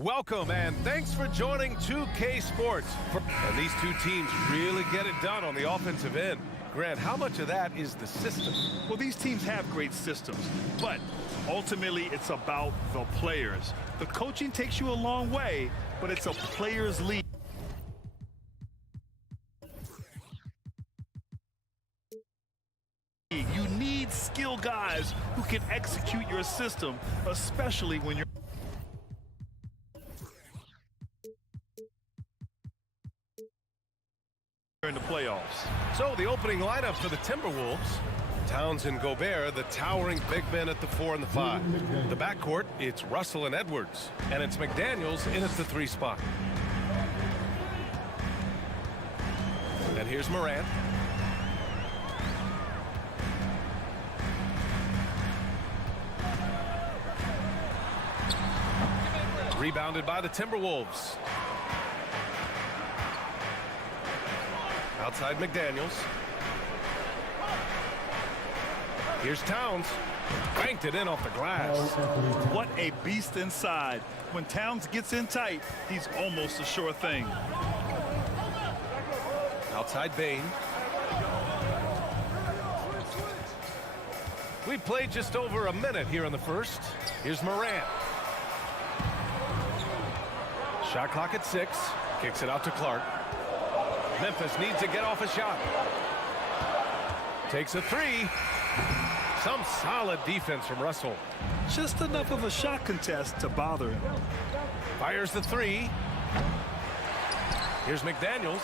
Welcome and thanks for joining 2K Sports. And these two teams really get it done on the offensive end. Grant, how much of that is the system? Well, these teams have great systems, but ultimately it's about the players. The coaching takes you a long way, but it's a players' league. You need skilled guys who can execute your system, especially when you're in the playoffs. So the opening lineup for the Timberwolves. Towns and Gobert, the towering big men at the 4 and the 5. The backcourt, it's Russell and Edwards. And it's McDaniels in at the 3 spot. And here's Morant. Rebounded by the Timberwolves. Outside McDaniels. Here's Towns. Banked it in off the glass. What a beast inside. When Towns gets in tight, he's almost a sure thing. Outside Bane. We've played just over a minute here in the first. Here's Morant. Shot clock at 6. Kicks it out to Clark. Memphis needs to get off a shot. Takes a 3. Some solid defense from Russell. Just enough of a shot contest to bother him. Fires the 3. Here's McDaniels.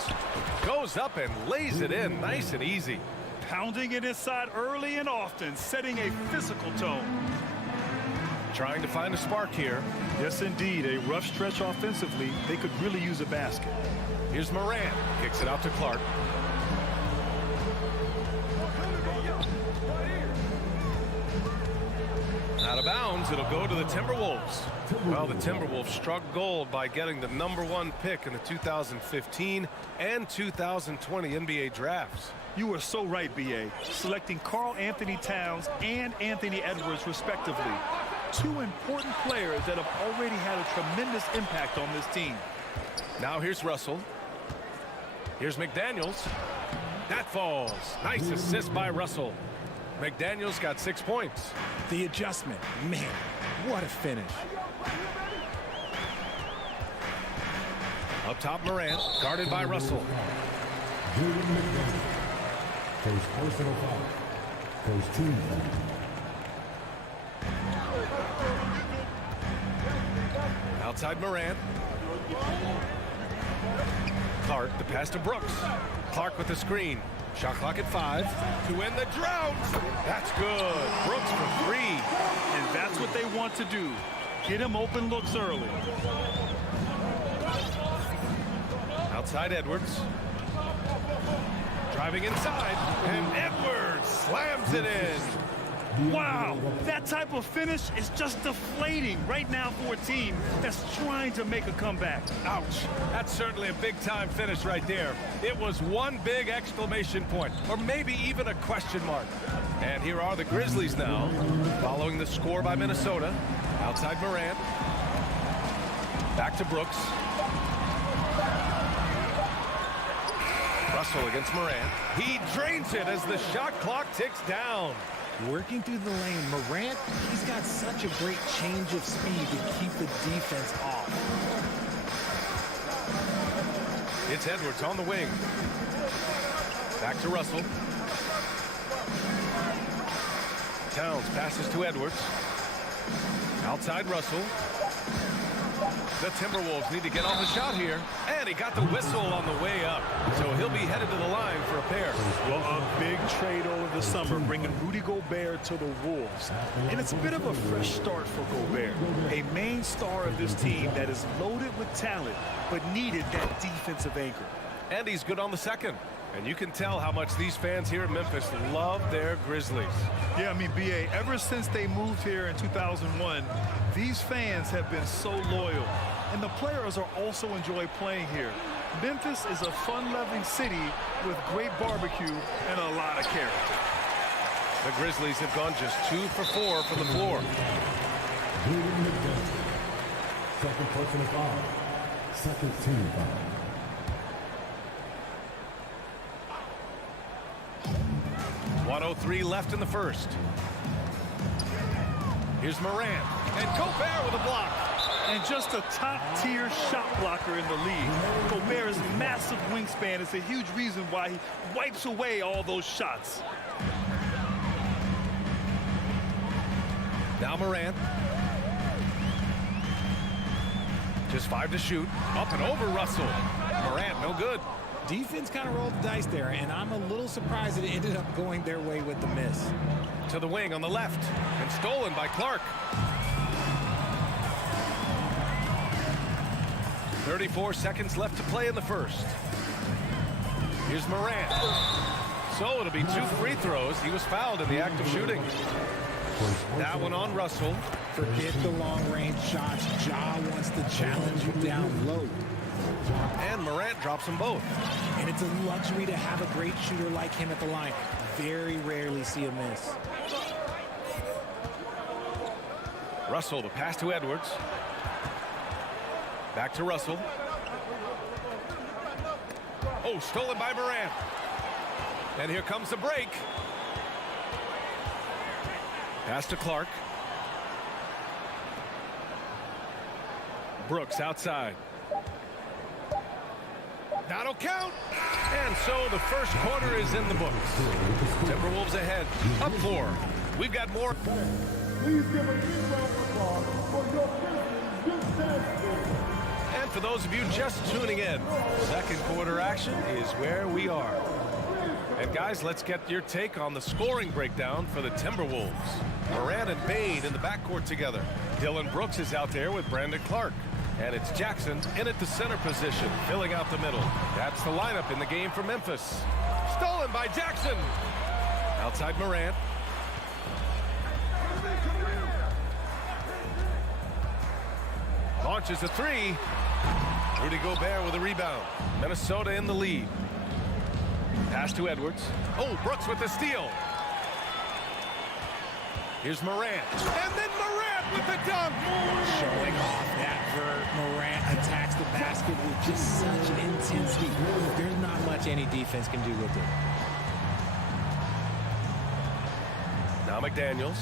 Goes up and lays it in nice and easy. Pounding it inside early and often, setting a physical tone. Trying to find a spark here. Yes, indeed. A rough stretch offensively. They could really use a basket. Here's Morant. Kicks it out to Clark. Out of bounds. It'll go to the Timberwolves. Well, the Timberwolves struck gold by getting the #1 pick in the 2015 and 2020 NBA drafts. You are so right, B.A. Selecting Karl Anthony Towns and Anthony Edwards, respectively. Two important players that have already had a tremendous impact on this team. Now here's Russell. Here's McDaniels. That falls. Nice assist by Russell. McDaniels got 6 points. The adjustment. Man, what a finish. Up top, Morant. Guarded by Russell. First personal foul. First team foul. Outside Morant. Clark, the pass to Brooks. Clark with the screen. Shot clock at 5. To win the drought. That's good. Brooks for 3. And that's what they want to do. Get him open looks early. Outside Edwards. Driving inside. And Edwards slams it in. Wow, that type of finish is just deflating right now for a team that's trying to make a comeback. Ouch. That's certainly a big-time finish right there. It was one big exclamation point, or maybe even a question mark. And here are the Grizzlies now, following the score by Minnesota. Outside Morant. Back to Brooks. Russell against Morant. He drains it as the shot clock ticks down. Working through the lane, Morant, he's got such a great change of speed to keep the defense off. It's Edwards on the wing. Back to Russell. Towns passes to Edwards. Outside Russell. The Timberwolves need to get off a shot here. And he got the whistle on the way up. So he'll be headed to the line for a pair. Well, a big trade over the summer, bringing Rudy Gobert to the Wolves. And it's a bit of a fresh start for Gobert. A main star of this team that is loaded with talent, but needed that defensive anchor. And he's good on the second. And you can tell how much these fans here in Memphis love their Grizzlies. Yeah, I mean, B.A., ever since they moved here in 2001, these fans have been so loyal. And the players are also enjoy playing here. Memphis is a fun-loving city with great barbecue and a lot of character. The Grizzlies have gone just 2 for 4 from the floor. Second personal foul. Second team foul. .103 left in the first. Here's Morant. And Gobert with a block. And just a top-tier shot blocker in the league. Gobert's massive wingspan is a huge reason why he wipes away all those shots. Now Morant. Just 5 to shoot. Up and over Russell. Morant, no good. Defense kind of rolled the dice there, and I'm a little surprised that it ended up going their way with the miss. To the wing on the left. And stolen by Clark. 34 seconds left to play in the first. Here's Morant. So it'll be 2 free throws. He was fouled in the act of shooting. That one on Russell. Forget the long-range shots. Ja wants to challenge you down low. And Morant drops them both. And it's a luxury to have a great shooter like him at the line. Very rarely see a miss. Russell, the pass to Edwards. Back to Russell. Oh, stolen by Morant. And here comes the break. Pass to Clark. Brooks outside. That'll count. And so the first quarter is in the books. Timberwolves ahead. Up 4. We've got more. Please give a big round of applause for your Grizzlies. And for those of you just tuning in, second quarter action is where we are. And guys, let's get your take on the scoring breakdown for the Timberwolves. Morant and Bane in the backcourt together. Dylan Brooks is out there with Brandon Clark. And it's Jackson in at the center position, filling out the middle. That's the lineup in the game for Memphis. Stolen by Jackson. Outside Morant. Launches a 3. Rudy Gobert with a rebound. Minnesota in the lead. Pass to Edwards. Oh, Brooks with the steal. Here's Morant. And then Morant with the dunk. Showing off that vert. Morant attacks the basket with just such intensity. There's not much any defense can do with it. Now McDaniels.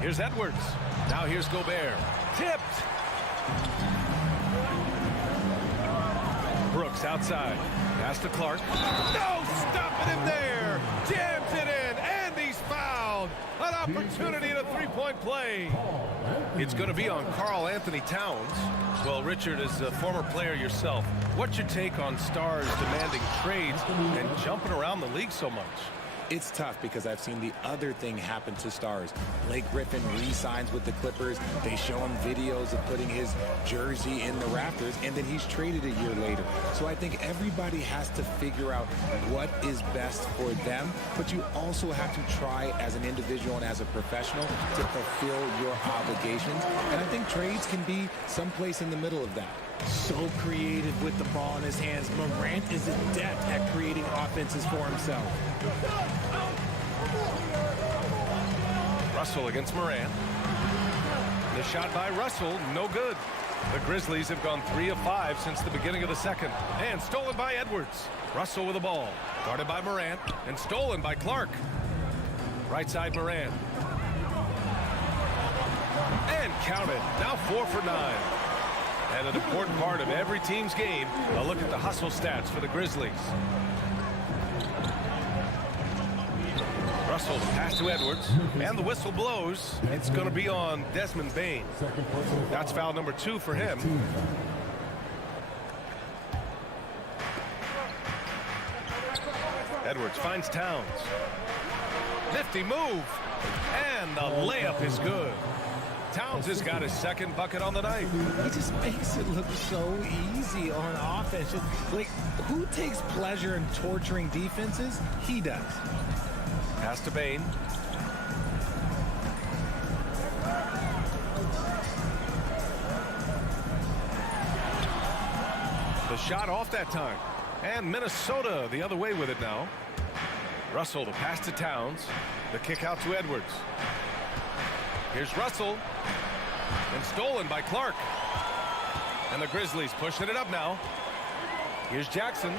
Here's Edwards. Now here's Gobert. Tipped. Brooks outside. Pass to Clark. No, stopping him there. Jams it in, and he's fouled. An opportunity at a three-point play. It's going to be on Karl Anthony Towns. Well, Richard, as a former player yourself, what's your take on stars demanding trades and jumping around the league so much? It's tough because I've seen the other thing happen to stars. Blake Griffin re-signs with the Clippers. They show him videos of putting his jersey in the rafters, and then he's traded a year later. So I think everybody has to figure out what is best for them, but you also have to try as an individual and as a professional to fulfill your obligations. And I think trades can be someplace in the middle of that. So creative with the ball in his hands. Morant is adept at creating offenses for himself. Russell against Morant. The shot by Russell, no good. The Grizzlies have gone 3 of 5 since the beginning of the second. And stolen by Edwards. Russell with the ball. Guarded by Morant. And stolen by Clark. Right side Morant. And counted. Now 4 for 9. And an important part of every team's game, a look at the hustle stats for the Grizzlies. Russell, the pass to Edwards, and the whistle blows. It's going to be on Desmond Bane. That's foul number 2 for him. Edwards finds Towns. Nifty move, and the layup is good. Towns has got his second bucket on the night. He just makes it look so easy on offense. Like, who takes pleasure in torturing defenses? He does. Pass to Bane. The shot off that time. And Minnesota the other way with it now. Russell, the pass to Towns. The kick out to Edwards. Here's Russell. And stolen by Clark. And the Grizzlies pushing it up now. Here's Jackson.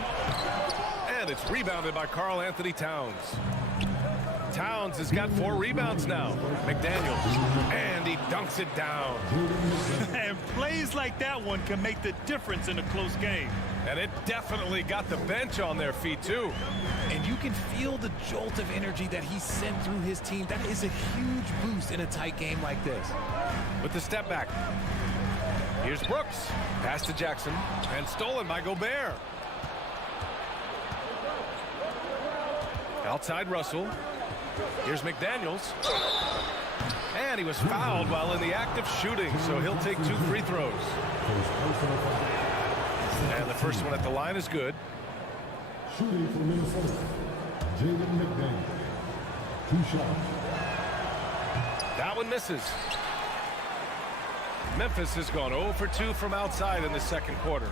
And it's rebounded by Karl Anthony Towns. Towns has got 4 rebounds now. McDaniels. And he dunks it down. And plays like that one can make the difference in a close game. And it definitely got the bench on their feet, too. And you can feel the jolt of energy that he sent through his team. That is a huge boost in a tight game like this. With the step back. Here's Brooks. Pass to Jackson. And stolen by Gobert. Outside Russell. Here's McDaniels. And he was fouled while in the act of shooting, so he'll take 2 free throws. And the first one at the line is good. Shooting for Minnesota, Jaden McDaniel. 2 shots. That one misses. Memphis has gone 0 for 2 from outside in the second quarter.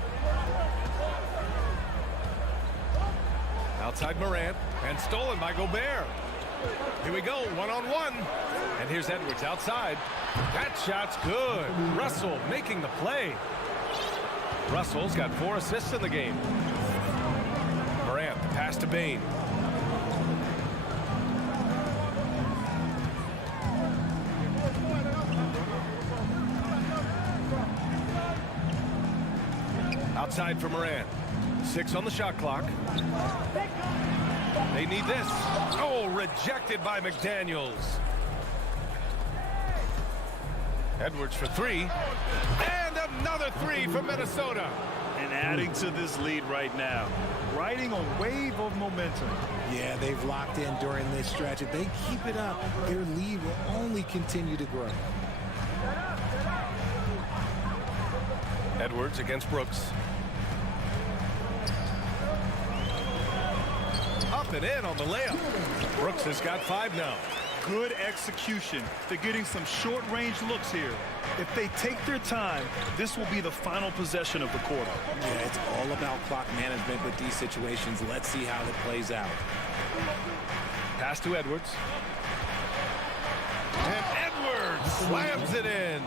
Outside Morant, and stolen by Gobert. Here we go, 1-on-1. And here's Edwards outside. That shot's good. Russell making the play. Russell's got 4 assists in the game. Morant, pass to Bane. Outside for Morant. 6 on the shot clock. They need this. Oh, rejected by McDaniels. Edwards for 3. And another 3 for Minnesota. And adding to this lead right now. Riding a wave of momentum. Yeah, they've locked in during this stretch. If they keep it up, their lead will only continue to grow. Edwards against Brooks. Up and in on the layup. Brooks has got 5 now. Good execution. They're getting some short-range looks here. If they take their time, this will be the final possession of the quarter. Yeah, it's all about clock management with these situations. Let's see how it plays out. Pass to Edwards. And Edwards slams it in.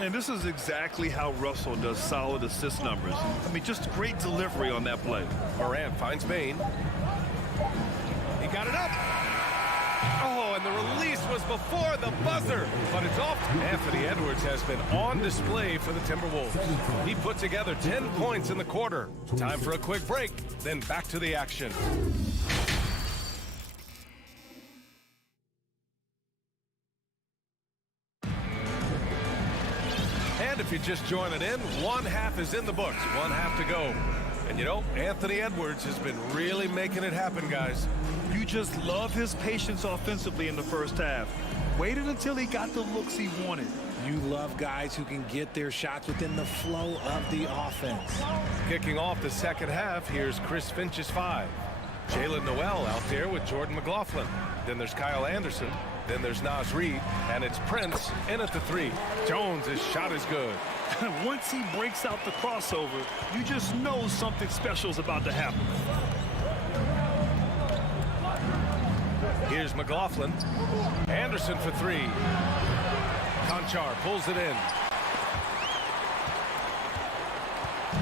And this is exactly how Russell does solid assist numbers. I mean, just great delivery on that play. Morant finds Bane. He got it up. Oh, and the release was before the buzzer, but it's off. Anthony Edwards has been on display for the Timberwolves. He put together 10 points in the quarter. Time for a quick break, then back to the action. And if you're just joining in, 1 half is in the books, 1 half to go. And you know, Anthony Edwards has been really making it happen, guys. You just love his patience offensively in the first half. Waited until he got the looks he wanted. You love guys who can get their shots within the flow of the offense. Kicking off the second half, here's Chris Finch's 5. Jalen Noel out there with Jordan McLaughlin. Then there's Kyle Anderson. Then there's Naz Reid. And it's Prince in at the 3. Jones' shot is good. Once he breaks out the crossover, you just know something special is about to happen. Here's McLaughlin. Anderson for 3. Conchar pulls it in.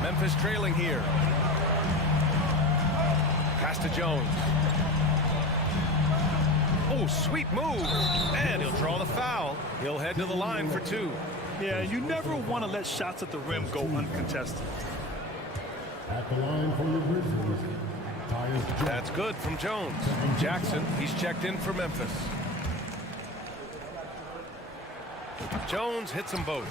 Memphis trailing here. Pass to Jones. Oh, sweet move. And he'll draw the foul. He'll head to the line for 2. Yeah, you never want to let shots at the rim go uncontested. At the line for the Grizzlies, Tyus Jones. That's good from Jones. Jackson, he's checked in for Memphis. Jones hits them both.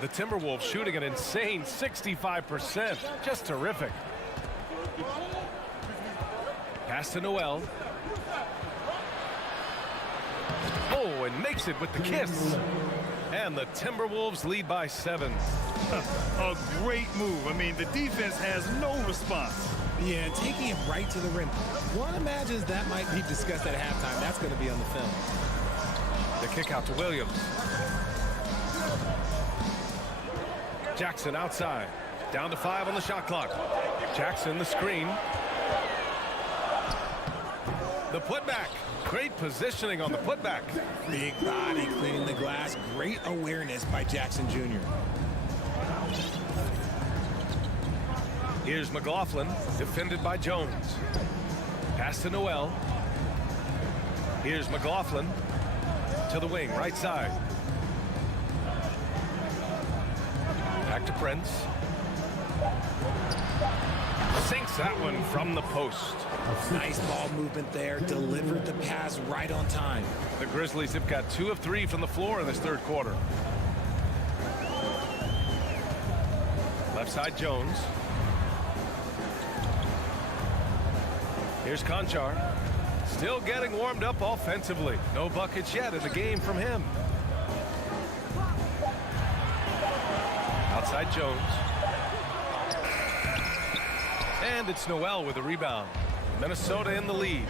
The Timberwolves shooting an insane 65%. Just terrific. Pass to Noel. Oh, and makes it with the kiss. And the Timberwolves lead by 7. A great move. I mean, the defense has no response. Yeah, taking it right to the rim. One imagines that might be discussed at halftime. That's going to be on the film. The kick out to Williams. Jackson outside. Down to 5 on the shot clock. Jackson the screen. The putback. Great positioning on the putback. Big body cleaning the glass. Great awareness by Jackson Jr. Here's McLaughlin, defended by Jones. Pass to Noel. Here's McLaughlin to the wing, right side. Back to Prince. Sinks that one from the post. Nice ball movement there. Delivered the pass right on time. The Grizzlies have got 2 of 3 from the floor in this third quarter. Left side Jones. Here's Conchar. Still getting warmed up offensively. No buckets yet in the game from him. Outside Jones. And it's Noel with a rebound. Minnesota in the lead.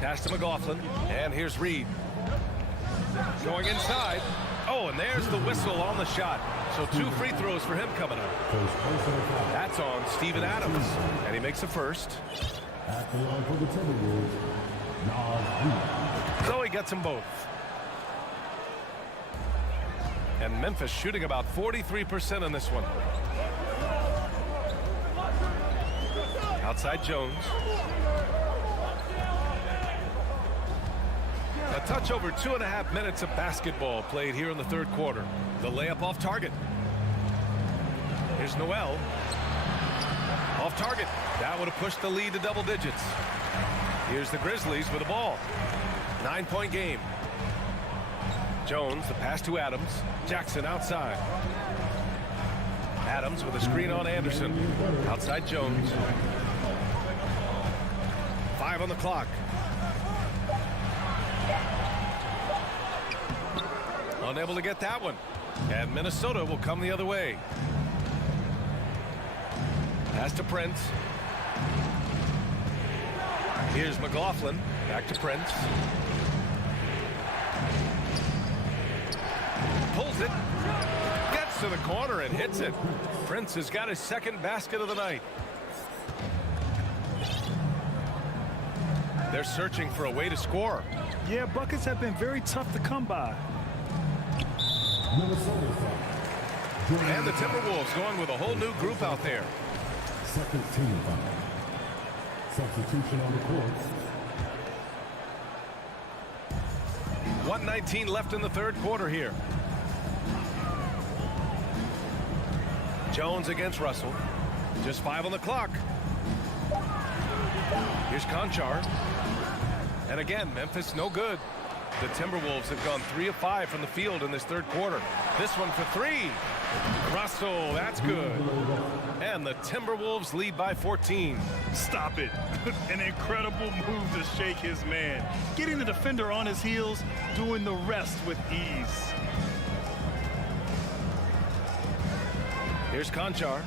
Pass to McLaughlin. And here's Reed. Going inside. Oh, and there's the whistle on the shot. So 2 free throws for him coming up. That's on Steven Adams. And he makes the first. At the line for the Timberwolves, Nazgul. So he gets them both. And Memphis shooting about 43% on this one. Outside Jones. A touch over 2.5 minutes of basketball played here in the third quarter. The layup off target. Here's Noel. Off target. That would have pushed the lead to double digits. Here's the Grizzlies with the ball. 9-point game. Jones, the pass to Adams. Jackson outside. Adams with a screen on Anderson. Outside Jones. 5 on the clock. Unable to get that one. And Minnesota will come the other way. Pass to Prince. Here's McLaughlin. Back to Prince. Pulls it. Gets to the corner and hits it. Prince has got his second basket of the night. They're searching for a way to score. Yeah, buckets have been very tough to come by. And the Timberwolves going with a whole new group out there. Second team foul. Substitution on the court. 1:19 left in the third quarter here. Jones against Russell. Just 5 on the clock. Here's Conchar. And again, Memphis no good. The Timberwolves have gone 3 of 5 from the field in this third quarter. This one for 3. Russell, that's good. And the Timberwolves lead by 14. Stop it. An incredible move to shake his man. Getting the defender on his heels, doing the rest with ease. Here's Conchar.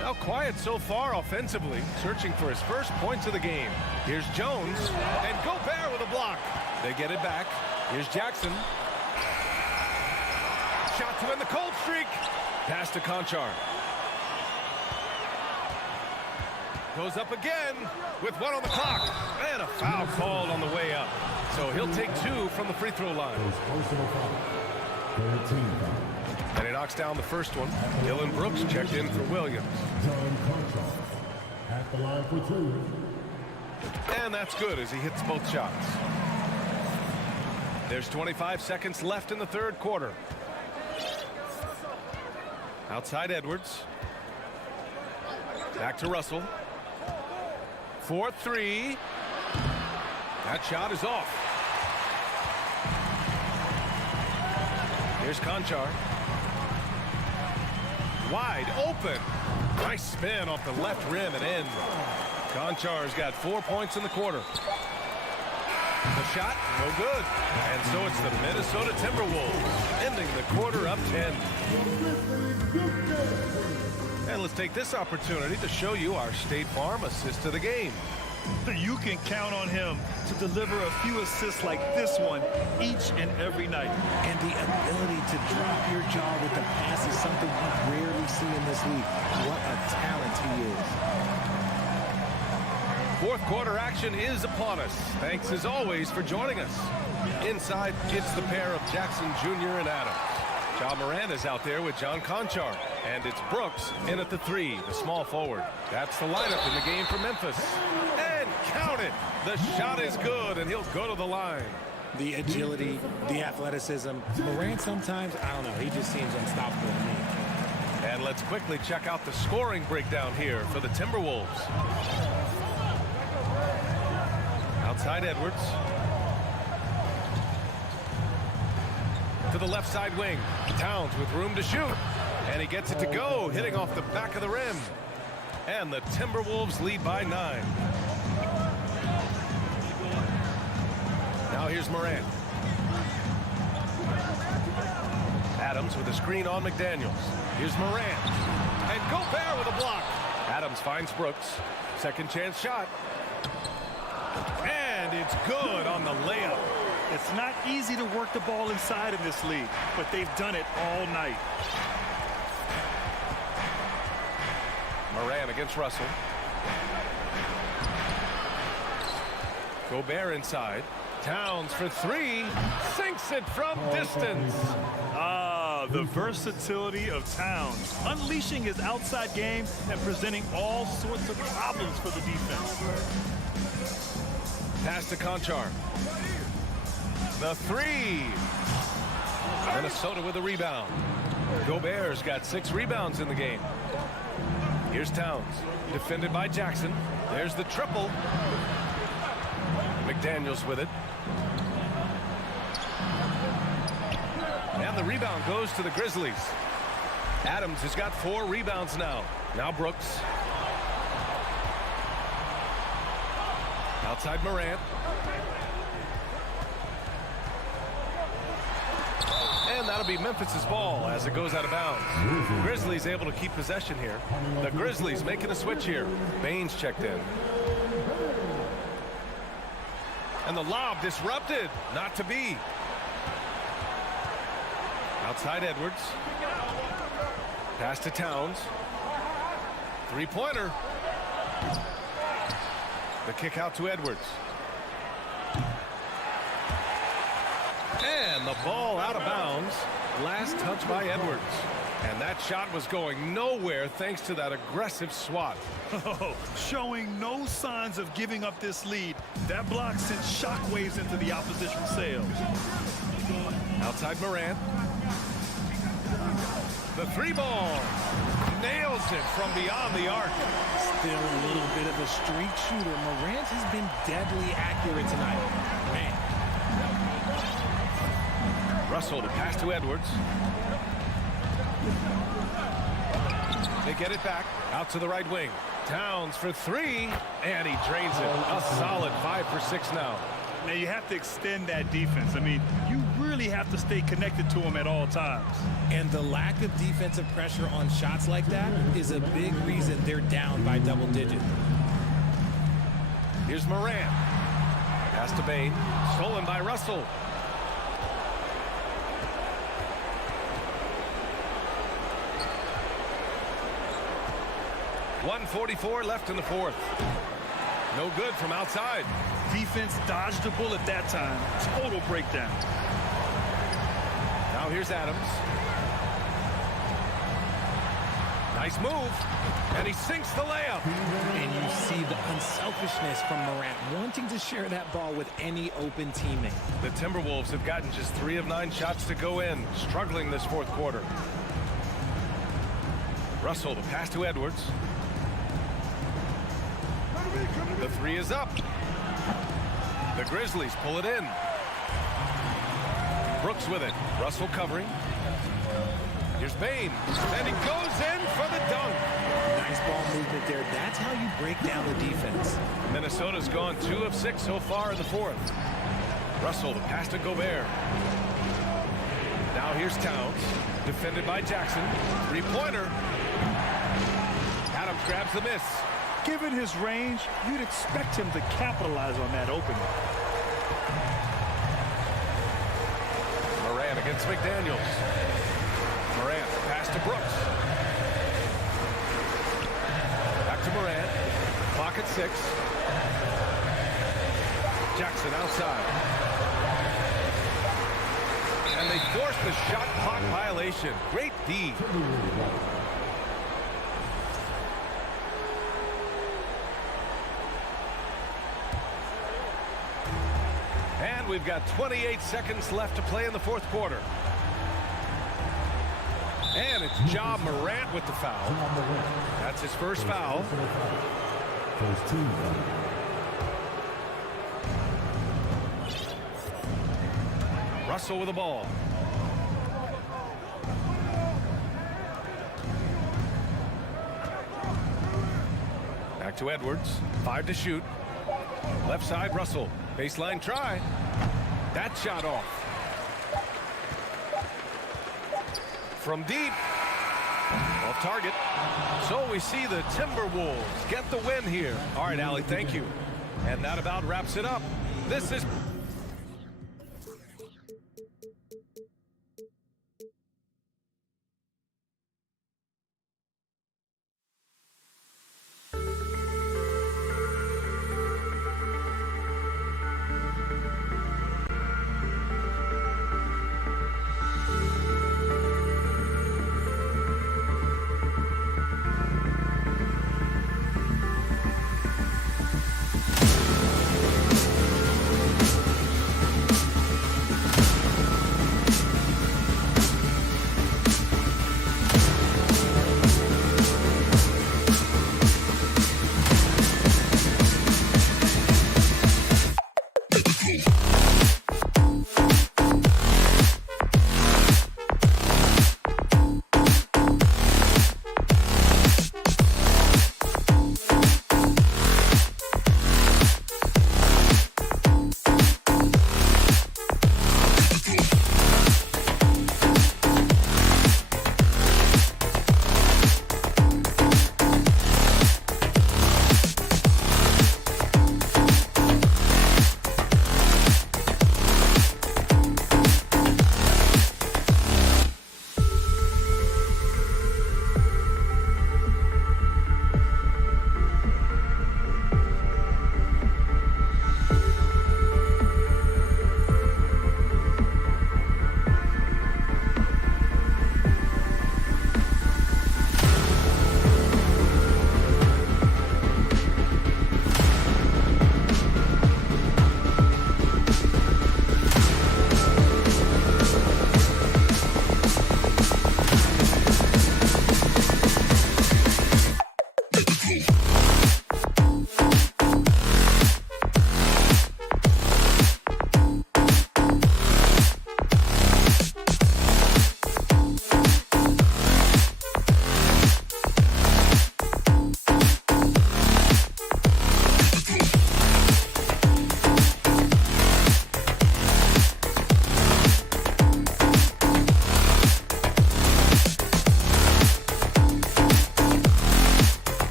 Now quiet so far offensively, searching for his first points of the game. Here's Jones, and Gobert with a block. They get it back. Here's Jackson. Shot to end the cold streak. Pass to Conchar. Goes up again with 1 on the clock. And a foul called on the way up. So he'll take 2 from the free throw line. Personal foul. Third team foul. And he knocks down the first one. Dylan Brooks checked in for Williams. John Conchar at the line for 2. And that's good as he hits both shots. There's 25 seconds left in the third quarter. Outside Edwards. Back to Russell. 4-3. That shot is off. Here's Conchar. Wide open. Nice spin off the left rim and in. Conchar's got 4 points in the quarter. The shot, no good. And so it's the Minnesota Timberwolves ending the quarter up 10. And let's take this opportunity to show you our State Farm assist of the game. You can count on him to deliver a few assists like this one each and every night. And the ability to drop your jaw with the pass is something you rarely see in this league. What a talent he is. Fourth quarter action is upon us. Thanks as always for joining us. Inside, it's the pair of Jackson Jr. and Adams. John Moran is out there with John Conchar. And it's Brooks in at the 3, the small forward. That's the lineup in the game for Memphis. And count it. The shot is good, and he'll go to the line. The agility, the athleticism. Moran sometimes, I don't know, he just seems unstoppable to me. And let's quickly check out the scoring breakdown here for the Timberwolves. Outside Edwards. To the left side wing. Towns with room to shoot. And he gets it to go, hitting off the back of the rim. And the Timberwolves lead by 9. Now here's Morant. Adams with a screen on McDaniels. Here's Morant. And Gobert with a block. Adams finds Brooks. Second chance shot. And it's good on the layup. It's not easy to work the ball inside in this league, but they've done it all night. Moran against Russell. Gobert inside. Towns for 3. Sinks it from distance. The versatility of Towns, unleashing his outside game and presenting all sorts of problems for the defense. Pass to Conchar. The 3. Minnesota with a rebound. Gobert's got 6 rebounds in the game. Here's Towns, defended by Jackson. There's the triple. McDaniels with it. And the rebound goes to the Grizzlies. Adams has got 4 rebounds now. Now Brooks. Outside Morant. And that'll be Memphis's ball as it goes out of bounds. Grizzlies able to keep possession here. The Grizzlies making a switch here. Baines checked in. And the lob disrupted. Not to be. Outside Edwards. Pass to Towns. Three-pointer. The kick out to Edwards. And the ball out of bounds. Last touch by Edwards. And that shot was going nowhere thanks to that aggressive swat. Showing no signs of giving up this lead. That block sent shockwaves into the opposition sails. Outside Morant. The 3-ball. Nails it from beyond the arc. Still a little bit of a streak shooter. Morant has been deadly accurate tonight. Man. Russell to pass to Edwards. They get it back. Out to the right wing. Towns for 3. And he drains it. A solid 5 for 6 now. Now you have to extend that defense. I mean, you really have to stay connected to him at all times. And the lack of defensive pressure on shots like that is a big reason they're down by double digits. Here's Morant. Pass to Bain. Stolen by Russell. .144 left in the fourth. No good from outside. Defense dodged the bullet that time. Total breakdown. Now here's Adams. Nice move. And he sinks the layup. And you see the unselfishness from Morant wanting to share that ball with any open teammate. The Timberwolves have gotten just 3 of 9 shots to go in, struggling this fourth quarter. Russell to pass to Edwards. The 3 is up. The Grizzlies pull it in. Brooks with it. Russell covering. Here's Bain. And he goes in for the dunk. Nice ball movement there. That's how you break down the defense. Minnesota's gone 2 of 6 so far in the fourth. Russell to pass to Gobert. Now here's Towns. Defended by Jackson. 3-pointer. Adams grabs the miss. Given his range, you'd expect him to capitalize on that opening. Morant against McDaniels. Morant, pass to Brooks. Back to Morant. Clock at 6. Jackson outside. And they forced the shot clock violation. Great D. And we've got 28 seconds left to play in the fourth quarter. And it's Ja Morant with the foul. That's his first foul. First team foul. Russell with the ball. Back to Edwards. 5 to shoot. Left side, Russell. Baseline try. That shot off. From deep. Off target. So we see the Timberwolves get the win here. All right, Allie, thank you. And that about wraps it up. This is...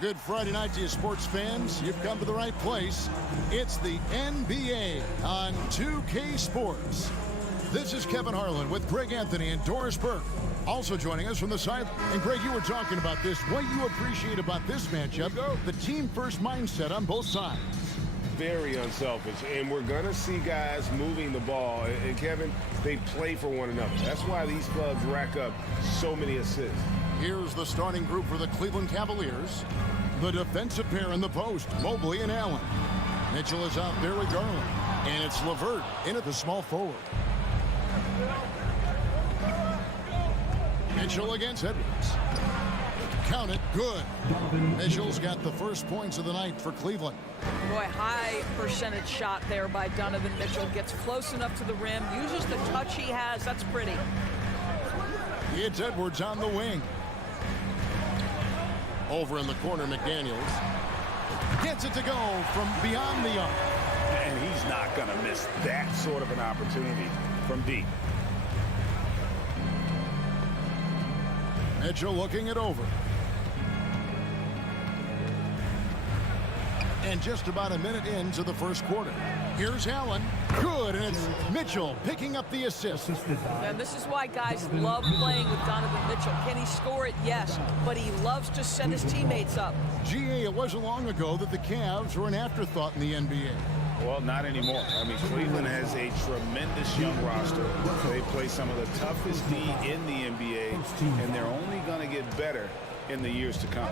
Good Friday night to you, sports fans. You've come to the right place. It's the NBA on 2K Sports. This is Kevin Harlan with Greg Anthony and Doris Burke. Also joining us from the side. And Greg, you were talking about this. What you appreciate about this matchup, the team-first mindset on both sides. Very unselfish, and we're going to see guys moving the ball. And Kevin, they play for one another. That's why these clubs rack up so many assists. Here's the starting group for the Cleveland Cavaliers. The defensive pair in the post, Mobley and Allen. Mitchell is out there with Garland. And it's LeVert in at the small forward. Mitchell against Edwards. Count it, good. Mitchell's got the first points of the night for Cleveland. Boy, high percentage shot there by Donovan Mitchell. Gets close enough to the rim, uses the touch he has. That's pretty. It's Edwards on the wing. Over in the corner, McDaniels. Gets it to go from beyond the arc. And he's not going to miss that sort of an opportunity from deep. Mitchell looking it over. And just about a minute into the first quarter. Here's Allen. Good, and it's Mitchell picking up the assist. And this is why guys love playing with Donovan Mitchell. Can he score it? Yes, but he loves to set his teammates up. GA, it wasn't long ago that the Cavs were an afterthought in the NBA. Well, not anymore. I mean, Cleveland has a tremendous young roster. They play some of the toughest D in the NBA, and they're only going to get better in the years to come.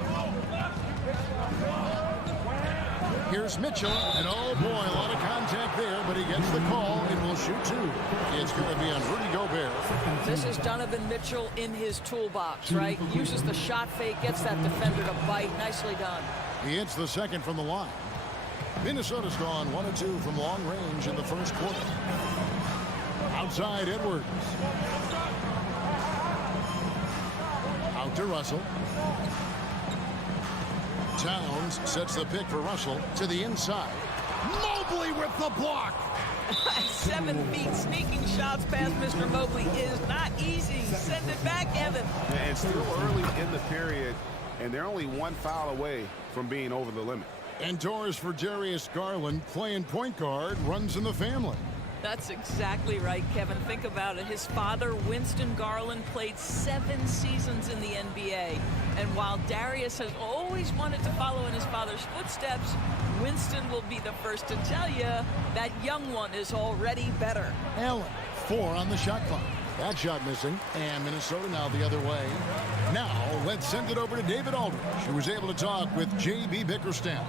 Here's Mitchell, and oh boy, a lot of contact there, but he gets the call and will shoot two. It's going to be on Rudy Gobert. This is Donovan Mitchell in his toolbox, right? Uses the shot fake, gets that defender to bite. Nicely done. He hits the second from the line. Minnesota's gone 1 of 2 from long range in the first quarter. Outside, Edwards. Out to Russell. Towns sets the pick for Russell to the inside. Mobley with the block. 7 feet, sneaking shots past Mr. Mobley is not easy. Send it back, Evan. And it's still early in the period, and they're only 1 foul away from being over the limit. And Doris for Darius Garland, playing point guard, runs in the family. That's exactly right, Kevin. Think about it. His father, Winston Garland, played 7 seasons in the NBA. And while Darius has always wanted to follow in his father's footsteps, Winston will be the first to tell you that young one is already better. Allen, 4 on the shot clock. That shot missing, and Minnesota now the other way. Now, let's send it over to David Aldridge, who was able to talk with J.B. Bickerstaff.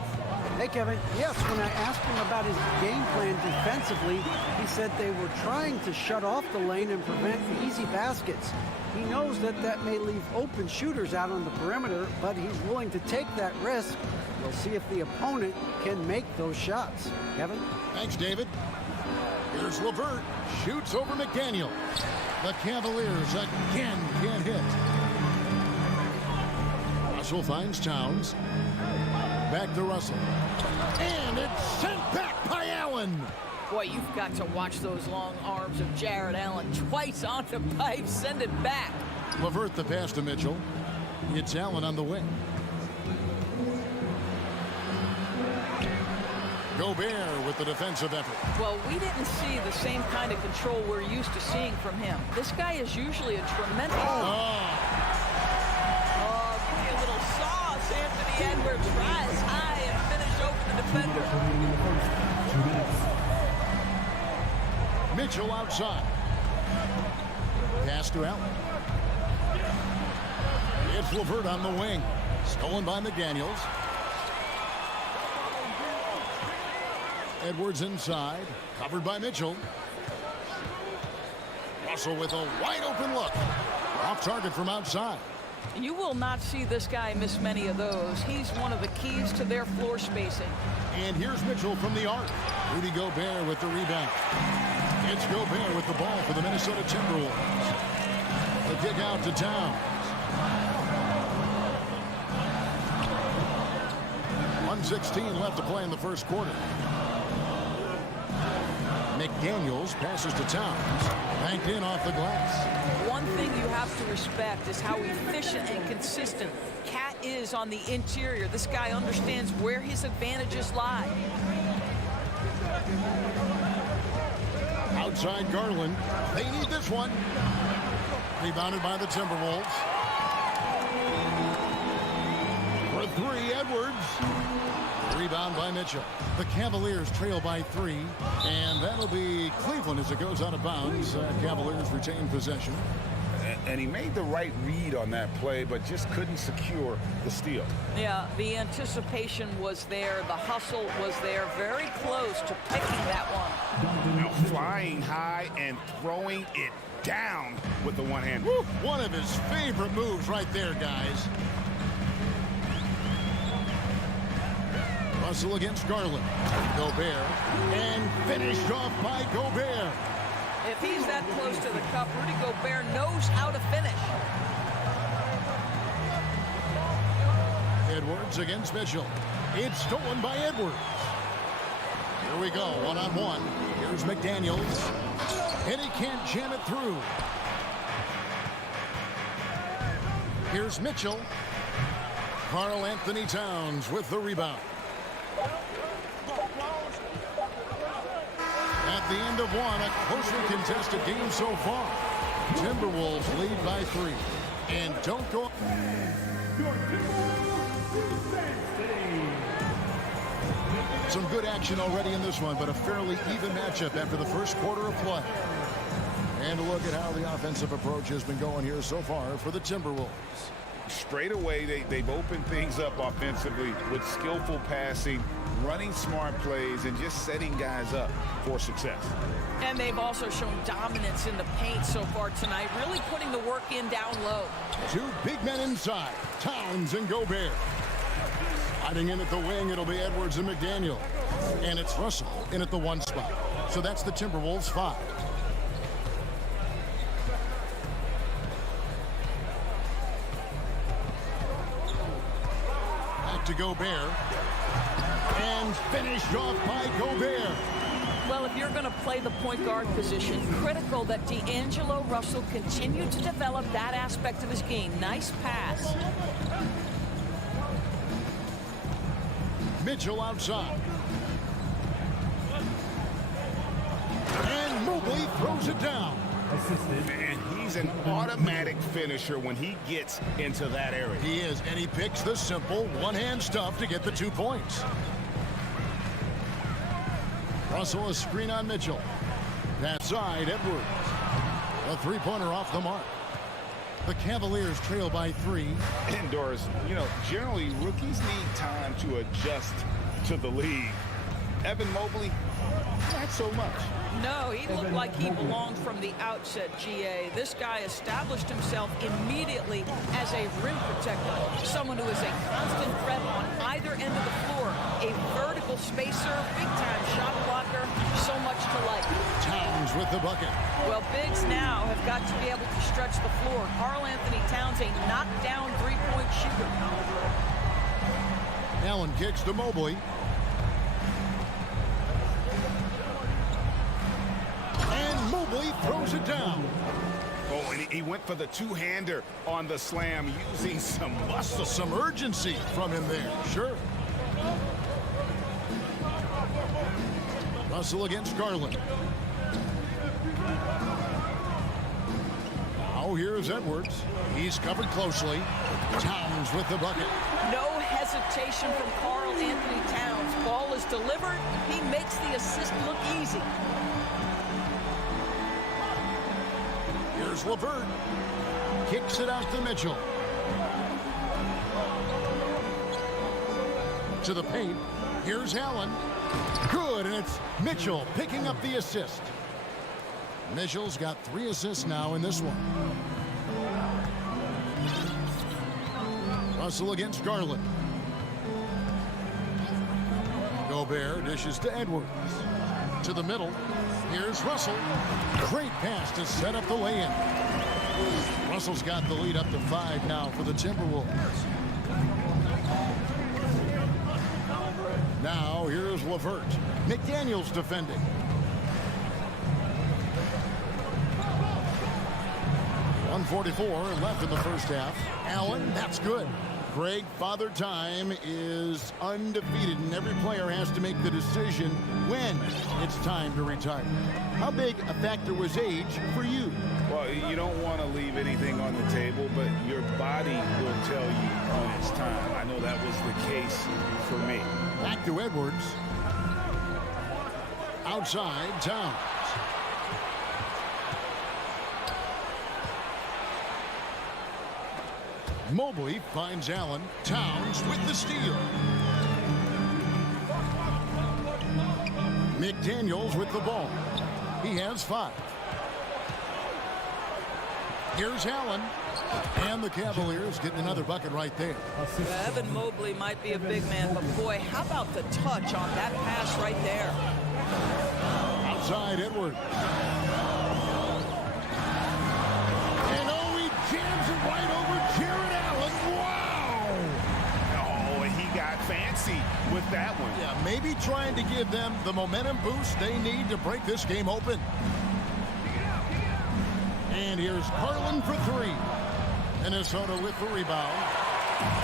Hey, Kevin. Yes, when I asked him about his game plan defensively, he said they were trying to shut off the lane and prevent easy baskets. He knows that that may leave open shooters out on the perimeter, but he's willing to take that risk. We'll see if the opponent can make those shots. Kevin? Thanks, David. Here's LeVert. Shoots over McDaniel. The Cavaliers again can't hit. Russell finds Towns. Back to Russell. And it's sent back by Allen. Boy, you've got to watch those long arms of Jared Allen. Twice on the pipe, send it back. LeVert the pass to Mitchell. It's Allen on the wing. Gobert with the defensive effort. Well, we didn't see the same kind of control we're used to seeing from him. This guy is usually a tremendous... Oh, give me a little sauce. Anthony Edwards rise high and finish over the defender. Mitchell outside. Pass to Allen. It's LeVert on the wing. Stolen by McDaniels. Edwards inside. Covered by Mitchell. Russell with a wide open look. Off target from outside. You will not see this guy miss many of those. He's one of the keys to their floor spacing. And here's Mitchell from the arc. Rudy Gobert with the rebound. It's Gobert with the ball for the Minnesota Timberwolves. The kick out to Towns. 1:16 left to play in the first quarter. McDaniels passes to Towns. Banked in off the glass. One thing you have to respect is how efficient and consistent Cat is on the interior. This guy understands where his advantages lie. Outside Garland. They need this one. Rebounded by the Timberwolves. For three, Edwards. Rebound by Mitchell. The Cavaliers trail by 3, and that'll be Cleveland as it goes out of bounds. Cavaliers retain possession. And he made the right read on that play, but just couldn't secure the steal. Yeah, the anticipation was there. The hustle was there. Very close to picking that one. Now flying high and throwing it down with the one hand. Woo! One of his favorite moves right there, guys. Russell against Garland. Gobert. And finished off by Gobert. If he's that close to the cup, Rudy Gobert knows how to finish. Edwards against Mitchell. It's stolen by Edwards. Here we go, one-on-one. Here's McDaniels. And he can't jam it through. Here's Mitchell. Karl Anthony Towns with the rebound. At the end of one, a closely contested game so far. Timberwolves lead by 3. And don't go... Some good action already in this one, but a fairly even matchup after the first quarter of play. And a look at how the offensive approach has been going here so far for the Timberwolves. Straight away, they've opened things up offensively with skillful passing, running smart plays, and just setting guys up for success. And they've also shown dominance in the paint so far tonight, really putting the work in down low. 2 big men inside, Towns and Gobert. Hiding in at the wing, it'll be Edwards and McDaniel. And it's Russell in at the 1 spot. So that's the Timberwolves 5. To Gobert, and finished off by Gobert. Well, if you're going to play the point guard position, critical that D'Angelo Russell continue to develop that aspect of his game. Nice pass. Mitchell outside. And Mobley throws it down. And he's an automatic finisher when he gets into that area. He is, and he picks the simple one-hand stuff to get the 2 points. Russell, a screen on Mitchell. That side, Edwards. A 3-pointer off the mark. The Cavaliers trail by 3. Indoors, you know, generally rookies need time to adjust to the league. Evan Mobley, not so much. No, he looked like he belonged from the outset, GA. This guy established himself immediately as a rim protector, someone who is a constant threat on either end of the floor, a vertical spacer, big-time shot blocker, so much to like. Towns with the bucket. Well, bigs now have got to be able to stretch the floor. Karl Anthony Towns, a knockdown three-point shooter. Allen kicks to Mobley. Mobley throws it down. Oh, and he went for the two-hander on the slam, using some muscle. Some urgency from him there, sure. Russell against Garland. Now here's Edwards. He's covered closely. Towns with the bucket. No hesitation from Karl Anthony Towns. Ball is delivered. He makes the assist look easy. Here's LeVert. Kicks it out to Mitchell. To the paint. Here's Allen. Good, and it's Mitchell picking up the assist. Mitchell's got 3 assists now in this one. Russell against Garland. Gobert dishes to Edwards. To the middle. Here's Russell. Great pass to set up the lay-in. Russell's got the lead up to 5 now for the Timberwolves. Now here's LeVert. McDaniels defending. .144 left in the first half. Allen, that's good. Greg, Father Time is undefeated, and every player has to make the decision when it's time to retire. How big a factor was age for you? Well, you don't want to leave anything on the table, but your body will tell you when it's time. I know that was the case for me. Back to Edwards. Outside, Towns. Mobley finds Allen. Towns with the steal. McDaniels with the ball. He has 5. Here's Allen. And the Cavaliers getting another bucket right there. Evan Mobley might be a big man, but boy, how about the touch on that pass right there? Outside, Edwards. And oh, he jams it right over Jared Allen. Wow! Oh, he got fancy with that one. Yeah, maybe trying to give them the momentum boost they need to break this game open. And here's Garland for 3. Minnesota with the rebound.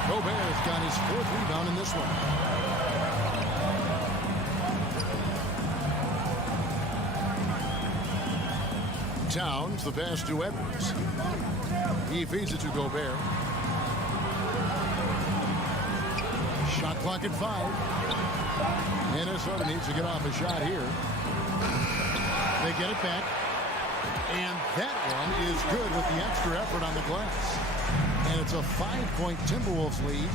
Gobert's got his 4th rebound in this one. Towns, the pass to Edwards. He feeds it to Gobert. Shot clock at 5. Minnesota needs to get off a shot here. They get it back. And that one is good with the extra effort on the glass. And it's a 5-point Timberwolves lead.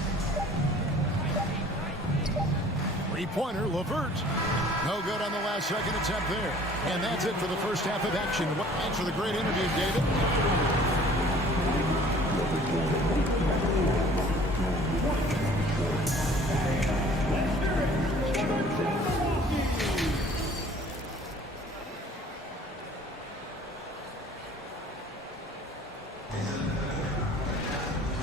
3-pointer, LeVert. No good on the last second attempt there. And that's it for the first half of action. Thanks for the great interview, David.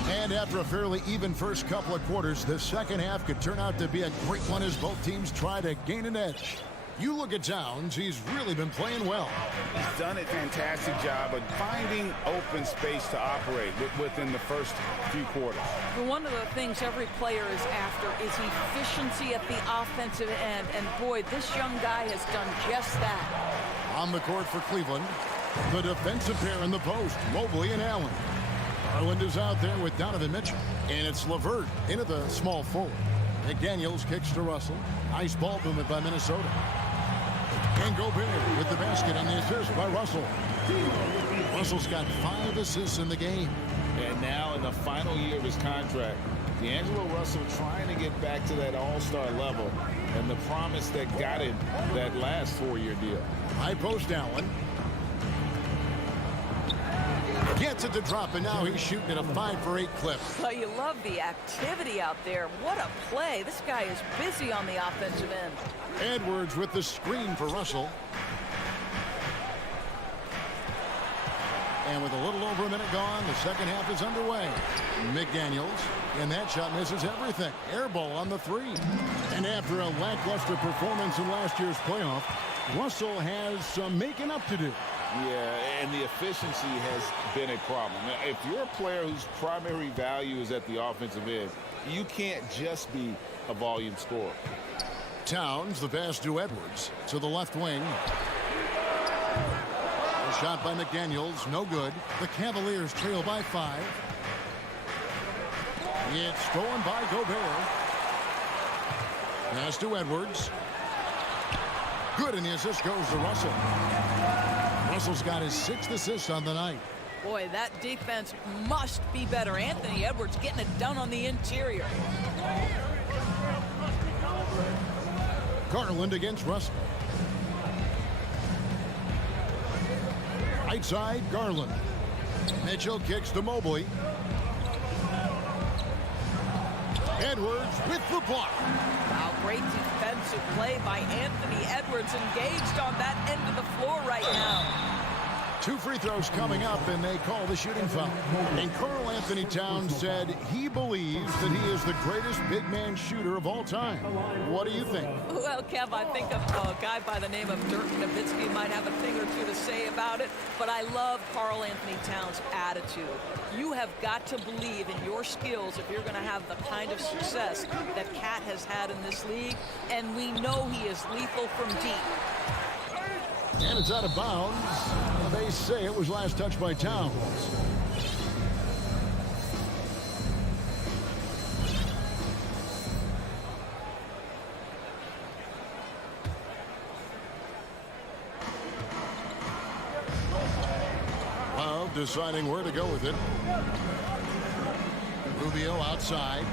And after a fairly even first couple of quarters, the second half could turn out to be a great one as both teams try to gain an edge. You look at Towns, he's really been playing well. He's done a fantastic job of finding open space to operate within the first few quarters. One of the things every player is after is efficiency at the offensive end. And boy, this young guy has done just that. On the court for Cleveland, the defensive pair in the post, Mobley and Allen. Garland is out there with Donovan Mitchell. And it's LeVert into the small forward. McDaniels kicks to Russell. Nice ball movement by Minnesota. And Gobert with the basket on the assist by Russell. Russell's got 5 assists in the game. And now in the final year of his contract, D'Angelo Russell trying to get back to that all-star level and the promise that got him that last 4-year deal. High post Allen. Gets it to drop, and now he's shooting at a 5-for-8 clip. Well, you love the activity out there. What a play. This guy is busy on the offensive end. Edwards with the screen for Russell. And with a little over a minute gone, the second half is underway. McDaniels, and that shot misses everything. Air ball on the 3. And after a lackluster performance in last year's playoff, Russell has some making up to do. Yeah, and the efficiency has been a problem. Now, if you're a player whose primary value is at the offensive end, you can't just be a volume scorer. Towns, the pass to Edwards, to the left wing. A shot by McDaniels, no good. The Cavaliers trail by 5. It's stolen by Gobert. Pass to Edwards. Good, and the assist goes to Russell. Russell's got his 6th assist on the night. Boy, that defense must be better. Anthony Edwards getting it done on the interior. Garland against Russell. Right side, Garland. Mitchell kicks to Mobley. Edwards with the block. Wow, great defensive play by Anthony Edwards, engaged on that end of the floor right now. 2 free throws coming up, and they call the shooting foul. And Karl Anthony Towns said he believes that he is the greatest big man shooter of all time. What do you think? Well, Kev, I think a guy by the name of Dirk Nowitzki might have a thing or two to say about it, but I love Karl Anthony Towns' attitude. You have got to believe in your skills if you're going to have the kind of success that Cat has had in this league, and we know he is lethal from deep. And it's out of bounds. They say it was last touched by Towns. Well, deciding where to go with it. Rubio outside.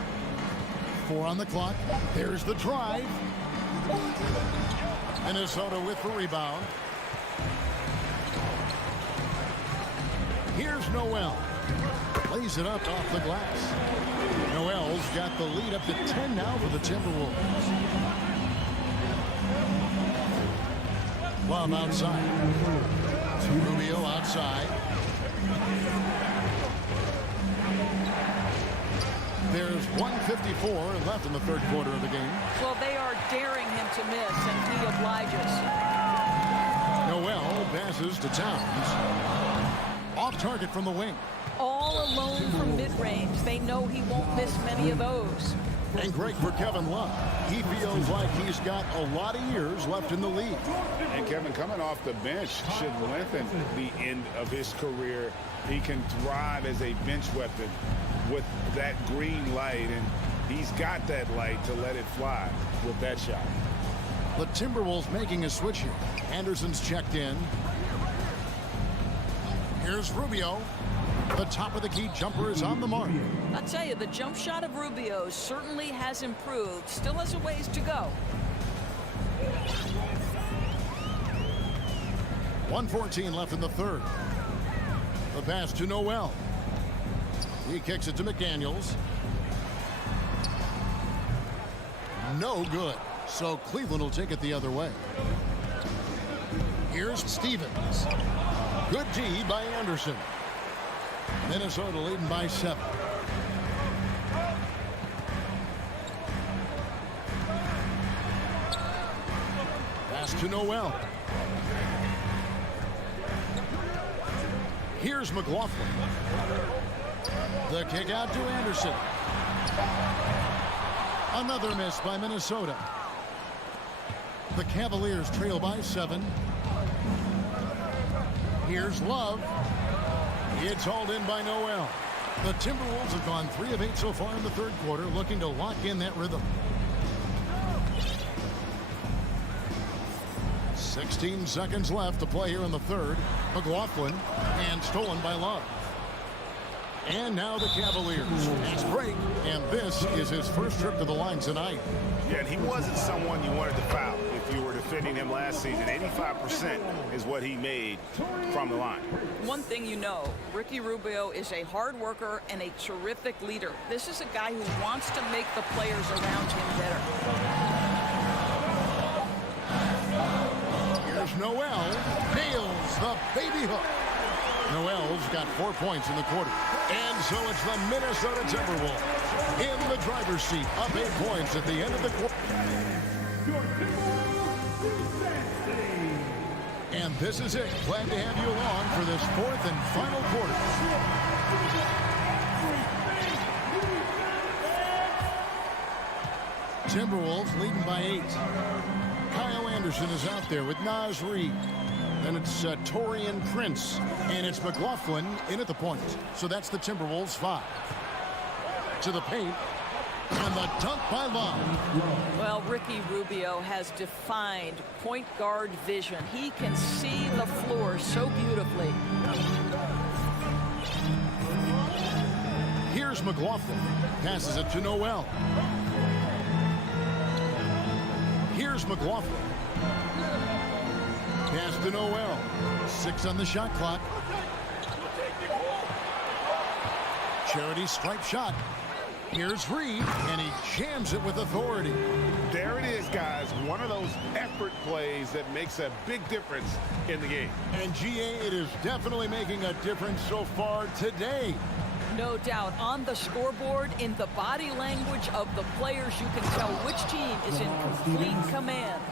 4 on the clock. There's the drive. Minnesota with the rebound. Here's Noel. Lays it up off the glass. Noel's got the lead up to 10 now for the Timberwolves. Love outside. Rubio outside. There's 1:54 left in the third quarter of the game. Well, they are daring him to miss, and he obliges. Noel passes to Towns. Off target from the wing. All alone from mid-range. They know he won't miss many of those. And great for Kevin Love. He feels like he's got a lot of years left in the league. And Kevin, coming off the bench should lengthen the end of his career. He can thrive as a bench weapon with that green light, and he's got that light to let it fly with that shot. The Timberwolves making a switch here. Anderson's checked in. Here's Rubio. The top of the key jumper is on the mark. I'll tell you, the jump shot of Rubio certainly has improved. Still has a ways to go. 1:14 left in the third. The pass to Noel. He kicks it to McDaniels. No good. So Cleveland will take it the other way. Here's Stevens. Good D by Anderson. Minnesota leading by 7. Pass to Noel. Here's McLaughlin. The kick out to Anderson. Another miss by Minnesota. The Cavaliers trail by 7. Here's Love. It's hauled in by Noel. The Timberwolves have gone 3 of 8 so far in the third quarter, looking to lock in that rhythm. 16 seconds left to play here in the third. McLaughlin, and stolen by Love. And now the Cavaliers. Fast break, and this is his first trip to the line tonight. Yeah, and he wasn't someone you wanted to foul if you were defending him last season. 85% is what he made from the line. One thing you know, Ricky Rubio is a hard worker and a terrific leader. This is a guy who wants to make the players around him better. Here's Noel. Nails the baby hook. Noel's got 4 points in the quarter. And so it's the Minnesota Timberwolves in the driver's seat, up 8 points at the end of the quarter. And this is it. Glad to have you along for this 4th and final quarter. Timberwolves leading by 8. Kyle Anderson is out there with Naz Reid. Then it's Taurean Prince, and it's McLaughlin in at the point. So that's the Timberwolves 5. To the paint, and the dunk by Love. Well, Ricky Rubio has defined point guard vision. He can see the floor so beautifully. Here's McLaughlin. Passes it to Noel. Here's McLaughlin. Pass to Noel. 6 on the shot clock. Charity stripe shot. Here's Reed, and he jams it with authority. There it is, guys. One of those effort plays that makes a big difference in the game. And GA, it is definitely making a difference so far today. No doubt. On the scoreboard, in the body language of the players, you can tell which team is in complete command.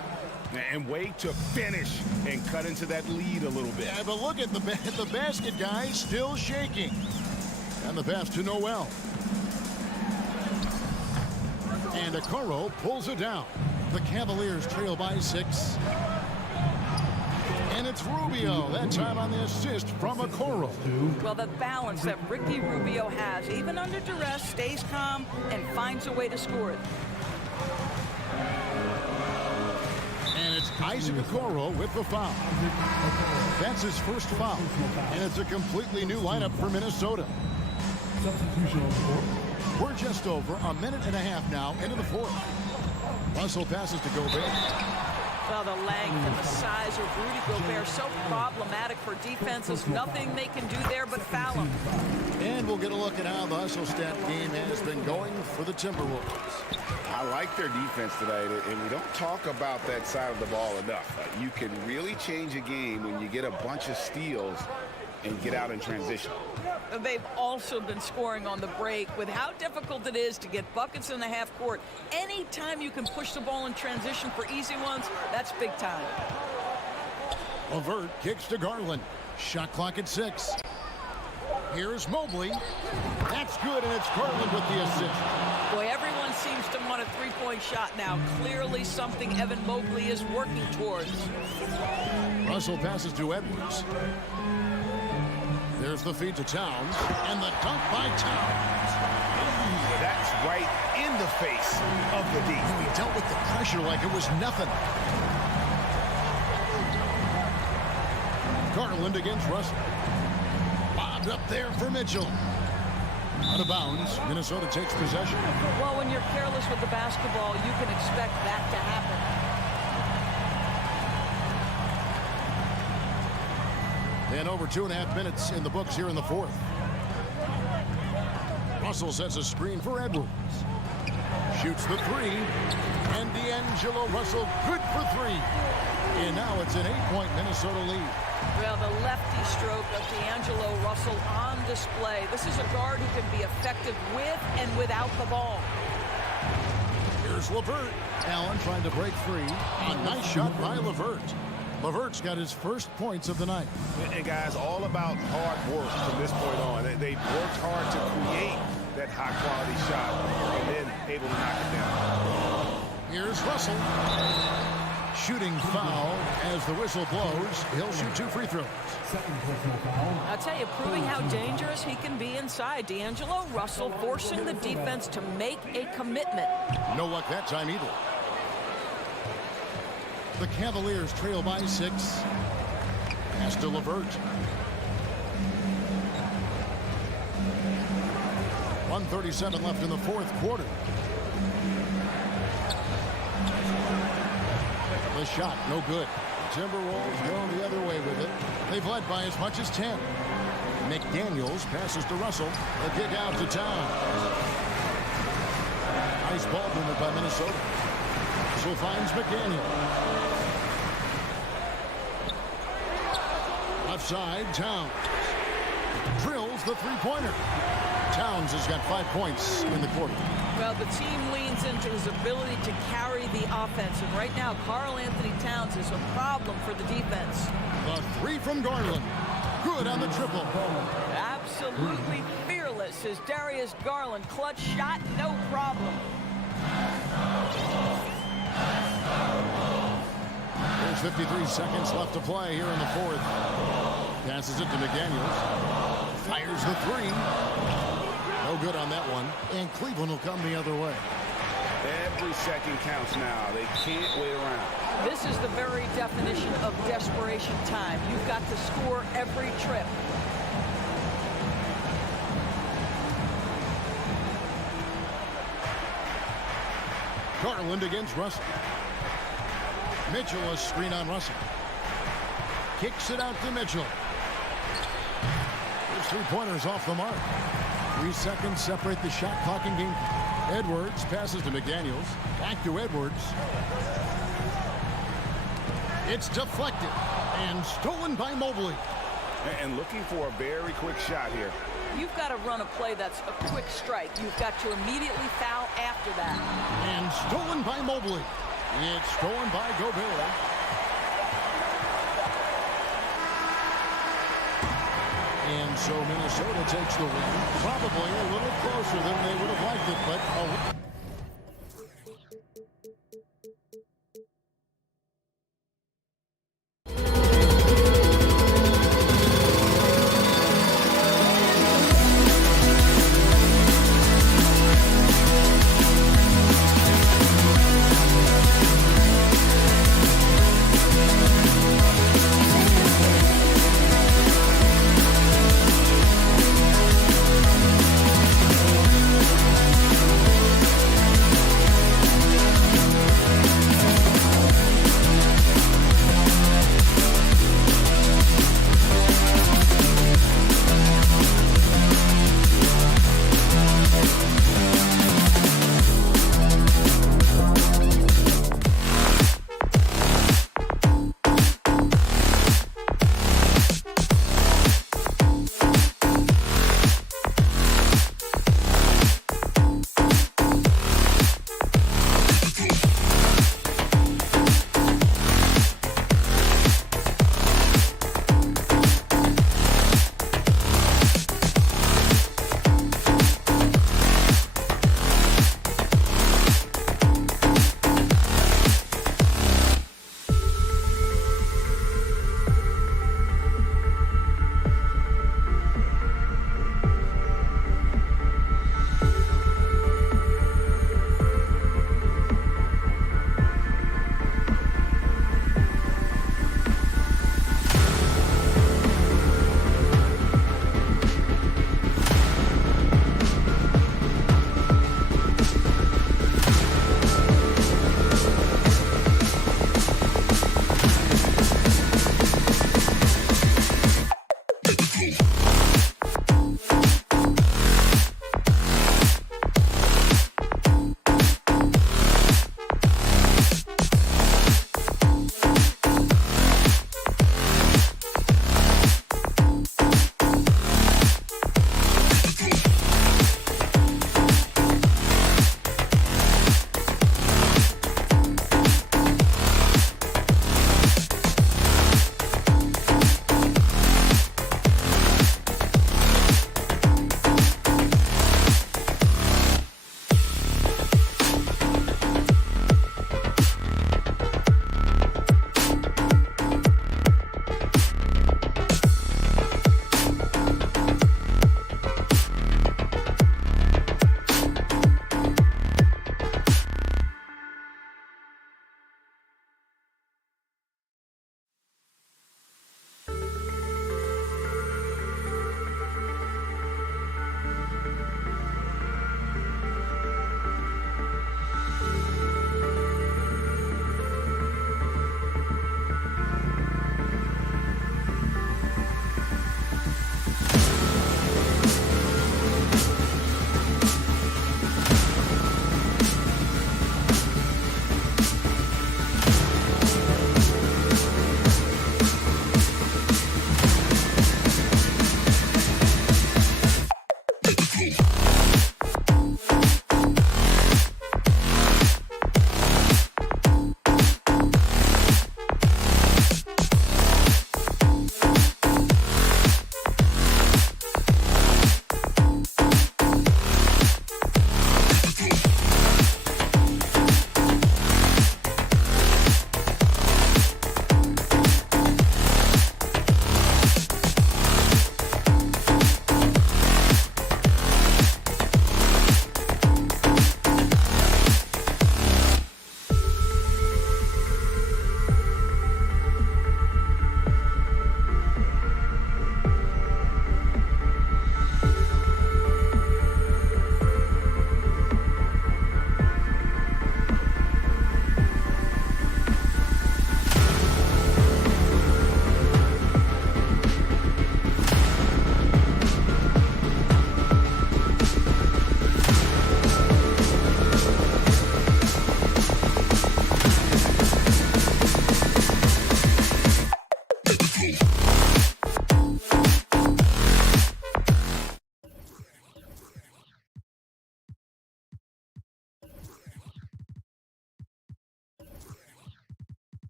And way to finish and cut into that lead a little bit. Yeah, but look at the basket, guys, still shaking. And the pass to Noel. And Okoro pulls it down. The Cavaliers trail by 6. And it's Rubio, that time on the assist from Okoro. Well, the balance that Ricky Rubio has, even under duress, stays calm and finds a way to score it. And it's Isaac Okoro with the foul. That's his first foul. And it's a completely new lineup for Minnesota. We're just over a minute and a half now into the fourth. Russell passes to Gobert. Well, the length and the size of Rudy Gobert so problematic for defenses. Nothing they can do there but foul him. And we'll get a look at how the hustle stat game has been going for the Timberwolves. I like their defense tonight, and we don't talk about that side of the ball enough. You can really change a game when you get a bunch of steals and get out in transition. They've also been scoring on the break. With how difficult it is to get buckets in the half court, anytime you can push the ball in transition for easy ones, that's big time. LeVert kicks to Garland. Shot clock at 6. Here's Mobley. That's good, and it's Garland with the assist. Boy, everyone seems to want a three-point shot now. Clearly something Evan Mobley is working towards. Russell passes to Edwards. There's the feed to Towns, and the dunk by Towns. That's right in the face of the D. He dealt with the pressure like it was nothing. Garland against Russell. Bobbed up there for Mitchell. Out of bounds. Minnesota takes possession. Well, when you're careless with the basketball, you can expect that to happen. And over 2.5 minutes in the books here in the fourth. Russell sets a screen for Edwards. Shoots the 3. And D'Angelo Russell good for 3. And now it's an 8-point Minnesota lead. Well, the lefty stroke of D'Angelo Russell on display. This is a guard who can be effective with and without the ball. Here's LeVert. Allen trying to break free. A nice shot by LeVert. LeVert's got his first points of the night. And guys, all about hard work from this point on. They worked hard to create that high-quality shot and then able to knock it down. Here's Russell. Shooting foul as the whistle blows. He'll shoot 2 free throws. I'll tell you, proving how dangerous he can be inside. D'Angelo Russell forcing the defense to make a commitment. No luck that time either. The Cavaliers trail by 6. Pass to LeVert. 1:37 left in the fourth quarter. The shot, no good. Timberwolves going the other way with it. They've led by as much as 10. McDaniels passes to Russell. The kick out to Towns. Nice ball movement by Minnesota. Russell finds McDaniels. Left side, Towns. Drills the three-pointer. Towns has got 5 points in the quarter. Well, the team leans into his ability to carry the offense. And right now, Karl Anthony Towns is a problem for the defense. The 3 from Garland. Good on the triple. Absolutely fearless is Darius Garland. Clutch shot, no problem. There's 53 seconds left to play here in the fourth. Passes it to McDaniels. Fires the 3. No good on that one. And Cleveland will come the other way. Every second counts now. They can't wait around. This is the very definition of desperation time. You've got to score every trip. Garland against Russell. Mitchell a screen on Russell. Kicks it out to Mitchell. His three-pointers off the mark. 3 seconds separate the shot clock and game. Edwards passes to McDaniels. Back to Edwards. It's deflected and stolen by Mobley. And looking for a very quick shot here. You've got to run a play that's a quick strike. You've got to immediately foul after that. And stolen by Mobley. It's stolen by Gobert. And so Minnesota takes the win. Probably a little closer than they would have liked it, but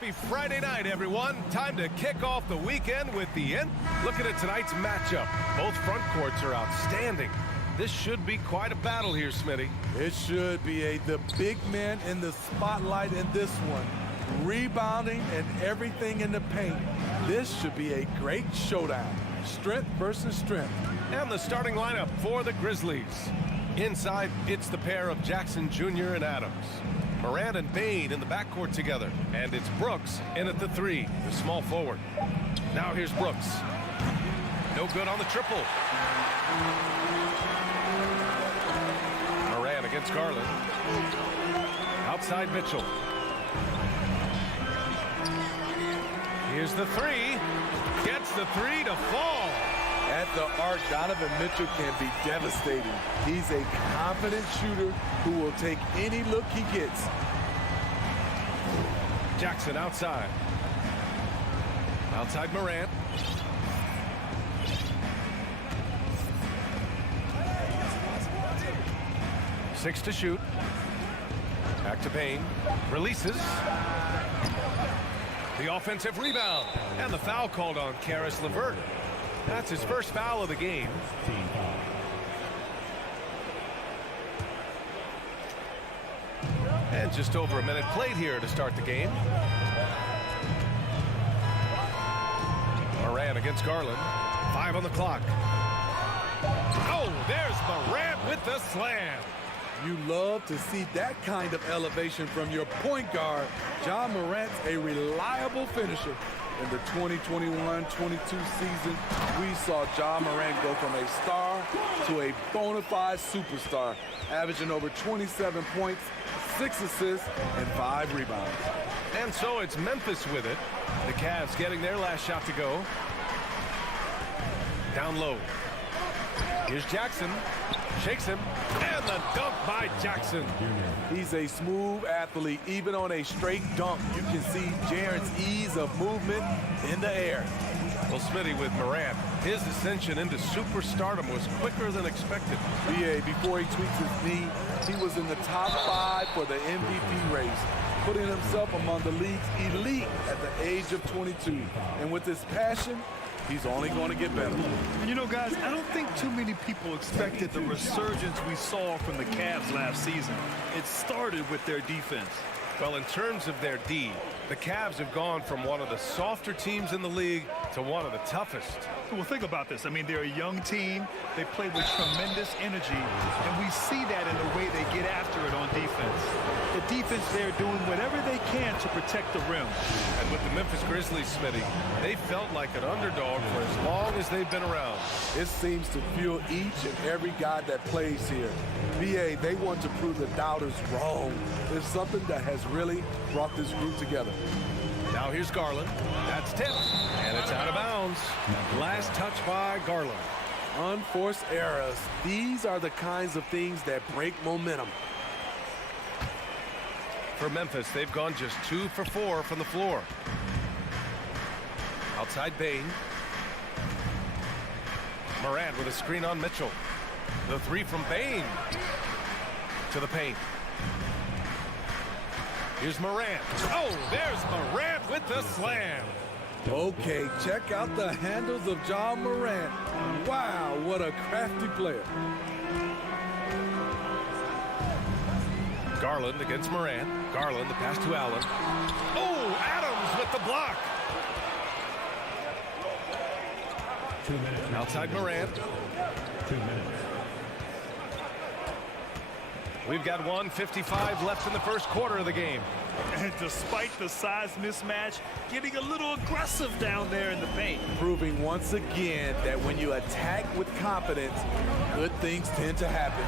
Happy Friday night, everyone. Time to kick off the weekend with the end. Looking at tonight's matchup. Both front courts are outstanding. This should be quite a battle here, Smitty. It should be the big man in the spotlight in this one. Rebounding and everything in the paint. This should be a great showdown. Strength versus strength. And the starting lineup for the Grizzlies. Inside, it's the pair of Jackson Jr. and Adams. Morant and Bain in the backcourt together. And it's Brooks in at the 3, the small forward. Now here's Brooks. No good on the triple. Morant against Garland. Outside Mitchell. Here's the 3. Gets the 3 to fall. At the arc, Donovan Mitchell can be devastating. He's a confident shooter who will take any look he gets. Jackson outside. Outside Morant. Six to shoot. Back to Bain. Releases. The offensive rebound. And the foul called on Karis LeVert. That's his first foul of the game. And just over a minute played here to start the game. Morant against Garland. 5 on the clock. Oh, there's Morant with the slam. You love to see that kind of elevation from your point guard. Ja Morant's a reliable finisher. In the 2021-22 season, we saw Ja Morant go from a star to a bona fide superstar, averaging over 27 points, 6 assists, and 5 rebounds. And so it's Memphis with it. The Cavs getting their last shot to go. Down low. Here's Jackson. Shakes him. And the dunk by Jackson. He's a smooth athlete. Even on a straight dunk, you can see Jaren's ease of movement in the air. Well, Smitty, with Morant, his ascension into superstardom was quicker than expected. BA, before he tweaks his knee, he was in the top 5 for the MVP race, putting himself among the league's elite at the age of 22. And with his passion, he's only going to get better. And you know, guys, I don't think too many people expected the resurgence we saw from the Cavs last season. It started with their defense. Well, in terms of their D, the Cavs have gone from one of the softer teams in the league to one of the toughest. Well, think about this. I mean, they're a young team. They play with tremendous energy, and we see that in the way they get after it on defense. The defense, they're doing whatever they can to protect the rim. And with the Memphis Grizzlies, Smitty, they felt like an underdog for as long as they've been around. It seems to fuel each and every guy that plays here. BA, they want to prove the doubters wrong. It's something that has really brought this group together. Now here's Garland. That's tipped. And it's out of bounds. Last touch by Garland. Unforced errors. These are the kinds of things that break momentum. For Memphis, they've gone just 2 for 4 from the floor. Outside Bain. Morant with a screen on Mitchell. The 3 from Bain. To the paint. Here's Morant. Oh, there's Morant with the slam. Okay, check out the handles of Ja Morant. Wow, what a crafty player. Garland against Morant. Garland, the pass to Allen. Oh, Adams with the block. 2 minutes. Outside Morant. 2 minutes. We've got 1:55 left in the first quarter of the game. And despite the size mismatch, getting a little aggressive down there in the paint. Proving once again that when you attack with confidence, good things tend to happen.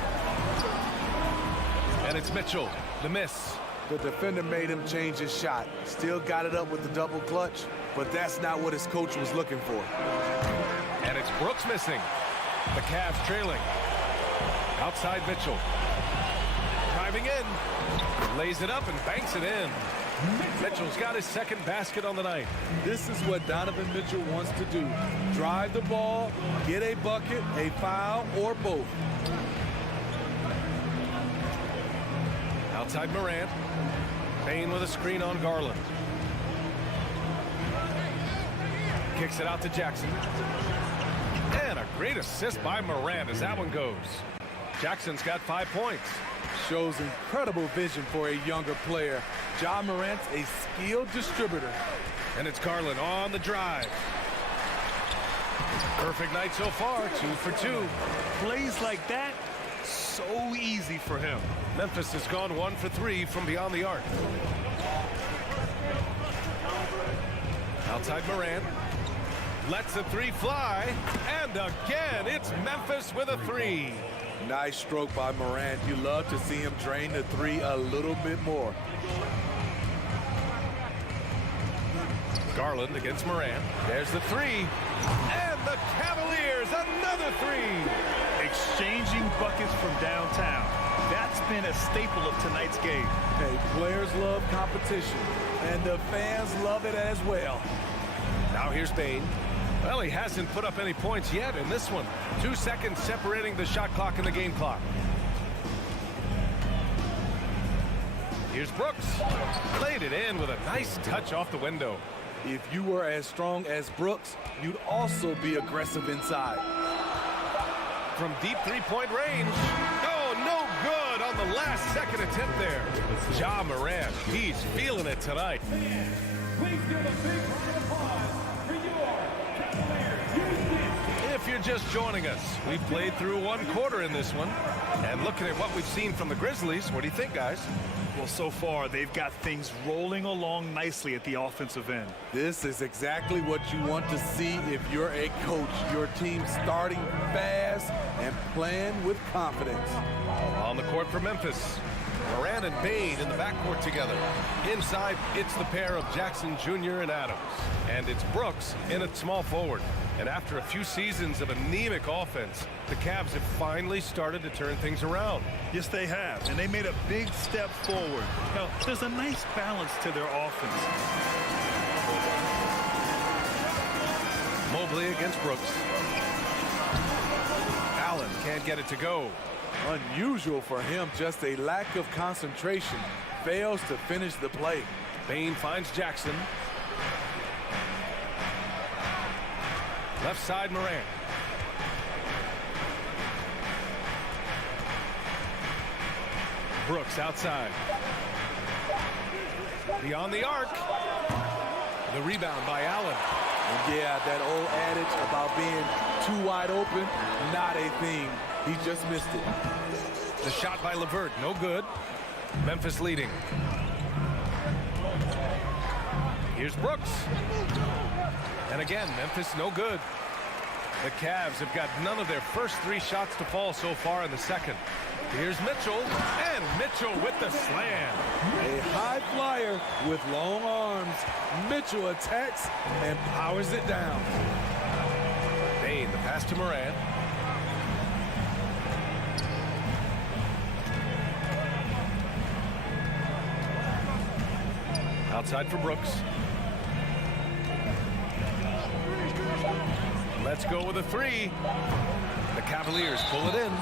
And it's Mitchell, the miss. The defender made him change his shot. Still got it up with the double clutch, but that's not what his coach was looking for. And it's Brooks missing. The Cavs trailing. Outside Mitchell. Driving in. Lays it up and banks it in. Mitchell's got his second basket on the night. This is what Donovan Mitchell wants to do. Drive the ball, get a bucket, a foul, or both. Outside Morant. Bain with a screen on Garland. Kicks it out to Jackson. And a great assist by Morant as that one goes. Jackson's got 5 points. Shows incredible vision for a younger player. Ja Morant's a skilled distributor. And it's Garland on the drive. Perfect night so far, 2 for 2. Plays like that, so easy for him. Memphis has gone 1 for 3 from beyond the arc. Outside Morant. Lets the 3 fly. And again, it's Memphis with a 3. Nice stroke by Morant. You love to see him drain the 3 a little bit more. Garland against Morant. There's the 3. And the Cavaliers, another 3. Exchanging buckets from downtown. That's been a staple of tonight's game. Hey, players love competition, and the fans love it as well. Now here's Bane. Well, he hasn't put up any points yet in this one. 2 seconds separating the shot clock and the game clock. Here's Brooks. Played it in with a nice touch off the window. If you were as strong as Brooks, you'd also be aggressive inside. From deep three-point range. Oh, no good on the last second attempt there. Ja Morant, he's feeling it tonight. Please give a big round of applause for your Cavaliers. If you're just joining us, we've played through 1 quarter in this one. And looking at what we've seen from the Grizzlies, what do you think, guys? Well, so far, they've got things rolling along nicely at the offensive end. This is exactly what you want to see if you're a coach. Your team starting fast and playing with confidence. On the court for Memphis. Morant and Bane in the backcourt together. Inside, it's the pair of Jackson Jr. and Adams. And it's Brooks in at small forward. And after a few seasons of anemic offense, the Cavs have finally started to turn things around. Yes, they have, and they made a big step forward. Now, there's a nice balance to their offense. Mobley against Brooks. Allen can't get it to go. Unusual for him, just a lack of concentration. Fails to finish the play. Bane finds Jackson. Left side, Morant. Brooks outside. Beyond the arc. The rebound by Allen. And yeah, that old adage about being too wide open, not a thing. He just missed it. The shot by LeVert, no good. Memphis leading. Here's Brooks. And again, Memphis no good. The Cavs have got none of their first 3 shots to fall so far in the second. Here's Mitchell, and Mitchell with the slam. A high flyer with long arms. Mitchell attacks and powers it down. Bane, the pass to Morant. Outside for Brooks. Let's go with a 3. The Cavaliers pull it in.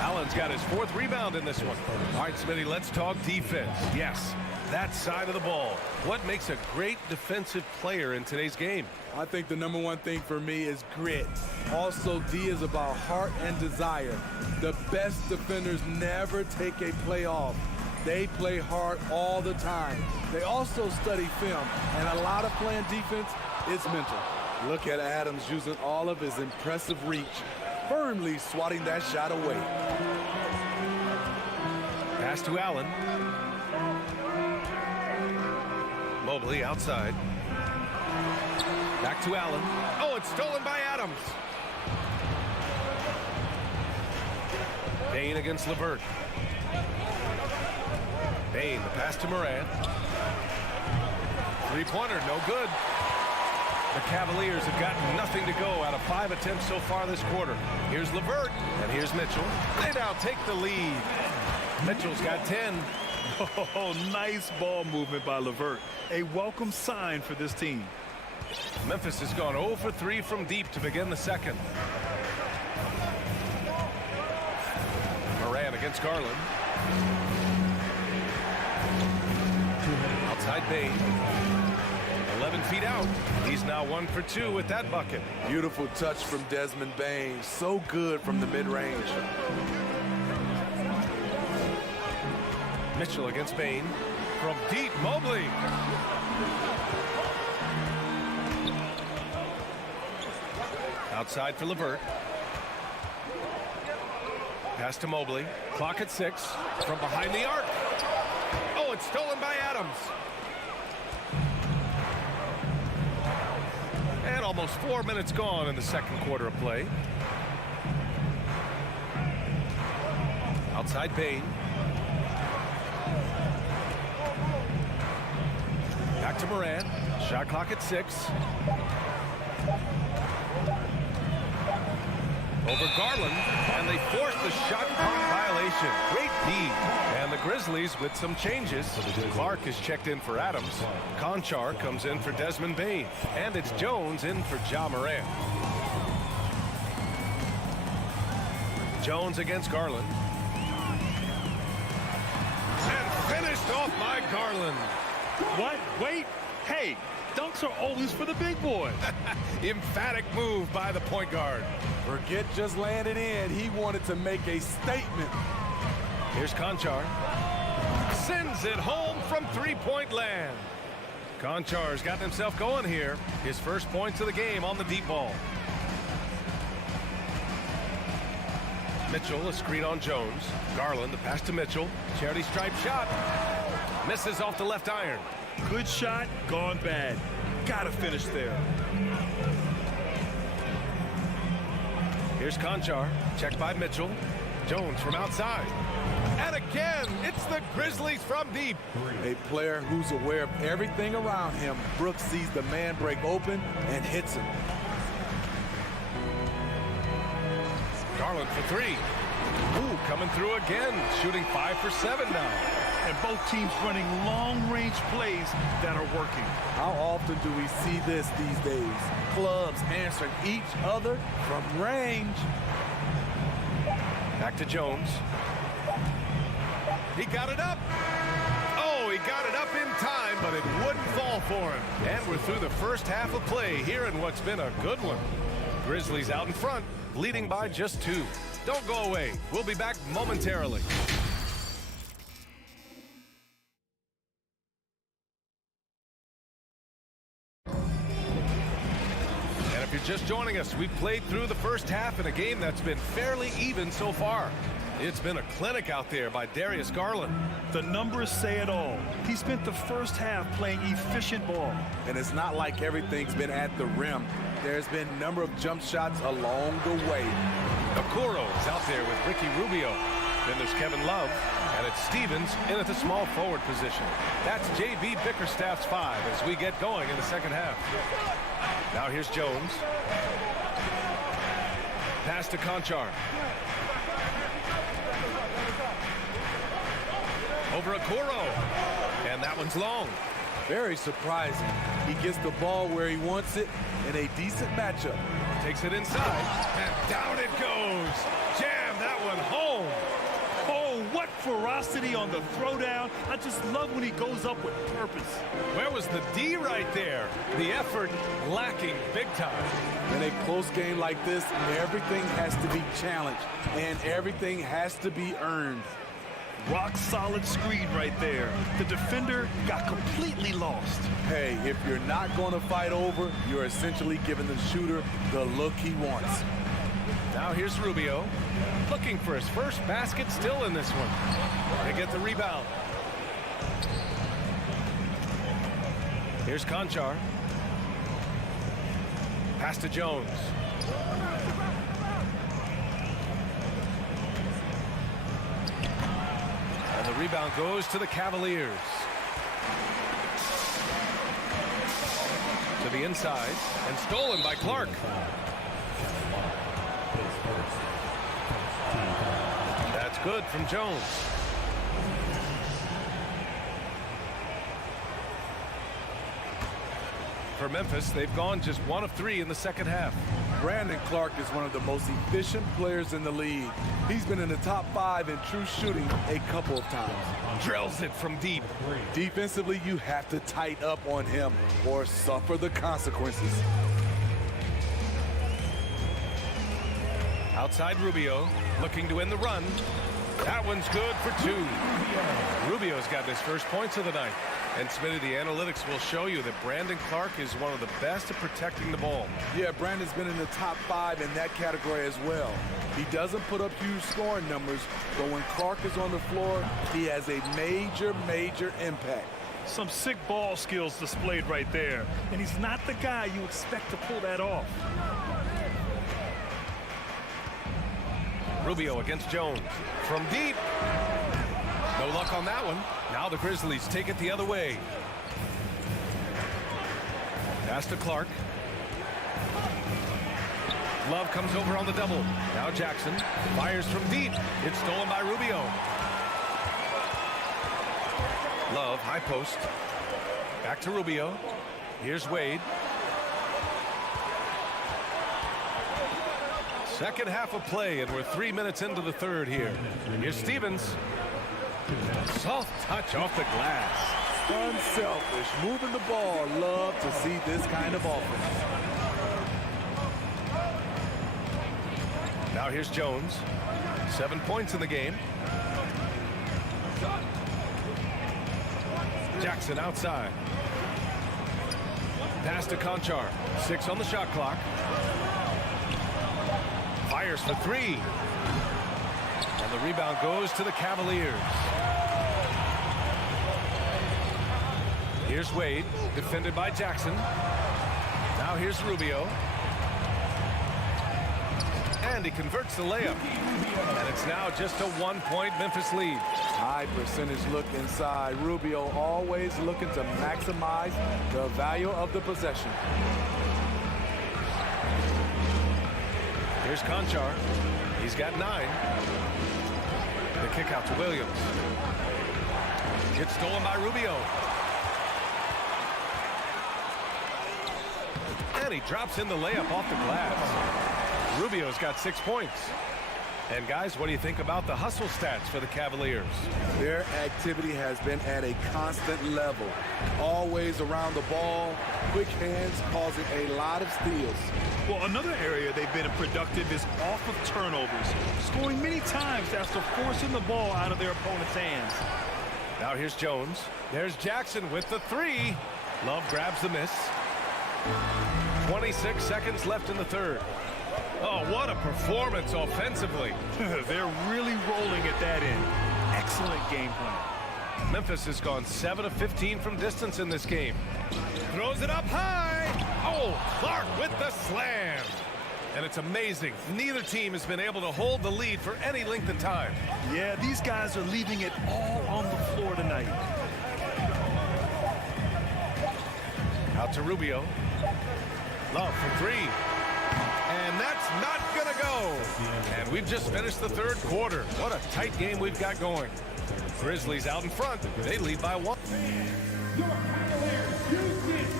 Allen's got his 4th rebound in this one. All right, Smitty, let's talk defense. Yes, that side of the ball. What makes a great defensive player in today's game? I think the number one thing for me is grit. Also, D is about heart and desire. The best defenders never take a play off. They play hard all the time. They also study film, and a lot of playing defense is mental. Look at Adams using all of his impressive reach, firmly swatting that shot away. Pass to Allen. Mobley outside. Back to Allen. Oh, it's stolen by Adams. Bane against LeVert. Bane, the pass to Morant. 3-pointer, no good. The Cavaliers have gotten nothing to go out of 5 attempts so far this quarter. Here's LeVert, and here's Mitchell. They now take the lead. Mitchell's got 10. Oh, nice ball movement by LeVert. A welcome sign for this team. Memphis has gone 0 for 3 from deep to begin the second. Morant against Garland. Outside Bane. 11 feet out. He's now 1 for 2 with that bucket. Beautiful touch from Desmond Bain. So good from the mid-range. Mitchell against Bain. From deep, Mobley. Outside for LeVert. Pass to Mobley. Clock at 6. From behind the arc. Oh, it's stolen by Adams. And almost 4 minutes gone in the second quarter of play. Outside Bain. Back to Morant. Shot clock at 6. Over Garland, and they force the shot clock violation. Great D. And the Grizzlies with some changes. Clark is checked in for Adams. Conchar comes in for Desmond Bain. And it's Jones in for Ja Morant. Jones against Garland. And finished off by Garland. What? Wait. Hey, dunks are always for the big boy. Emphatic move by the point guard. Forget just laying it in. He wanted to make a statement. Here's Conchar. Sends it home from three-point land. Conchar's gotten himself going here. His first points of the game on the deep ball. Mitchell, a screen on Jones. Garland, the pass to Mitchell. Charity stripe shot. Misses off the left iron. Good shot, gone bad. Gotta finish there. Here's Conchar. Checked by Mitchell. Jones from outside. And again, it's the Grizzlies from deep. A player who's aware of everything around him. Brooks sees the man break open and hits him. Garland for 3. Ooh, coming through again. Shooting 5 for 7 now. And both teams running long-range plays that are working. How often do we see this these days? Clubs answering each other from range. Back to Jones. He got it up. Oh, he got it up in time, but it wouldn't fall for him. And we're through the first half of play here in what's been a good one. Grizzlies out in front, leading by just 2. Don't go away. We'll be back momentarily. If you're just joining us, we've played through the first half in a game that's been fairly even so far. It's been a clinic out there by Darius Garland. The numbers say it all. He spent the first half playing efficient ball. And it's not like everything's been at the rim. There's been a number of jump shots along the way. Okoro is out there with Ricky Rubio. Then there's Kevin Love, and it's Stevens in at the small forward position. That's J.B. Bickerstaff's 5 as we get going in the second half. Now here's Jones. Pass to Conchar. Over Okoro. And that one's long. Very surprising. He gets the ball where he wants it in a decent matchup. Takes it inside. And down it goes. Jam that one home. Oh, what ferocity on the throwdown. I just love when he goes up with purpose. Where was the D right there? The effort lacking big time. In a close game like this, everything has to be challenged and everything has to be earned. Rock solid screen right there. The defender got completely lost. Hey, if you're not going to fight over, you're essentially giving the shooter the look he wants. Now here's Rubio, looking for his first basket still in this one. They get the rebound. Here's Conchar. Pass to Jones. And the rebound goes to the Cavaliers. To the inside, and stolen by Clark. That's good from Jones. For Memphis, they've gone just 1 of 3 in the second half. Brandon Clark is one of the most efficient players in the league. He's been in the top 5 in true shooting a couple of times. Drills it from deep. Defensively, you have to tighten up on him or suffer the consequences. Outside Rubio, looking to win the run. That one's good for 2. Rubio's got his first points of the night. And Smitty, the analytics will show you that Brandon Clark is one of the best at protecting the ball. Yeah, Brandon's been in the top 5 in that category as well. He doesn't put up huge scoring numbers, but when Clark is on the floor, he has a major, major impact. Some sick ball skills displayed right there. And he's not the guy you expect to pull that off. Rubio against Jones. From deep. No luck on that one. Now the Grizzlies take it the other way. Pass to Clark. Love comes over on the double. Now Jackson fires from deep. It's stolen by Rubio. Love, high post. Back to Rubio. Here's Wade. Second half of play, and we're 3 minutes into the third here. Here's Stevens. Soft touch off the glass. Unselfish, moving the ball. Love to see this kind of offense. Now here's Jones. 7 points in the game. Jackson outside. Pass to Conchar. 6 on the shot clock. Fires for 3. And the rebound goes to the Cavaliers. Here's Wade, defended by Jackson. Now here's Rubio. And he converts the layup. And it's now just a 1-point Memphis lead. High percentage look inside. Rubio always looking to maximize the value of the possession. Here's Conchar. He's got 9. The kick out to Williams. It's stolen by Rubio. And he drops in the layup off the glass. Rubio's got 6 points. And guys, what do you think about the hustle stats for the Cavaliers? Their activity has been at a constant level. Always around the ball, quick hands causing a lot of steals. Well, another area they've been productive is off of turnovers, scoring many times after forcing the ball out of their opponent's hands. Now here's Jones. There's Jackson with the 3. Love grabs the miss. 26 seconds left in the third. Oh, what a performance offensively. They're really rolling at that end. Excellent game plan. Memphis has gone 7 of 15 from distance in this game. Throws it up high. Oh, Clark with the slam. And it's amazing. Neither team has been able to hold the lead for any length of time. Yeah, these guys are leaving it all on the floor tonight. Out to Rubio. Love for 3. And that's not going to go. And we've just finished the third quarter. What a tight game we've got going. Grizzlies out in front. They lead by 1.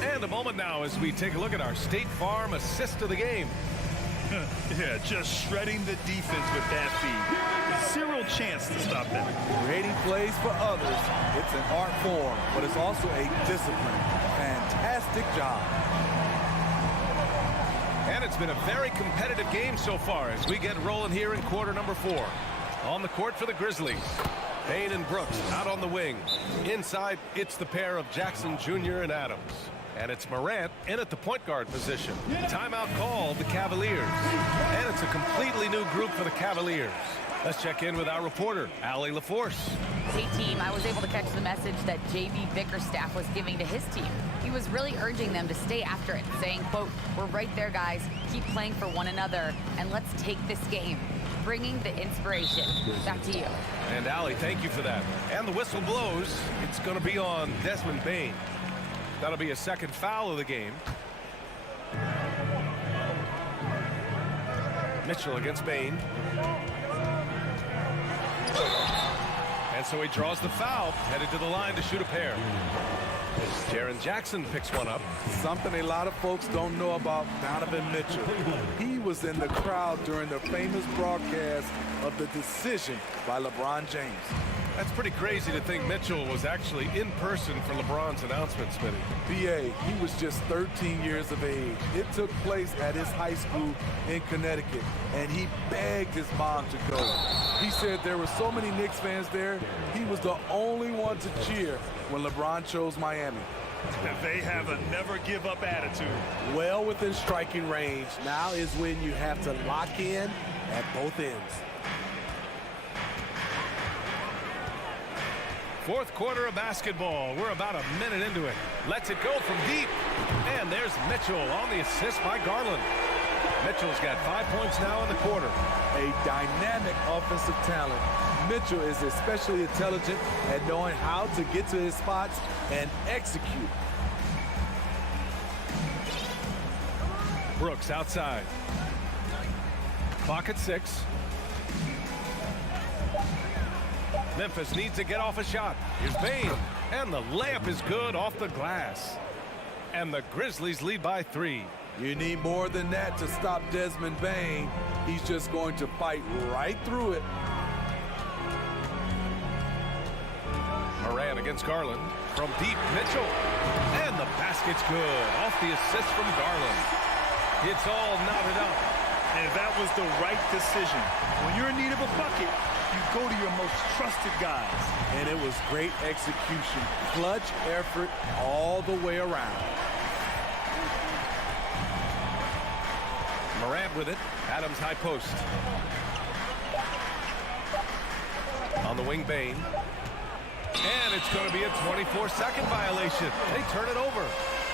And a moment now as we take a look at our State Farm assist of the game. Yeah, just shredding the defense with that feed. Zero chance to stop them. Creating plays for others, it's an art form, but it's also a discipline. Fantastic job. And it's been a very competitive game so far as we get rolling here in quarter number 4. On the court for the Grizzlies. Payne and Brooks out on the wing. Inside, it's the pair of Jackson Jr. and Adams. And it's Morant in at the point guard position. Timeout called the Cavaliers. And it's a completely new group for the Cavaliers. Let's check in with our reporter, Allie LaForce. Hey team, I was able to catch the message that JV Bickerstaff was giving to his team. He was really urging them to stay after it, saying, quote, "We're right there, guys. Keep playing for one another, and let's take this game." Bringing the inspiration. Back to you. And Allie, thank you for that. And the whistle blows. It's going to be on Desmond Bane. That'll be a second foul of the game. Mitchell against Bane. And so he draws the foul, headed to the line to shoot a pair. Jaren Jackson picks one up. Something a lot of folks don't know about Donovan Mitchell. He was in the crowd during the famous broadcast of the decision by LeBron James. That's pretty crazy to think Mitchell was actually in person for LeBron's announcement, Smitty. BA, he was just 13 years of age. It took place at his high school in Connecticut, and he begged his mom to go. He said there were so many Knicks fans there, he was the only one to cheer when LeBron chose Miami. They have a never-give-up attitude. Well within striking range. Now is when you have to lock in at both ends. Fourth quarter of basketball. We're about a minute into it. Lets it go from deep. And there's Mitchell on the assist by Garland. Mitchell's got 5 points now in the quarter. A dynamic offensive talent. Mitchell is especially intelligent at knowing how to get to his spots and execute. Brooks outside. Clock at 6. Memphis needs to get off a shot. Here's Bane. And the layup is good off the glass. And the Grizzlies lead by 3. You need more than that to stop Desmond Bane. He's just going to fight right through it. Moran against Garland. From deep, Mitchell. And the basket's good. Off the assist from Garland. It's all knotted up. And that was the right decision. When you're in need of a bucket, you go to your most trusted guys. And it was great execution. Clutch effort all the way around. Morant with it. Adams high post. On the wing, Bane. And it's going to be a 24-second violation. They turn it over.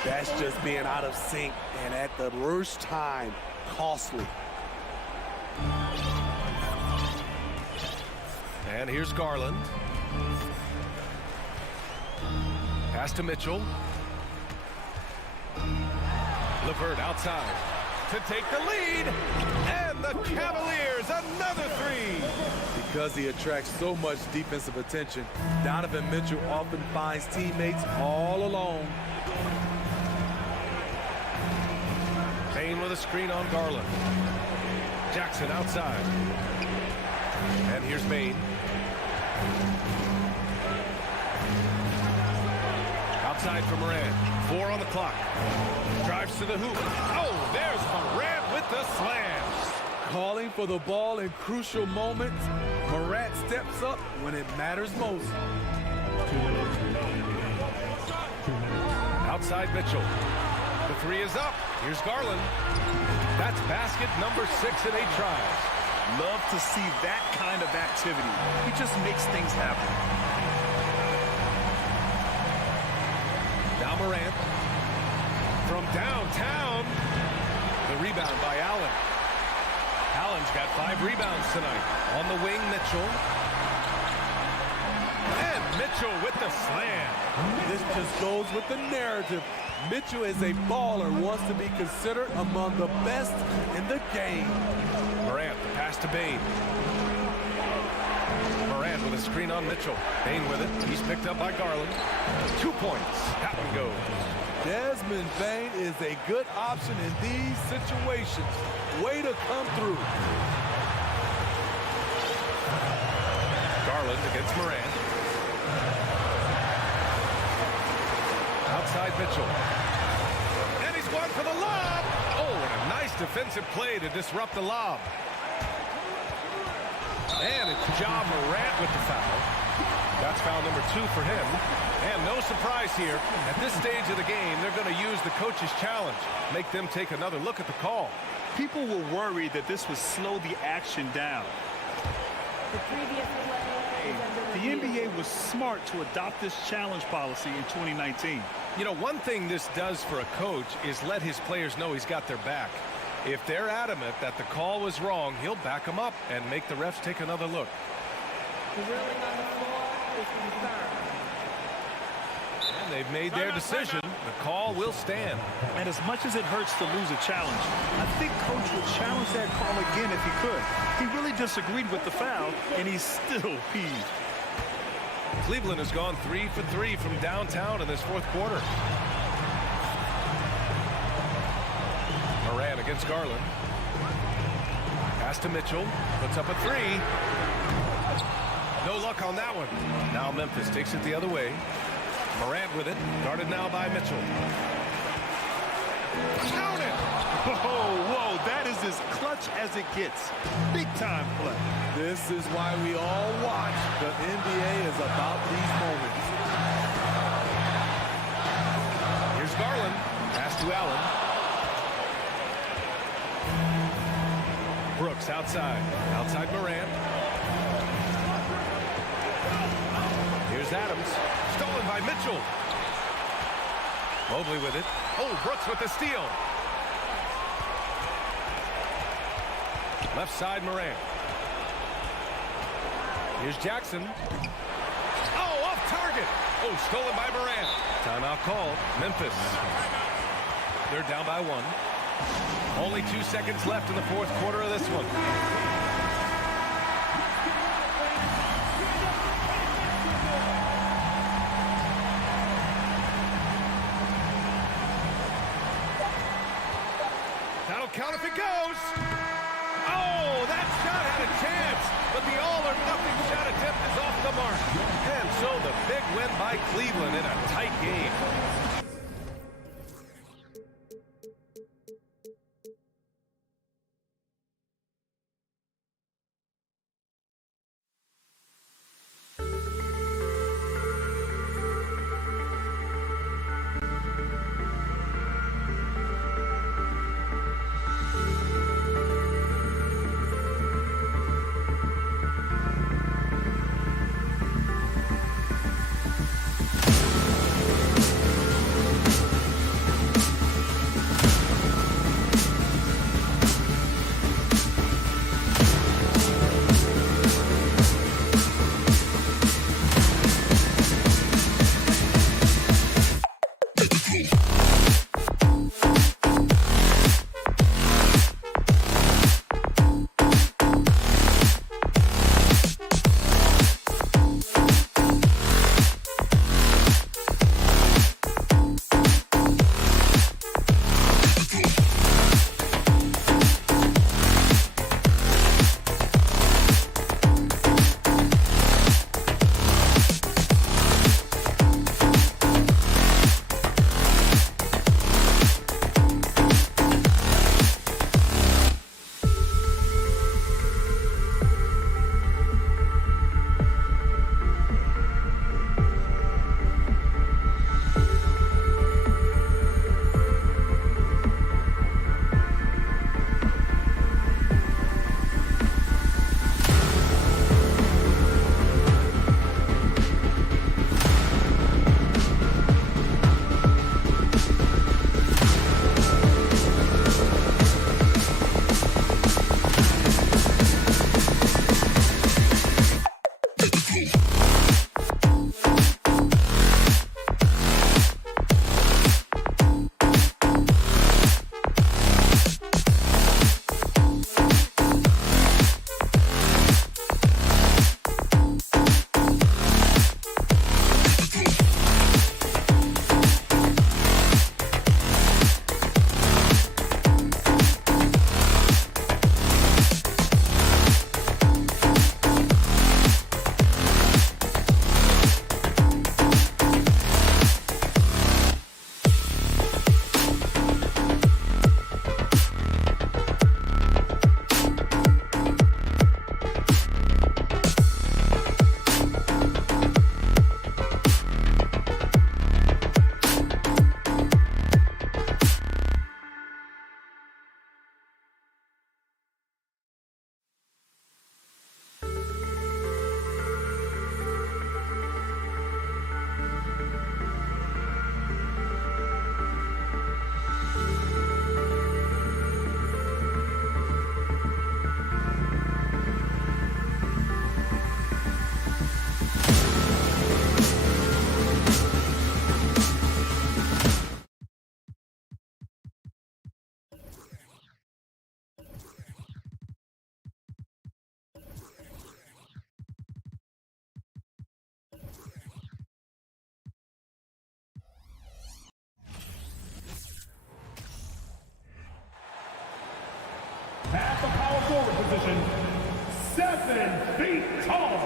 That's just being out of sync and at the worst time, costly. And here's Garland. Pass to Mitchell. LeVert outside to take the lead. And the Cavaliers, another 3. Because he attracts so much defensive attention, Donovan Mitchell often finds teammates all alone. Payne with a screen on Garland. Jackson outside. And here's Bane. Outside for Moran. 4 on the clock. Drives to the hoop. Oh, there's Moran with the slam. Calling for the ball in crucial moments. Morant steps up when it matters most. 2 minutes remaining. 2 minutes. Outside Mitchell. The 3 is up. Here's Garland. That's basket number 6 in 8 tries. Love to see that kind of activity. He just makes things happen. Now Morant. From downtown. The rebound by Allen. Allen's got 5 rebounds tonight. On the wing, Mitchell. And Mitchell with the slam. This just goes with the narrative. Mitchell is a baller, wants to be considered among the best in the game. Morant, the pass to Bane. Morant with a screen on Mitchell. Bane with it. He's picked up by Garland. 2 points. That one goes. Desmond Bane is a good option in these situations. Way to come through. Garland against Morant. Outside Mitchell. And he's going for the lob. Oh, and a nice defensive play to disrupt the lob. And it's Ja Morant with the foul. That's foul number 2 for him. And no surprise here. At this stage of the game, they're going to use the coach's challenge. Make them take another look at the call. People were worried that this would slow the action down. The NBA was smart to adopt this challenge policy in 2019. You know, one thing this does for a coach is let his players know he's got their back. If they're adamant that the call was wrong, he'll back them up and make the refs take another look. The ruling on the floor is confirmed. And they've made their decision. The call will stand. And as much as it hurts to lose a challenge, I think Coach would challenge that call again if he could. He really disagreed with the foul, and he's still peeved. Cleveland has gone 3 for 3 from downtown in this fourth quarter. Moran against Garland. Pass to Mitchell. Puts up a three. No luck on that one. Now Memphis takes it the other way. Morant with it. Guarded now by Mitchell. Count it! Whoa, that is as clutch as it gets. Big time play. This is why we all watch. The NBA is about these moments. Here's Garland. Pass to Allen. Brooks outside. Outside Morant. Here's Adams. Stolen by Mitchell. Mobley with it. Oh, Brooks with the steal. Left side Morant. Here's Jackson. Oh, off target. Oh, stolen by Morant. Timeout called. Memphis. They're down by 1. Only 2 seconds left in the fourth quarter of this one. That'll count if it goes. Oh, that shot had a chance, but the all-or-nothing shot attempt is off the mark. And so the big win by Cleveland in a tight game. 7 feet tall.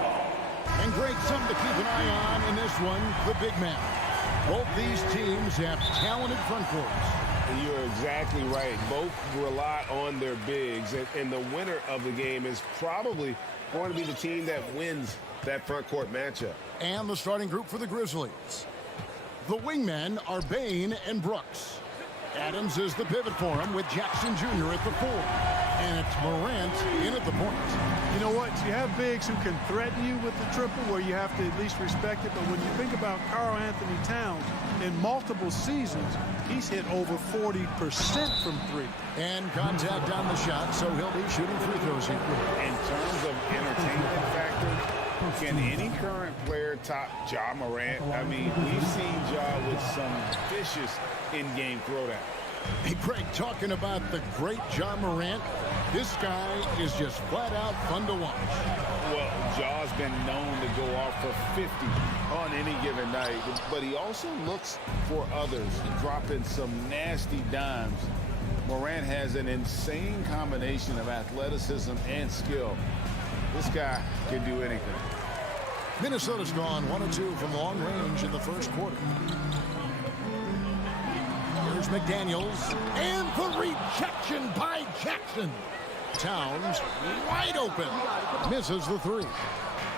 And great, something to keep an eye on in this one, the big man. Both these teams have talented front courts. You're exactly right. Both rely on their bigs, and the winner of the game is probably going to be the team that wins that front court matchup. And the starting group for the Grizzlies. The wingmen are Bain and Brooks. Adams is the pivot for him with Jackson Jr. at the 4. And it's Morant in at the point. You know what? You have bigs who can threaten you with the triple where you have to at least respect it. But when you think about Karl Anthony Towns, in multiple seasons, he's hit over 40% from 3. And contact on the shot, so he'll be shooting free throws here. In terms of entertainment factor, can any current player top Ja Morant? I mean, we've seen Ja with some vicious in-game throwdown. Hey, Craig, talking about the great Ja Morant, this guy is just flat out fun to watch. Well, Ja's been known to go off for 50 on any given night, but he also looks for others, dropping some nasty dimes. Morant has an insane combination of athleticism and skill. This guy can do anything. Minnesota's gone 1 of 2 from long range in the first quarter. Here's McDaniels, and the rejection by Jackson. Towns wide open, misses the 3.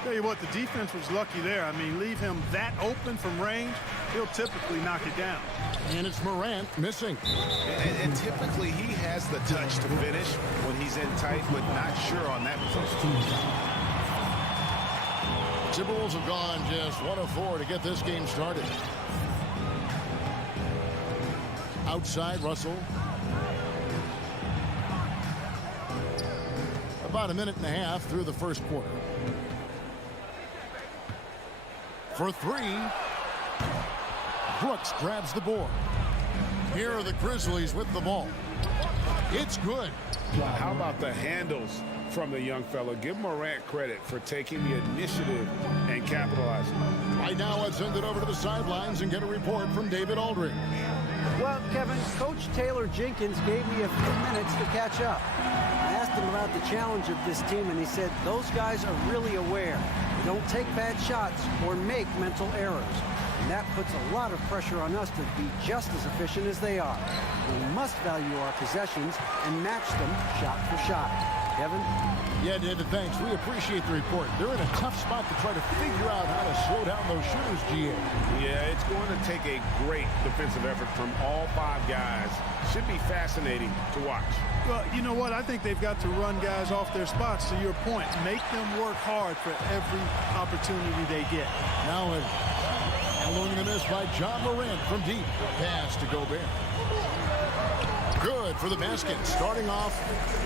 Tell you what, the defense was lucky there. I mean, leave him that open from range, he'll typically knock it down. And it's Morant missing. And typically he has the touch to finish when he's in tight, but not sure on that position. Timberwolves have gone just 1 of 4 to get this game started. Outside, Russell. About a minute and a half through the first quarter. For 3, Brooks grabs the board. Here are the Grizzlies with the ball. It's good. How about the handles from the young fella? Give Morant credit for taking the initiative and capitalizing. Right now, let's send it over to the sidelines and get a report from David Aldridge. Well, Kevin, Coach Taylor Jenkins gave me a few minutes to catch up. I asked him about the challenge of this team, and he said those guys are really aware. They don't take bad shots or make mental errors. And that puts a lot of pressure on us to be just as efficient as they are. We must value our possessions and match them shot for shot. Kevin? Yeah, David, thanks. We appreciate the report. They're in a tough spot to try to figure out how to slow down those shooters, GA. Yeah, it's going to take a great defensive effort from all 5 guys. Should be fascinating to watch. Well, you know what? I think they've got to run guys off their spots, to your point. Make them work hard for every opportunity they get. Now, along the miss by John Morant from deep. Pass to Gobert. Good for the basket. Starting off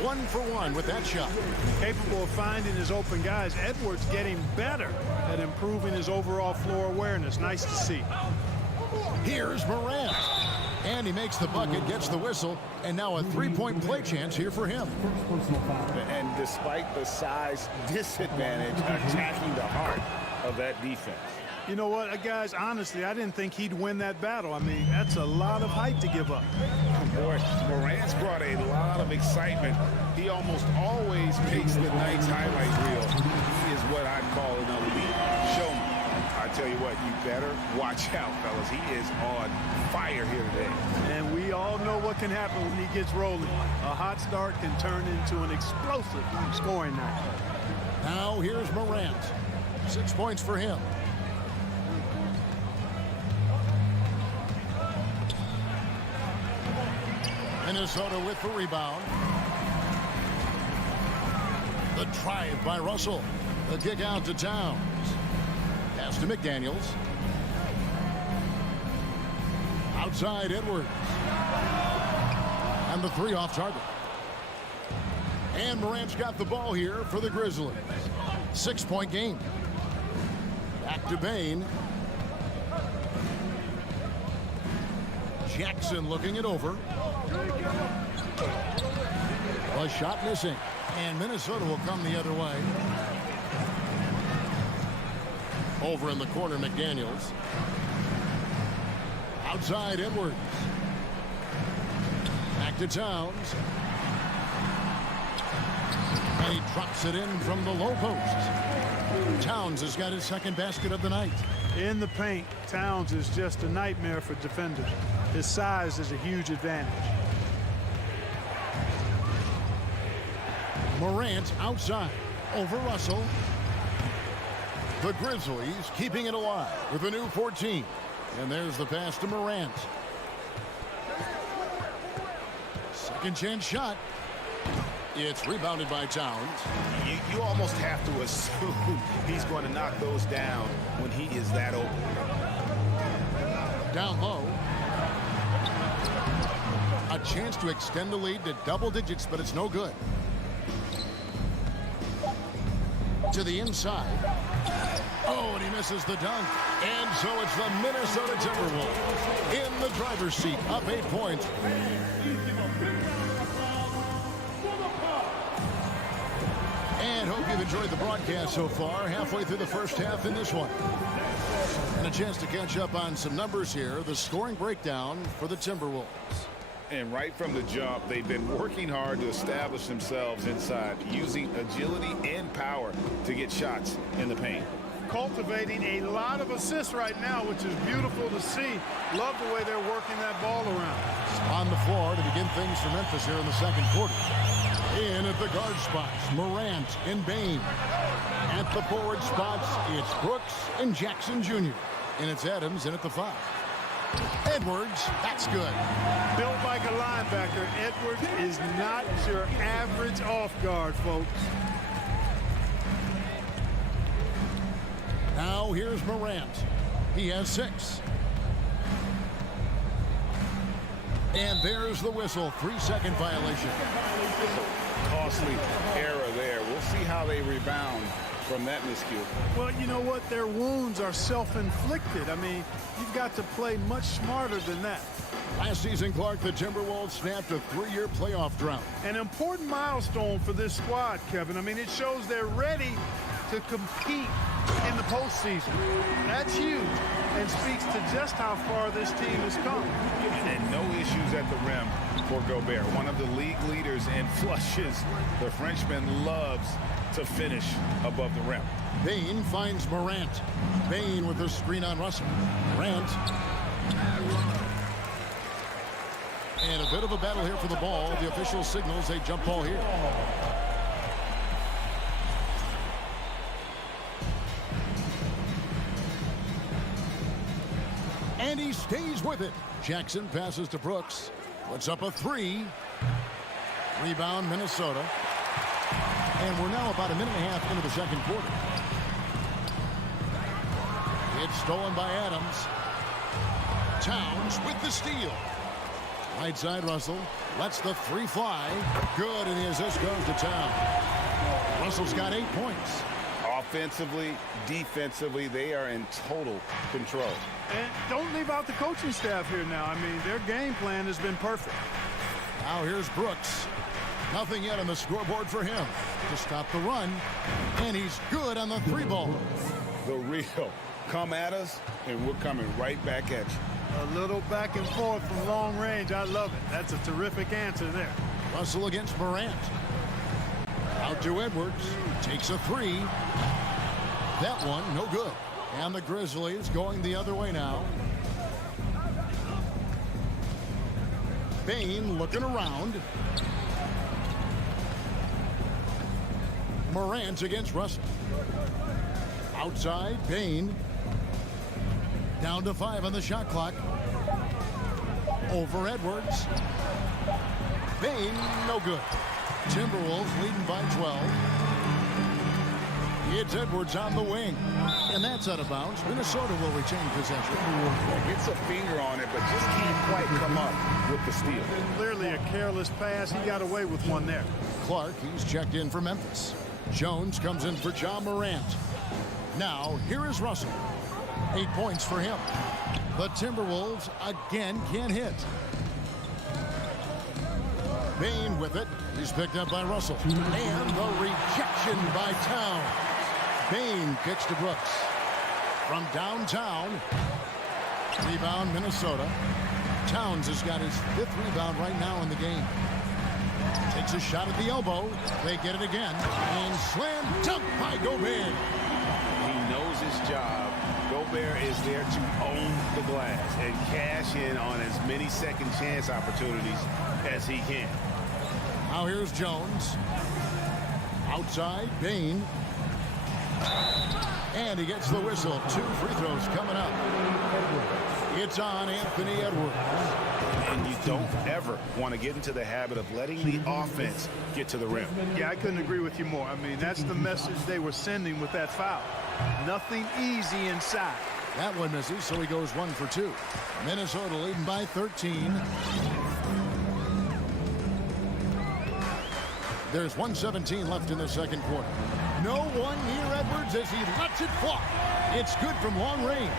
1 for 1 with that shot. Capable of finding his open guys. Edwards getting better at improving his overall floor awareness. Nice to see. Here's Morant. And he makes the bucket, gets the whistle, and now a 3-point play chance here for him. And despite the size disadvantage, attacking the heart of that defense. You know what, guys, honestly, I didn't think he'd win that battle. I mean, that's a lot of height to give up. Boy, Morant's brought a lot of excitement. He almost always makes the night's highlight reel. He is what I'd call an elite showman. I tell you what, you better watch out, fellas. He is on fire here today. And we all know what can happen when he gets rolling. A hot start can turn into an explosive scoring night. Now here's Morant. 6 points for him. Minnesota with the rebound. The drive by Russell. The kick out to Towns. Pass to McDaniels. Outside Edwards. And the 3 off target. And Morant's got the ball here for the Grizzlies. 6-point game. Back to Bain. Jackson looking it over. A shot missing. And Minnesota will come the other way. Over in the corner, McDaniels. Outside Edwards. Back to Towns. And he drops it in from the low post. Towns has got his second basket of the night. In the paint, Towns is just a nightmare for defenders. His size is a huge advantage. Morant outside over Russell. The Grizzlies keeping it alive with a new 14. And there's the pass to Morant. Second chance shot. It's rebounded by Towns. You almost have to assume he's going to knock those down when he is that open. Down low. A chance to extend the lead to double digits, but it's no good. To the inside. Oh, and he misses the dunk. And so it's the Minnesota Timberwolves in the driver's seat, up 8 points. And hope you've enjoyed the broadcast so far. Halfway through the first half in this one. And a chance to catch up on some numbers here. The scoring breakdown for the Timberwolves. And right from the jump, they've been working hard to establish themselves inside, using agility and power to get shots in the paint. Cultivating a lot of assists right now, which is beautiful to see. Love the way they're working that ball around. On the floor to begin things for Memphis here in the second quarter. In at the guard spots, Morant and Bane. At the forward spots, it's Brooks and Jackson Jr. And it's Adams in at the 5. Edwards, that's good. Built like a linebacker, Edwards is not your average off guard, folks. Now here's Morant. He has 6. And there's the whistle. 3-second violation. Costly error there. We'll see how they rebound from that miscue. Well, you know what? Their wounds are self-inflicted. I mean, you've got to play much smarter than that. Last season, Clark, the Timberwolves snapped a 3-year playoff drought. An important milestone for this squad, Kevin. I mean, it shows they're ready to compete in the postseason. That's huge and speaks to just how far this team has come. And no issues at the rim for Gobert. One of the league leaders in flushes. The Frenchman loves to finish above the rim. Bane finds Morant. Bane with the screen on Russell. Morant. And a bit of a battle here for the ball. The official signals a jump ball here. And he stays with it. Jackson passes to Brooks. Puts up a 3. Rebound, Minnesota. And we're now about a minute and a half into the second quarter. It's stolen by Adams. Towns with the steal. Right side, Russell. Lets the 3 fly. Good, and the assist goes to Towns. Russell's got 8 points. Offensively, defensively, they are in total control. And don't leave out the coaching staff here now. I mean, their game plan has been perfect. Now here's Brooks. Nothing yet on the scoreboard for him to stop the run. And he's good on the 3 ball. The real. Come at us, and we're coming right back at you. A little back and forth from long range. I love it. That's a terrific answer there. Russell against Morant. Out to Edwards. Takes a 3. That one, no good. And the Grizzlies going the other way now. Bane looking around. Morant against Russell. Outside, Bane. Down to 5 on the shot clock. Over Edwards. Bane, no good. Timberwolves leading by 12. It's Edwards on the wing. And that's out of bounds. Minnesota will retain possession. Gets a finger on it, but just can't quite come up with the steal. Clearly a careless pass. He got away with one there. Clark, he's checked in for Memphis. Jones comes in for Ja Morant. Now, here is Russell. 8 points for him. The Timberwolves again can't hit. Bane with it. He's picked up by Russell. And the rejection by Towns. Bane kicks to Brooks. From downtown. Rebound, Minnesota. Towns has got his 5th rebound right now in the game. Takes a shot at the elbow. They get it again. And slam dunk by Gobert. He knows his job. Gobert is there to own the glass and cash in on as many second chance opportunities as he can. Now here's Jones. Outside, Bain. And he gets the whistle. 2 free throws coming up. It's on Anthony Edwards. And you don't ever want to get into the habit of letting the offense get to the rim. Yeah, I couldn't agree with you more. I mean, that's the message they were sending with that foul. Nothing easy inside. That one misses, so he goes 1 for 2. Minnesota leading by 13. There's 1:17 left in the second quarter. No one near Edwards as he lets it fly. It's good from long range.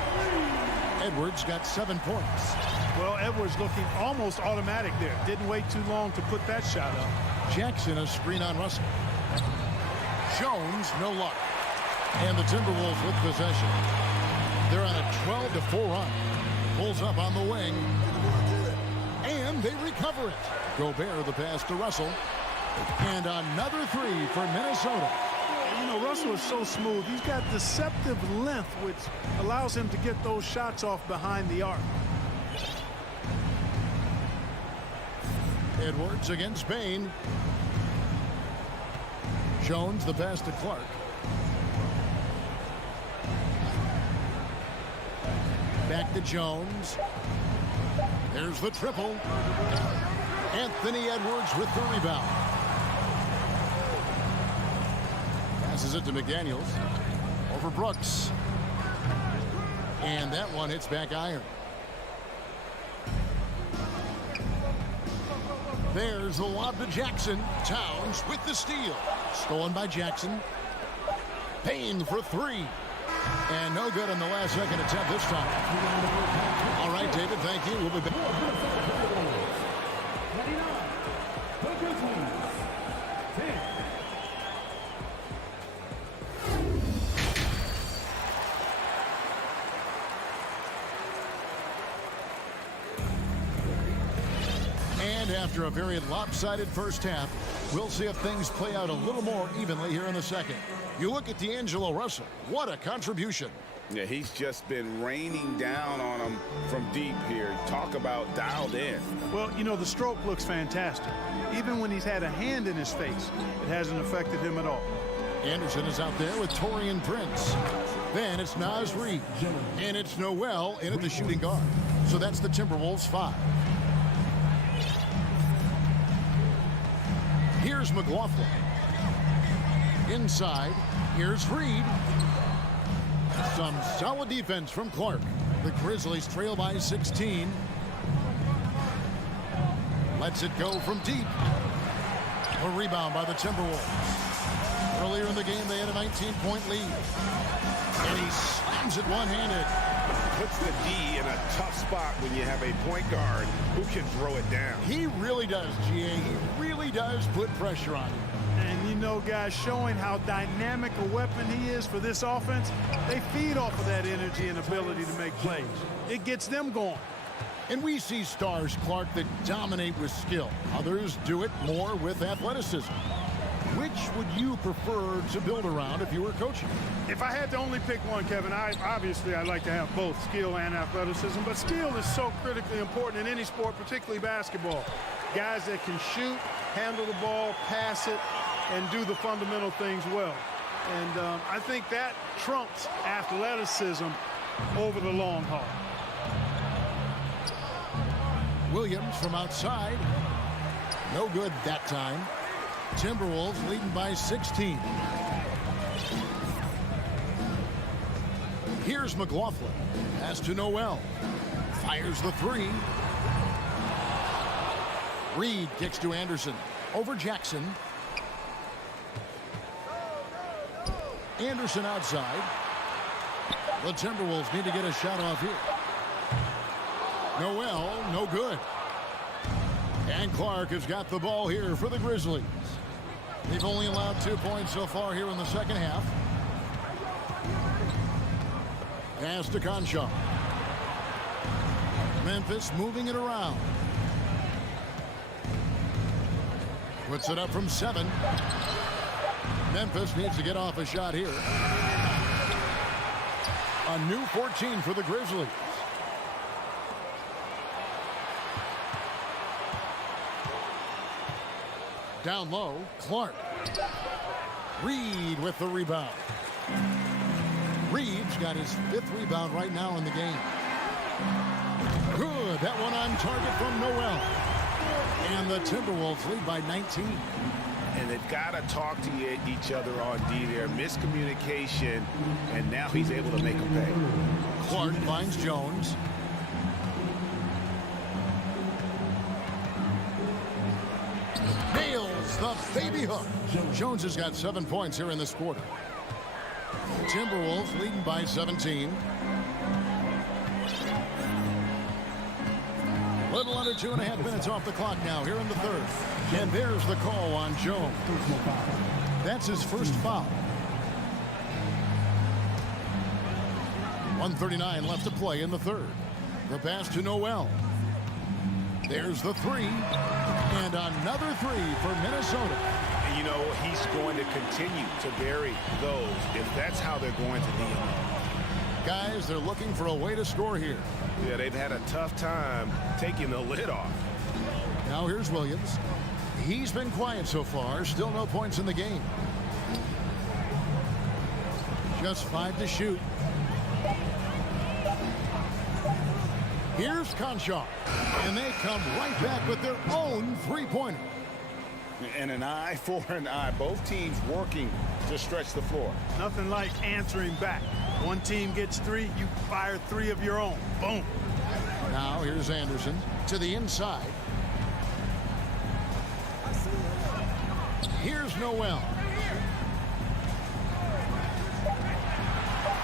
Edwards got 7 points. Well, Edwards looking almost automatic there. Didn't wait too long to put that shot up. Jackson a screen on Russell. Jones, no luck. And the Timberwolves with possession. They're on a 12-4 run. Pulls up on the wing. And they recover it. Gobert the pass to Russell. And another 3 for Minnesota. You know, Russell is so smooth. He's got deceptive length, which allows him to get those shots off behind the arc. Edwards against Bain. Jones the pass to Clark. Back to Jones. There's the triple. Anthony Edwards with the rebound. Passes it to McDaniels. Over Brooks. And that one hits back iron. There's the lob to Jackson. Towns with the steal. Stolen by Jackson. Payne for 3. And no good on the last second attempt this time. All right, David, thank you. We'll be back. And after a very lopsided first half, we'll see if things play out a little more evenly here in the second. You look at D'Angelo Russell. What a contribution. Yeah, he's just been raining down on him from deep here. Talk about dialed in. Well, you know, the stroke looks fantastic. Even when he's had a hand in his face, it hasn't affected him at all. Anderson is out there with Taurean Prince. Then it's Naz Reid. And it's Noel in at the shooting guard. So that's the Timberwolves 5. Here's McLaughlin. Inside, here's Reid. Some solid defense from Clark. The Grizzlies trail by 16. Lets it go from deep. A rebound by the Timberwolves. Earlier in the game, they had a 19-point lead. And he slams it one-handed. Puts the D in a tough spot when you have a point guard who can throw it down. He really does, GA. He really does put pressure on you. And you know, guys, showing how dynamic a weapon he is for this offense, they feed off of that energy and ability to make plays. It gets them going. And we see stars, Clark, that dominate with skill. Others do it more with athleticism. Which would you prefer to build around if you were coaching? If I had to only pick one, Kevin, obviously I'd like to have both skill and athleticism, but skill is so critically important in any sport, particularly basketball. Guys that can shoot, handle the ball, pass it, and do the fundamental things well. And I think that trumps athleticism over the long haul. Williams from outside. No good that time. Timberwolves leading by 16. Here's McLaughlin. Pass to Noel. Fires the 3. Reid kicks to Anderson. Over Jackson. Anderson outside. The Timberwolves need to get a shot off here. Noel, no good. And Clark has got the ball here for the Grizzlies. They've only allowed 2 points so far here in the second half. Pass to Conshaw. Memphis moving it around. Puts it up from 7. Memphis needs to get off a shot here. A new 14 for the Grizzlies. Down low, Clark. Reed with the rebound. Reed's got his 5th rebound right now in the game. Good. That one on target from Noel. And the Timberwolves lead by 19. And they've got to talk to each other on D there. Miscommunication, and now he's able to make a pay. Clark finds Jones. Nails the baby hook. Jones has got 7 points here in this quarter. Timberwolves leading by 17. Little under 2.5 minutes off the clock now here in the 3rd. And there's the call on Jones. That's his first foul. 1:39 left to play in the 3rd. The pass to Noel. There's the 3. And another 3 for Minnesota. And you know, he's going to continue to bury those if that's how they're going to deal. Guys, they're looking for a way to score here. Yeah, they've had a tough time taking the lid off. Now here's Williams. He's been quiet so far. Still no points in the game. Just 5 to shoot. Here's Conchar. And they come right back with their own 3-pointer. And an eye for an eye. Both teams working to stretch the floor. Nothing like answering back. One team gets 3, you fire 3 of your own. Boom. Now here's Anderson to the inside. Here's Noel.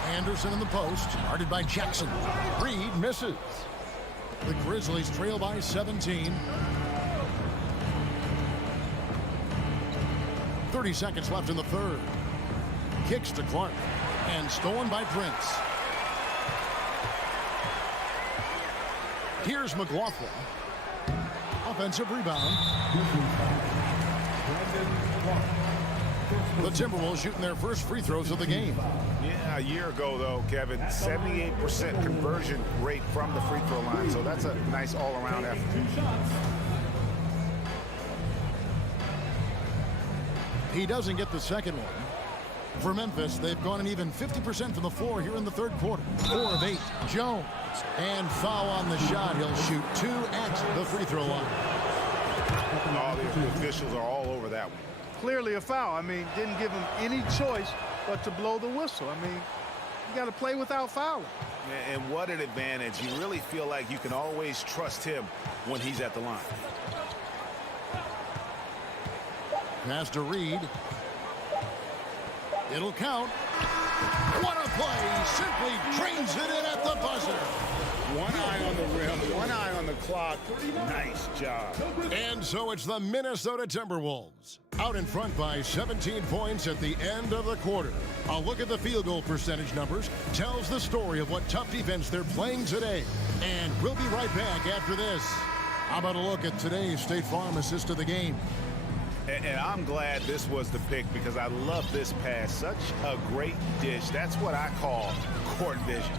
Anderson in the post, guarded by Jackson. Reed misses. The Grizzlies trail by 17. 30 seconds left in the 3rd. Kicks to Clark. And stolen by Prince. Here's McLaughlin. Offensive rebound. The Timberwolves shooting their first free throws of the game. Yeah, a year ago, though, Kevin, 78% conversion rate from the free throw line. So that's a nice all-around effort. He doesn't get the second one. For Memphis, they've gone an even 50% from the floor here in the 3rd quarter. 4 of 8. Jones. And foul on the shot. He'll shoot 2 at the free throw line. All the officials are all over that one. Clearly a foul. I mean, didn't give him any choice but to blow the whistle. I mean, you got to play without fouling. And what an advantage. You really feel like you can always trust him when he's at the line. Pass to Reed. It'll count. What a play. Simply trains it in at the buzzer. One eye on the rim, one eye on the clock. Nice job. And so it's the Minnesota Timberwolves out in front by 17 points at the end of the quarter. A look at the field goal percentage numbers tells the story of what tough defense they're playing today. And we'll be right back after this. How about a look at today's State Farm assist of the game? And I'm glad this was the pick because I love this pass. Such a great dish. That's what I call court vision.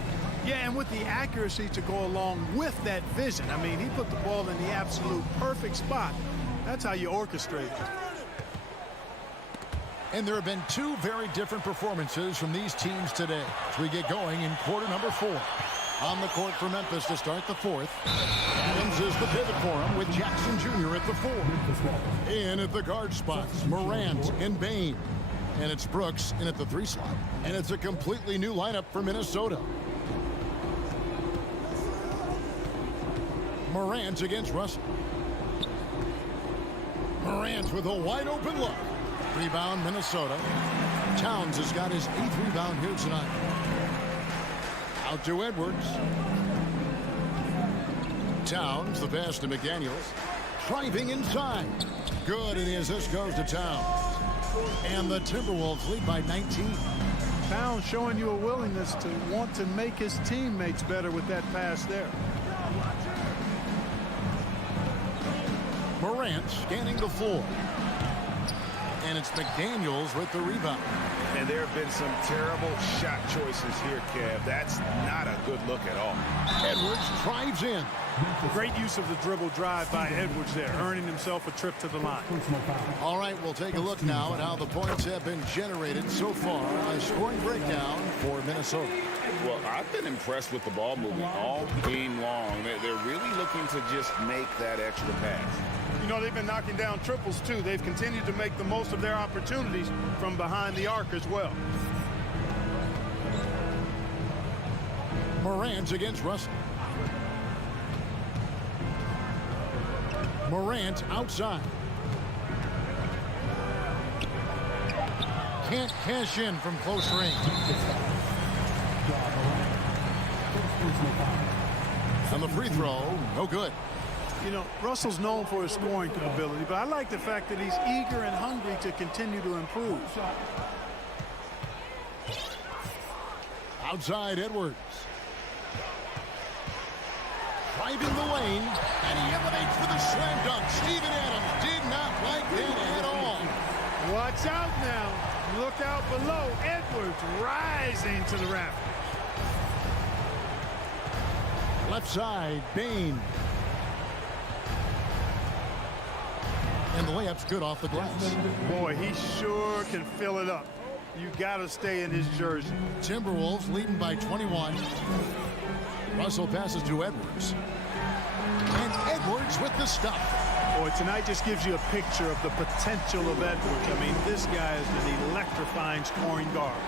Yeah, and with the accuracy to go along with that vision. I mean, he put the ball in the absolute perfect spot. That's how you orchestrate it. And there have been 2 very different performances from these teams today as we get going in quarter number 4. On the court for Memphis to start the 4th. Adams is the pivot for him with Jackson Jr. at the 4. In at the guard spots, Morant and Bain. And it's Brooks in at the 3 slot. And it's a completely new lineup for Minnesota. Morant against Russell. Morant with a wide open look. Rebound Minnesota. Towns has got his 8th rebound here tonight. Out to Edwards. Towns, the pass to McDaniels. Driving inside. Good, and the assist goes to Towns. And the Timberwolves lead by 19. Towns showing you a willingness to want to make his teammates better with that pass there. Morant scanning the floor. and it's McDaniels with the rebound. And there have been some terrible shot choices here, Kev. That's not a good look at all. Edwards drives in. Great use of the dribble drive by Edwards there, earning himself a trip to the line. All right, we'll take a look now at how the points have been generated so far. A scoring breakdown for Minnesota. Well, I've been impressed with the ball movement all game long. They're really looking to just make that extra pass. You know, they've been knocking down triples, too. They've continued to make the most of their opportunities from behind the arc as well. Morant against Russell. Morant outside. Can't cash in from close range. And the free throw, no good. You know, Russell's known for his scoring ability, but I like the fact that he's eager and hungry to continue to improve. Outside Edwards. Driving the lane, and he elevates for the slam dunk. Steven Adams did not like that at all. Watch out now. Look out below. Edwards rising to the rafters. Left side, Bain. And the layup's good off the glass. Boy, he sure can fill it up. You got to stay in his jersey. Timberwolves leading by 21. Russell passes to Edwards. And Edwards with the stuff. Boy, tonight just gives you a picture of the potential of Edwards. I mean, this guy is an electrifying scoring guard.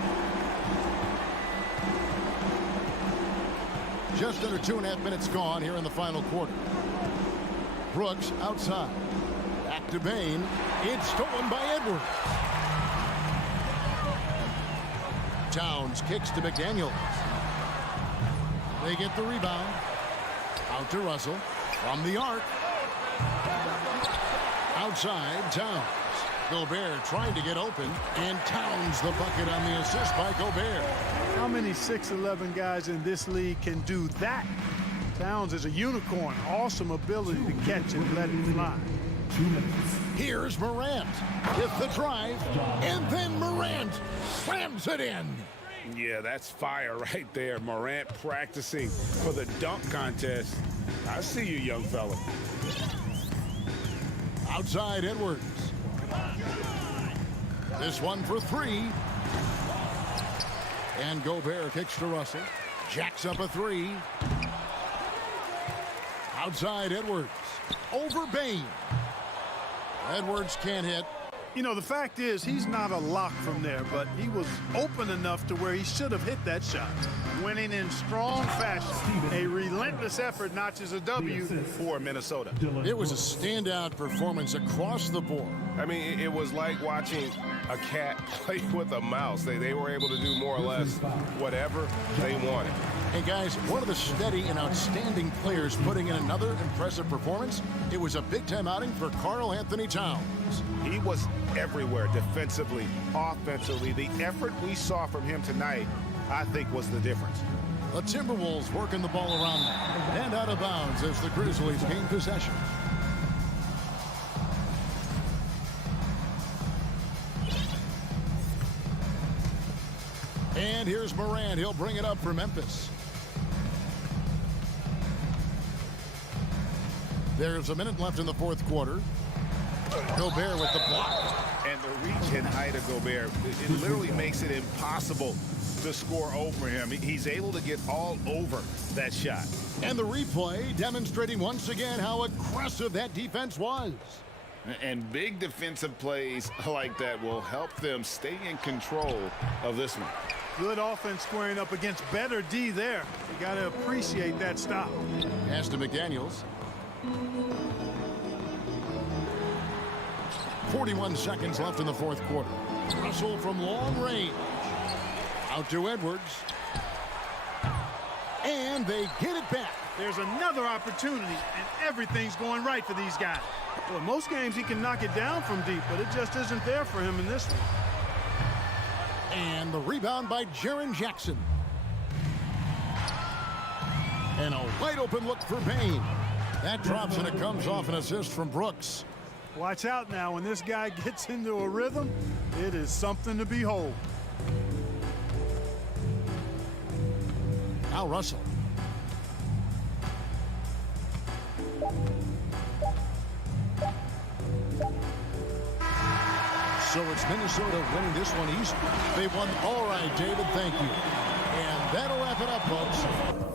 Just under 2.5 minutes gone here in the final quarter. Brooks outside. Back to Bain. It's stolen by Edwards. Towns kicks to McDaniels. They get the rebound. Out to Russell. From the arc. Outside, Towns. Gobert trying to get open. And Towns the bucket on the assist by Gobert. How many 6'11" guys in this league can do that? Towns is a unicorn. Awesome ability to catch and let it fly. Here's Morant with the drive. And then Morant slams it in. Yeah, that's fire right there. Morant practicing for the dunk contest. I see you, young fella. Outside Edwards. This one for three. And Gobert kicks to Russell. Jacks up a three. Outside Edwards. Over Bain. Edwards can't hit. You know, the fact is, he's not a lock from there, but he was open enough to where he should have hit that shot. Winning in strong fashion. A relentless effort notches a W for Minnesota. It was a standout performance across the board. I mean, it was like watching a cat play with a mouse. They were able to do more or less whatever they wanted. And guys, one of the steady and outstanding players putting in another impressive performance, it was a big-time outing for Karl Anthony Towns. He was everywhere defensively, offensively. The effort we saw from him tonight, I think, was the difference. The Timberwolves working the ball around and out of bounds as the Grizzlies gain possession. And here's Morant. He'll bring it up for Memphis. There's a minute left in the fourth quarter. Gobert with the block. And the reach and height of Gobert, it literally makes it impossible to score over him. He's able to get all over that shot. And the replay demonstrating once again how aggressive that defense was. And big defensive plays like that will help them stay in control of this one. Good offense squaring up against better D there. You got to appreciate that stop. Pass to McDaniels. 41 seconds left in the fourth quarter. Russell from long range. Out to Edwards. And they get it back. There's another opportunity, and everything's going right for these guys. Well, most games he can knock it down from deep, but it just isn't there for him in this one. And the rebound by Jaren Jackson. And a wide open look for Bain. That drops and it comes off an assist from Brooks. Watch out now. When this guy gets into a rhythm, it is something to behold. Now Russell. So it's Minnesota winning this one easy. They won. All right, David, thank you. And that'll wrap it up, folks.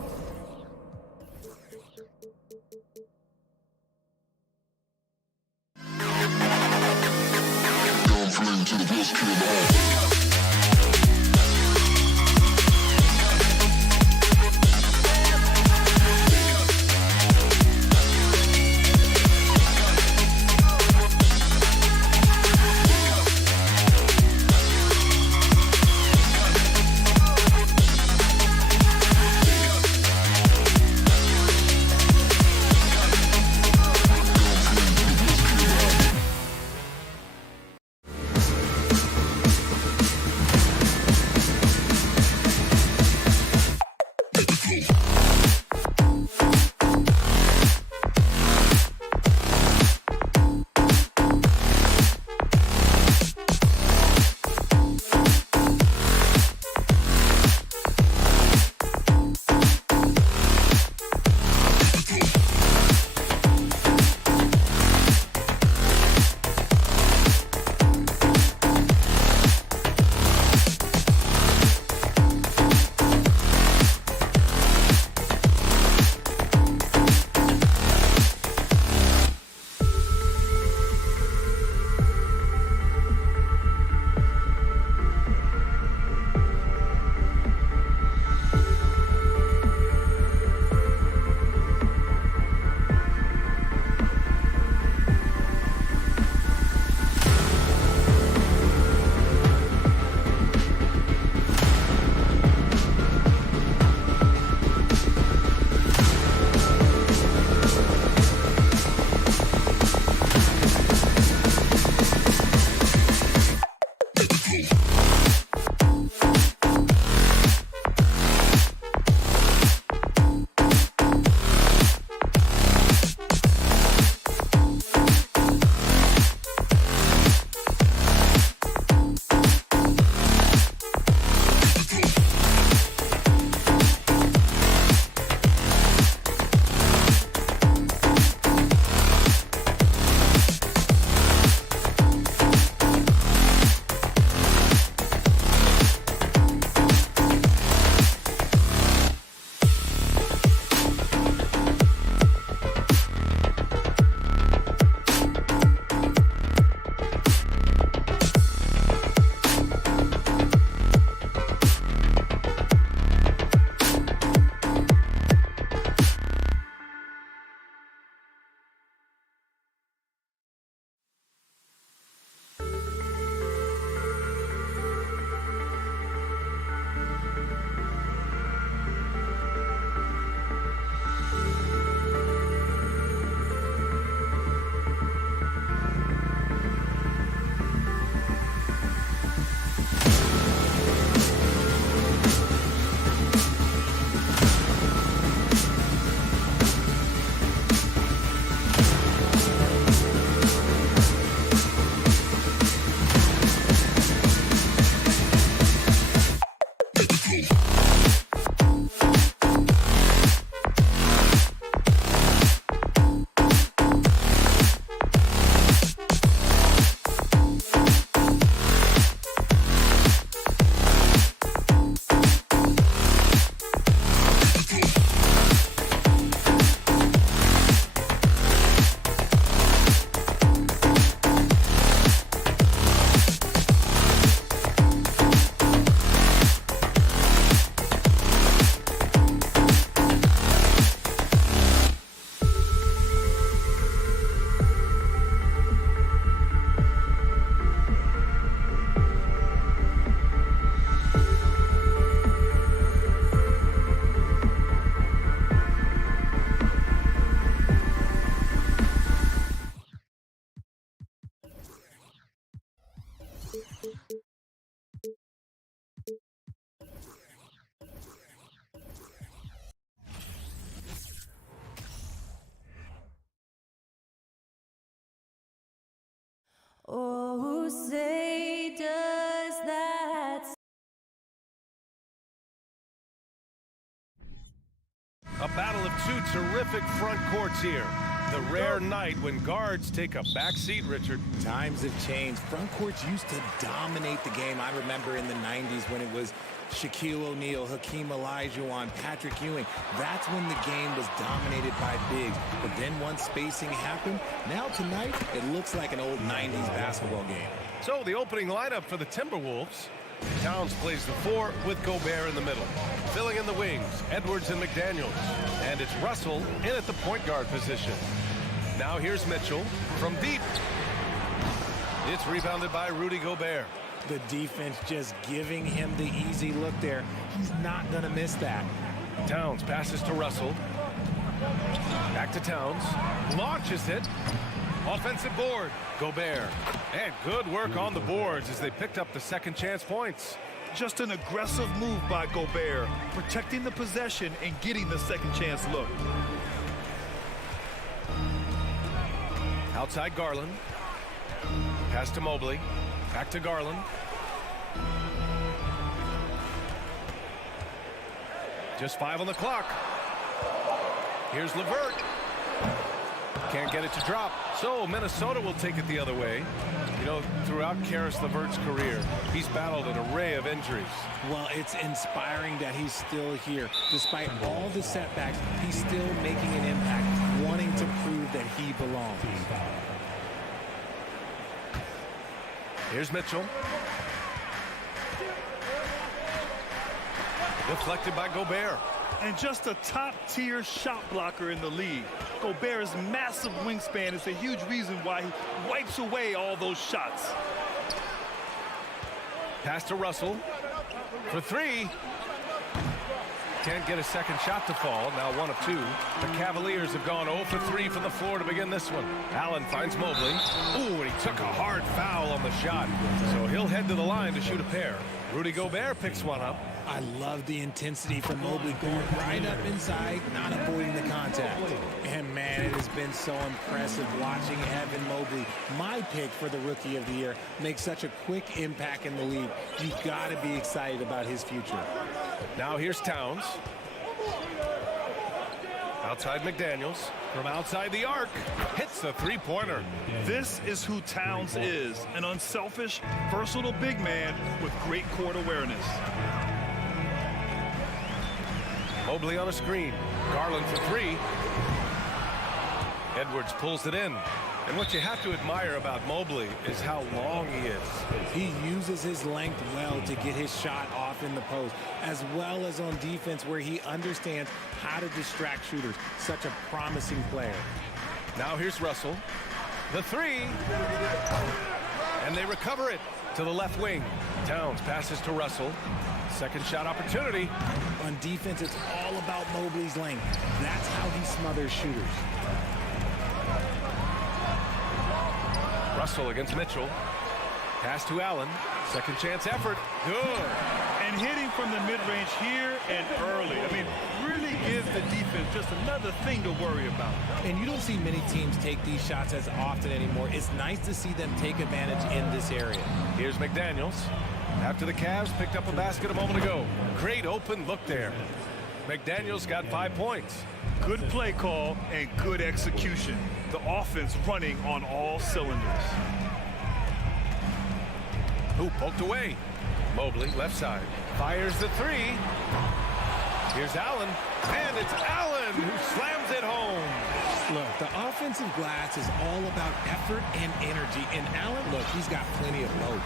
Oh, say does that. A battle of two terrific front courts here. The rare night when guards take a back seat, Richard. Times have changed. Front courts used to dominate the game. I remember in the 90s when it was Shaquille O'Neal, Hakeem Olajuwon, Patrick Ewing. That's when the game was dominated by bigs. But then once spacing happened, now tonight it looks like an old 90s basketball game. So the opening lineup for the Timberwolves. Towns plays the 4 with Gobert in the middle. Filling in the wings, Edwards and McDaniels. And it's Russell in at the point guard position. Now here's Mitchell from deep. It's rebounded by Rudy Gobert. The defense just giving him the easy look there. He's not going to miss that. Towns passes to Russell. Back to Towns. Launches it. Offensive board. Gobert. And good work on the boards as they picked up the second chance points. Just an aggressive move by Gobert, protecting the possession and getting the second chance look. Outside Garland. Pass to Mobley. Back to Garland. Just 5 on the clock. Here's LeVert. Can't get it to drop. So Minnesota will take it the other way. You know, throughout Karis LeVert's career, he's battled an array of injuries. Well, it's inspiring that he's still here. Despite all the setbacks, he's still making an impact, wanting to prove that he belongs. Here's Mitchell. Deflected by Gobert. And just a top-tier shot blocker in the league. Gobert's massive wingspan is a huge reason why he wipes away all those shots. Pass to Russell for 3. Can't get a second shot to fall. Now 1 of 2. The Cavaliers have gone 0 for 3 from the floor to begin this one. Allen finds Mobley. Ooh, and he took a hard foul on the shot. So he'll head to the line to shoot a pair. Rudy Gobert picks one up. I love the intensity from Mobley going right up inside, not avoiding the contact. And man, it has been so impressive watching Evan Mobley, my pick for the Rookie of the Year, make such a quick impact in the league. You've got to be excited about his future. Now here's Towns. Outside McDaniels. From outside the arc. Hits the three-pointer. This is who Towns is. An unselfish, versatile big man with great court awareness. Mobley on a screen. Garland for 3. Edwards pulls it in. And what you have to admire about Mobley is how long he is. He uses his length well to get his shot off in the post, as well as on defense where he understands how to distract shooters. Such a promising player. Now here's Russell. The 3. And they recover it to the left wing. Towns passes to Russell. Second shot opportunity. On defense, it's all about Mobley's length. That's how he smothers shooters. Russell against Mitchell. Pass to Allen. Second chance effort. Good. And hitting from the mid-range here and early. I mean, really gives the defense just another thing to worry about. And you don't see many teams take these shots as often anymore. It's nice to see them take advantage in this area. Here's McDaniels. After the Cavs picked up a basket a moment ago. Great open look there. McDaniels got 5 points. Good play call and good execution. The offense running on all cylinders. Who poked away? Mobley, left side. Fires the 3. Here's Allen. And it's Allen who slams it home. Look, the offensive glass is all about effort and energy. And Allen, look, he's got plenty of both.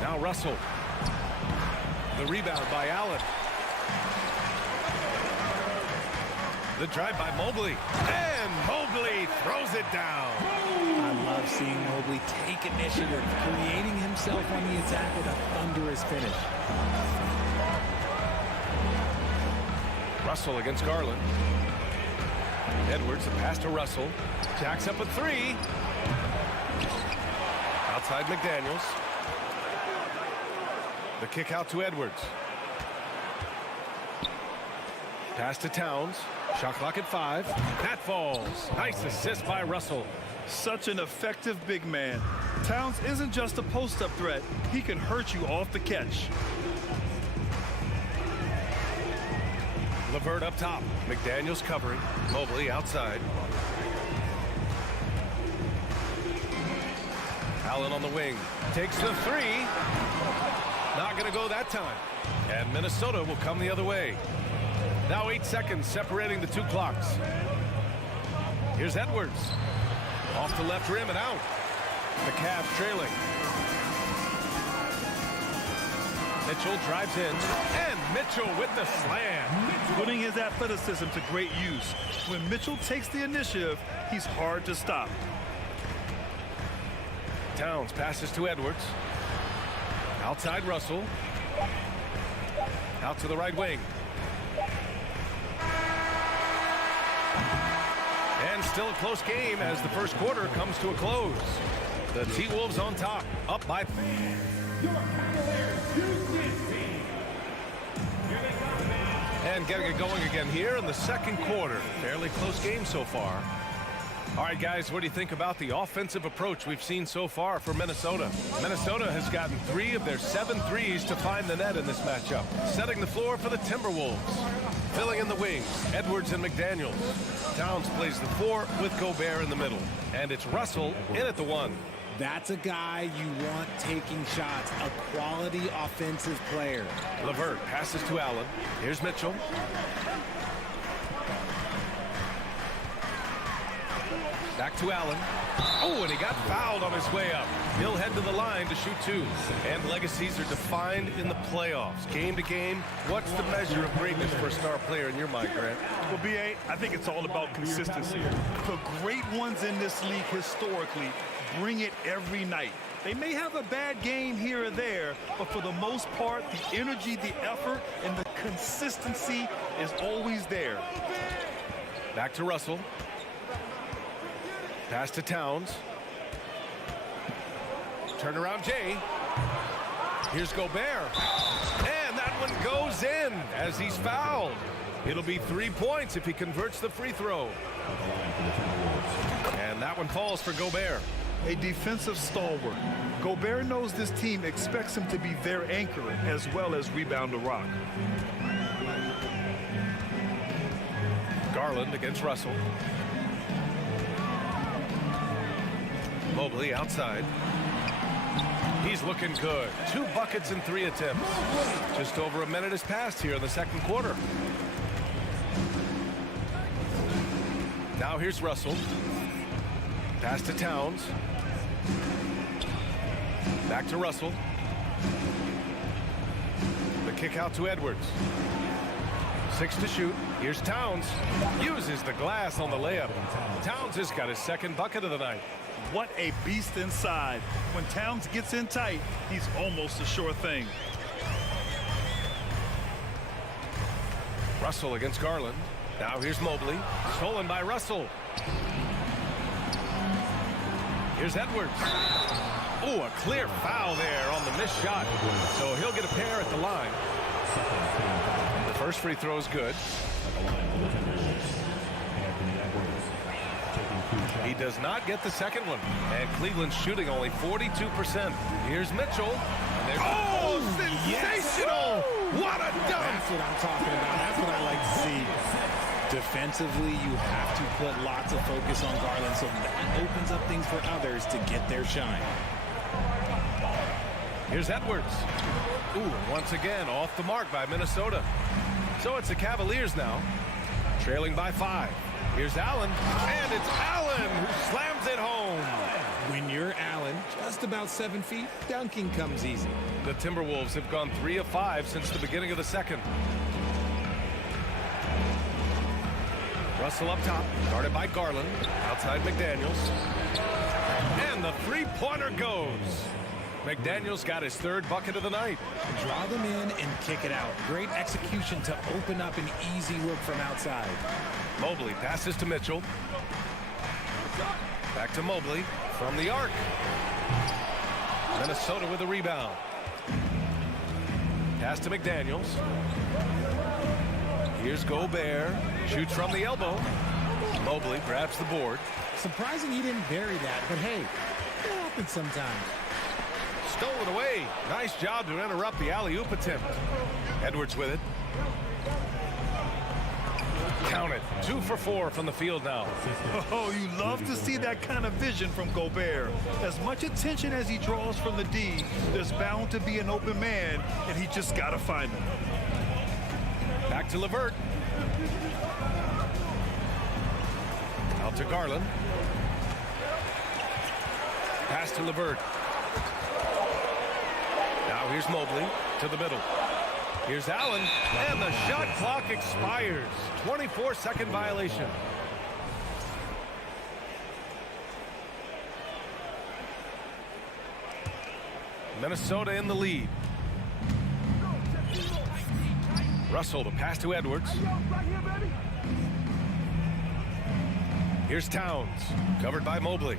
Now Russell. The rebound by Allen. The drive by Mobley. And Mobley throws it down. I love seeing Mobley take initiative, creating himself on the attack with a thunderous finish. Russell against Garland. Edwards, the pass to Russell. Jacks up a 3. Outside McDaniels. The kick out to Edwards. Pass to Towns. Shot clock at 5. That falls. Nice assist by Russell. Such an effective big man. Towns isn't just a post-up threat. He can hurt you off the catch. LeVert up top. McDaniels covering. Mobley outside. Allen on the wing. Takes the 3. Not going to go that time. And Minnesota will come the other way. Now 8 seconds separating the 2 clocks. Here's Edwards. Off the left rim and out. The Cavs trailing. Mitchell drives in. And Mitchell with the slam. Putting his athleticism to great use. When Mitchell takes the initiative, he's hard to stop. Towns passes to Edwards. Outside Russell. Out to the right wing. And still a close game as the first quarter comes to a close. The T-Wolves on top, up by... And getting it going again here in the second quarter. Fairly close game so far. All right, guys, what do you think about the offensive approach we've seen so far for Minnesota? Minnesota has gotten 3 of their 7 threes to find the net in this matchup. Setting the floor for the Timberwolves. Filling in the wings, Edwards and McDaniels. Towns plays the 4 with Gobert in the middle. And it's Russell in at the 1. That's a guy you want taking shots, a quality offensive player. LeVert passes to Allen. Here's Mitchell. Back to Allen. Oh, and he got fouled on his way up. He'll head to the line to shoot 2. And legacies are defined in the playoffs. Game to game, what's the measure of greatness for a star player in your mind, Grant? Well, B.A., I think it's all about consistency. The great ones in this league historically bring it every night. They may have a bad game here or there, but for the most part, the energy, the effort, and the consistency is always there. Back to Russell. Pass to Towns. Turnaround Jay. Here's Gobert. And that one goes in as he's fouled. It'll be 3 points if he converts the free throw. And that one falls for Gobert. A defensive stalwart. Gobert knows this team expects him to be their anchor as well as rebound the rock. Garland against Russell. Mobley outside. He's looking good. 2 buckets in 3 attempts. Just over a minute has passed here in the second quarter. Now here's Russell. Pass to Towns. Back to Russell. The kick out to Edwards. 6 to shoot. Here's Towns. Uses the glass on the layup. Towns has got his second bucket of the night. What a beast inside. When Towns gets in tight, he's almost a sure thing. Russell against Garland. Now here's Mobley. Stolen by Russell. Here's Edwards. Oh, a clear foul there on the missed shot. So he'll get a pair at the line. The first free throw is good. He does not get the second one. And Cleveland's shooting only 42%. Here's Mitchell. Oh, sensational! Yes. What a dunk! That's what I'm talking about. That's what I like to see. Defensively, you have to put lots of focus on Garland, so that opens up things for others to get their shine. Here's Edwards. Ooh, once again, off the mark by Minnesota. So it's the Cavaliers now, trailing by 5. Here's Allen, and it's Allen who slams it home. When you're Allen, just about 7 feet, dunking comes easy. The Timberwolves have gone 3 of 5 since the beginning of the second. Russell up top, guarded by Garland. Outside McDaniels. And the three-pointer goes. McDaniels got his 3rd bucket of the night. Draw them in and kick it out. Great execution to open up an easy look from outside. Mobley passes to Mitchell. Back to Mobley from the arc. Minnesota with a rebound. Pass to McDaniels. Here's Gobert. Shoots from the elbow. Mobley grabs the board. Surprising he didn't bury that, but hey, it happens sometimes. Stolen away. Nice job to interrupt the alley-oop attempt. Edwards with it. Count it. 2 for 4 from the field now. Oh, you love to see that kind of vision from Gobert. As much attention as he draws from the D, there's bound to be an open man, and he just got to find him. Back to LeVert. Out to Garland. Pass to LeVert. Now here's Mobley to the middle. Here's Allen, and the shot clock expires. 24-second violation. Minnesota in the lead. Russell to pass to Edwards. Here's Towns, covered by Mobley.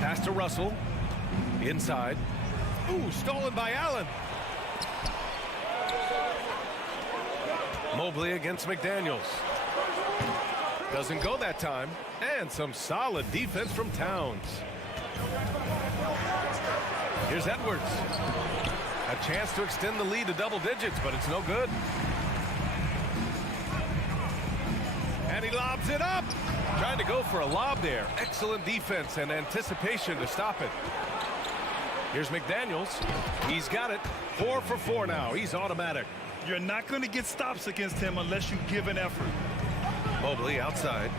Pass to Russell. Inside. Ooh, stolen by Allen. Mobley against McDaniels. Doesn't go that time. And some solid defense from Towns. Here's Edwards. A chance to extend the lead to double digits, but it's no good. And he lobs it up. Trying to go for a lob there. Excellent defense and anticipation to stop it. Here's McDaniels. He's got it. 4 for 4 now. He's automatic. You're not going to get stops against him unless you give an effort. Mobley outside.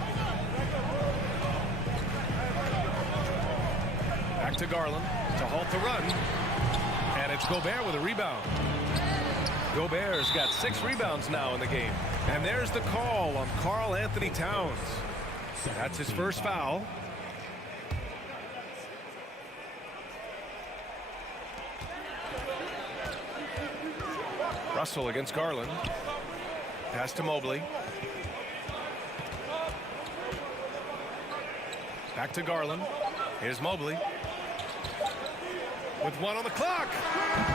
Back to Garland to halt the run. And it's Gobert with a rebound. Gobert's got 6 rebounds now in the game. And there's the call on Karl Anthony Towns. That's his first foul. Russell against Garland. Pass to Mobley. Back to Garland. Here's Mobley. With 1 on the clock.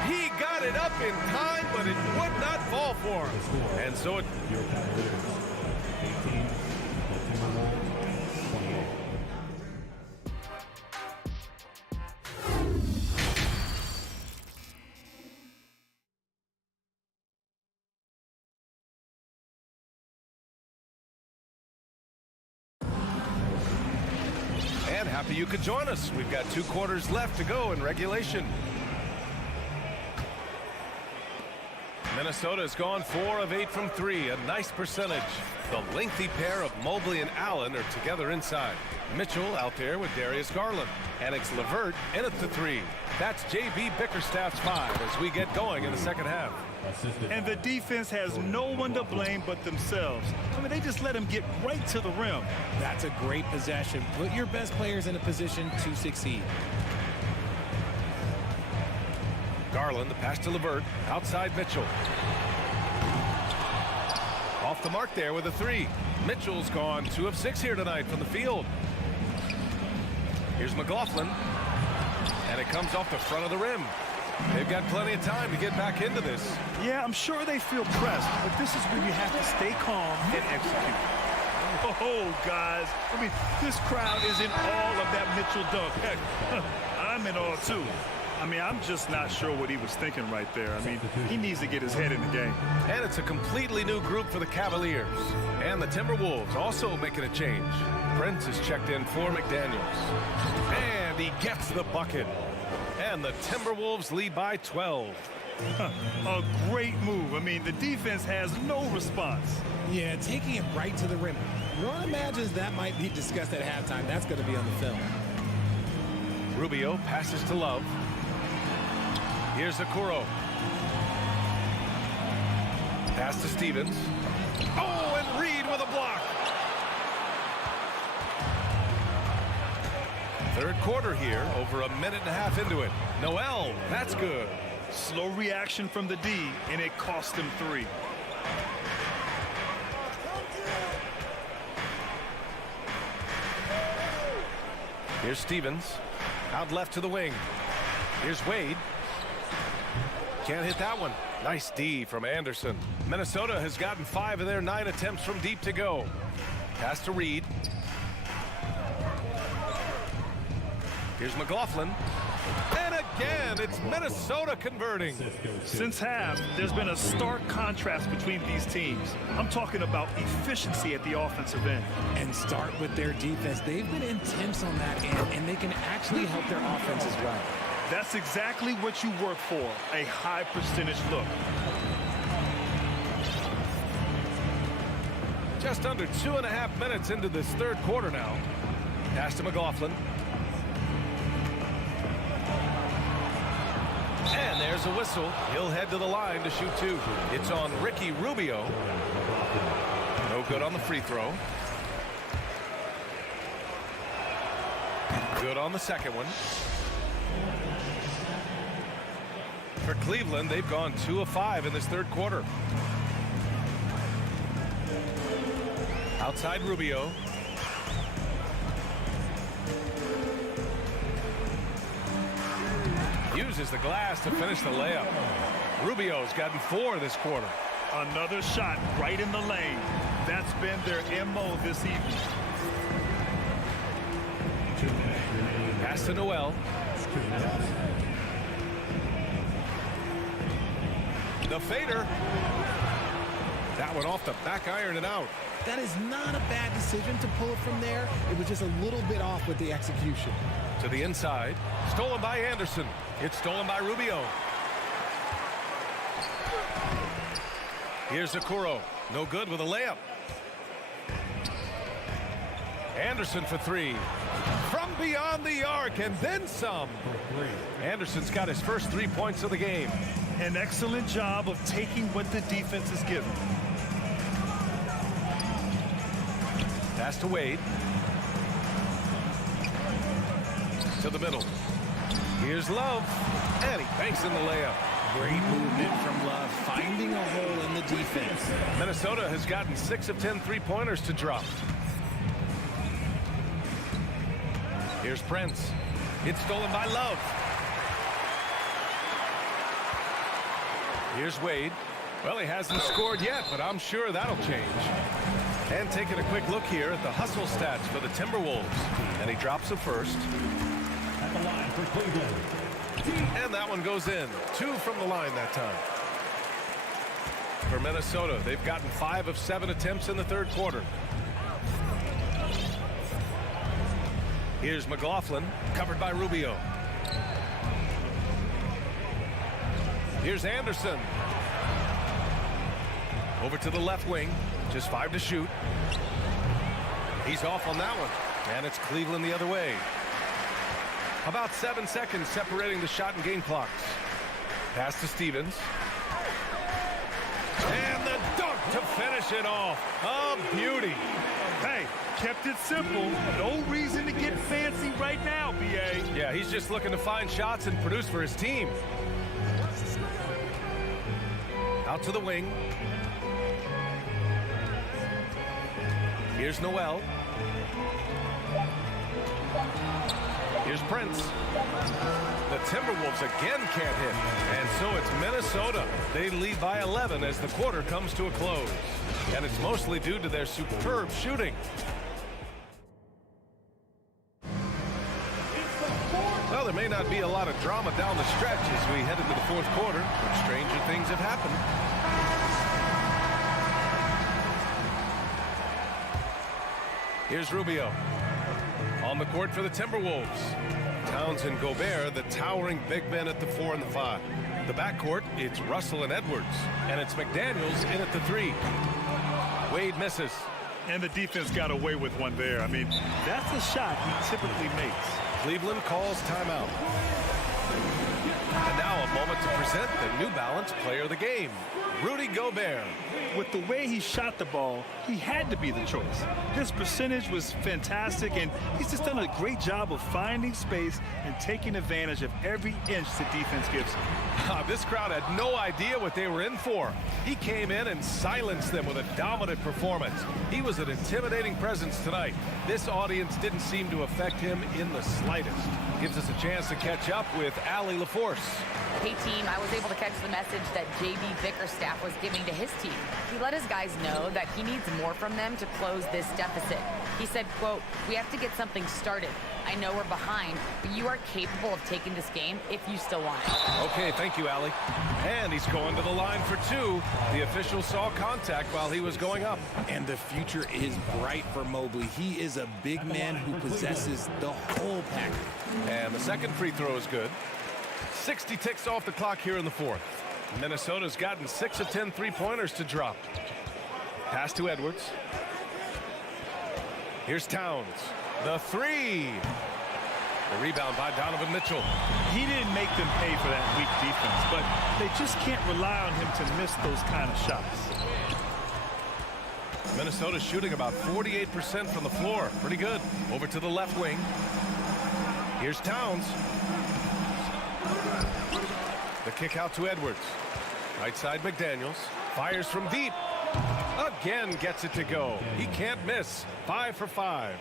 He got it up in time, but it would not fall for him. And so it... And happy you could join us. We've got 2 quarters left to go in regulation. Minnesota has gone 4 of 8 from 3, a nice percentage. The lengthy pair of Mobley and Allen are together inside. Mitchell out there with Darius Garland. Alex LeVert in at the 3. That's J.B. Bickerstaff's 5 as we get going in the second half. And the defense has no one to blame but themselves. I mean, they just let him get right to the rim. That's a great possession. Put your best players in a position to succeed. Garland, the pass to LeVert, outside Mitchell. Off the mark there with a 3. Mitchell's gone 2 of 6 here tonight from the field. Here's McLaughlin, and it comes off the front of the rim. They've got plenty of time to get back into this. Yeah, I'm sure they feel pressed, but this is where you have to stay calm and execute. Oh, guys, I mean, this crowd is in awe of that Mitchell dunk. Heck, I'm in awe, too. I mean, I'm just not sure what he was thinking right there. I mean, he needs to get his head in the game. And it's a completely new group for the Cavaliers. And the Timberwolves also making a change. Prince is checked in for McDaniels. And he gets the bucket. And the Timberwolves lead by 12. A great move. I mean, the defense has no response. Yeah, taking it right to the rim. One imagines that might be discussed at halftime. That's going to be on the film. Rubio passes to Love. Here's Okoro. Pass to Stevens. Oh, and Reed with a block. Third quarter here, over a minute and a half into it. Noel, that's good. Slow reaction from the D, and it cost him 3. Here's Stevens. Out left to the wing. Here's Wade. Can't hit that one. Nice D from Anderson. Minnesota has gotten 5 of their 9 attempts from deep to go. Pass to Reed. Here's McLaughlin. And again, it's Minnesota converting. Since half, there's been a stark contrast between these teams. I'm talking about efficiency at the offensive end. And start with their defense. They've been intense on that end, and they can actually help their offense as well. That's exactly what you work for, a high percentage look. Just under 2.5 minutes into this third quarter now. Pass to McLaughlin. And there's a whistle. He'll head to the line to shoot 2. It's on Ricky Rubio. No good on the free throw. Good on the second one. For Cleveland, they've gone 2 of 5 in this third quarter. Outside Rubio. Uses the glass to finish the layup. Rubio's gotten 4 this quarter. Another shot right in the lane. That's been their MO this evening. Pass to Noel. The fader. That one off the back iron and out. That is not a bad decision to pull it from there. It was just a little bit off with the execution. To the inside. Stolen by Anderson. It's stolen by Rubio. Here's Okoro. No good with a layup. Anderson for 3. From beyond the arc and then some. Anderson's got his first 3 points of the game. An excellent job of taking what the defense is given. Pass to Wade. To the middle. Here's Love. And he banks in the layup. Great movement from Love, finding a hole in the defense. Minnesota has gotten 6 of 10 3-pointers to drop. Here's Prince. It's stolen by Love. Here's Wade. Well, he hasn't scored yet, but I'm sure that'll change. And taking a quick look here at the hustle stats for the Timberwolves. And he drops the first. At the line for Cleveland. And that one goes in. 2 from the line that time. For Minnesota, they've gotten 5 of 7 attempts in the third quarter. Here's McLaughlin, covered by Rubio. Here's Anderson. Over to the left wing. Just 5 to shoot. He's off on that one. And it's Cleveland the other way. About 7 seconds separating the shot and game clocks. Pass to Stevens. And the dunk to finish it off. A beauty. Hey, kept it simple. No reason to get fancy right now, B.A. Yeah, he's just looking to find shots and produce for his team. Out to the wing. Here's Noel. Here's Prince. The Timberwolves again can't hit. And so it's Minnesota. They lead by 11 as the quarter comes to a close. And it's mostly due to their superb shooting. Well, there may not be a lot of drama down the stretch as we head into the fourth quarter, but stranger things have happened. Here's Rubio. On the court for the Timberwolves. Towns and Gobert, the towering big men at the 4 and the 5. The backcourt, it's Russell and Edwards. And it's McDaniels in at the 3. Wade misses. And the defense got away with one there. I mean, that's a shot he typically makes. Cleveland calls timeout. And now a moment to present the New Balance Player of the Game, Rudy Gobert. With the way he shot the ball, he had to be the choice. His percentage was fantastic, and he's just done a great job of finding space and taking advantage of every inch the defense gives him. This crowd had no idea what they were in for. He came in and silenced them with a dominant performance. He was an intimidating presence tonight. This audience didn't seem to affect him in the slightest. Gives us a chance to catch up with Allie LaForce. Hey team, I was able to catch the message that JB Bickerstaff was giving to his team. He let his guys know that he needs more from them to close this deficit. He said, quote, "We have to get something started. I know we're behind, but you are capable of taking this game if you still want it." Okay, thank you, Allie. And he's going to the line for two. The official saw contact while he was going up. And the future is bright for Mobley. He is a big man who possesses the whole package. And the second free throw is good. 60 ticks off the clock here in the fourth. Minnesota's gotten 6 of 10 three-pointers to drop. Pass to Edwards. Here's Towns. The three. The rebound by Donovan Mitchell. He didn't make them pay for that weak defense, but they just can't rely on him to miss those kind of shots. Minnesota's shooting about 48% from the floor. Pretty good. Over to the left wing. Here's Towns. The kick out to Edwards. Right side McDaniels. Fires from deep. Again gets it to go. He can't miss. 5 for 5.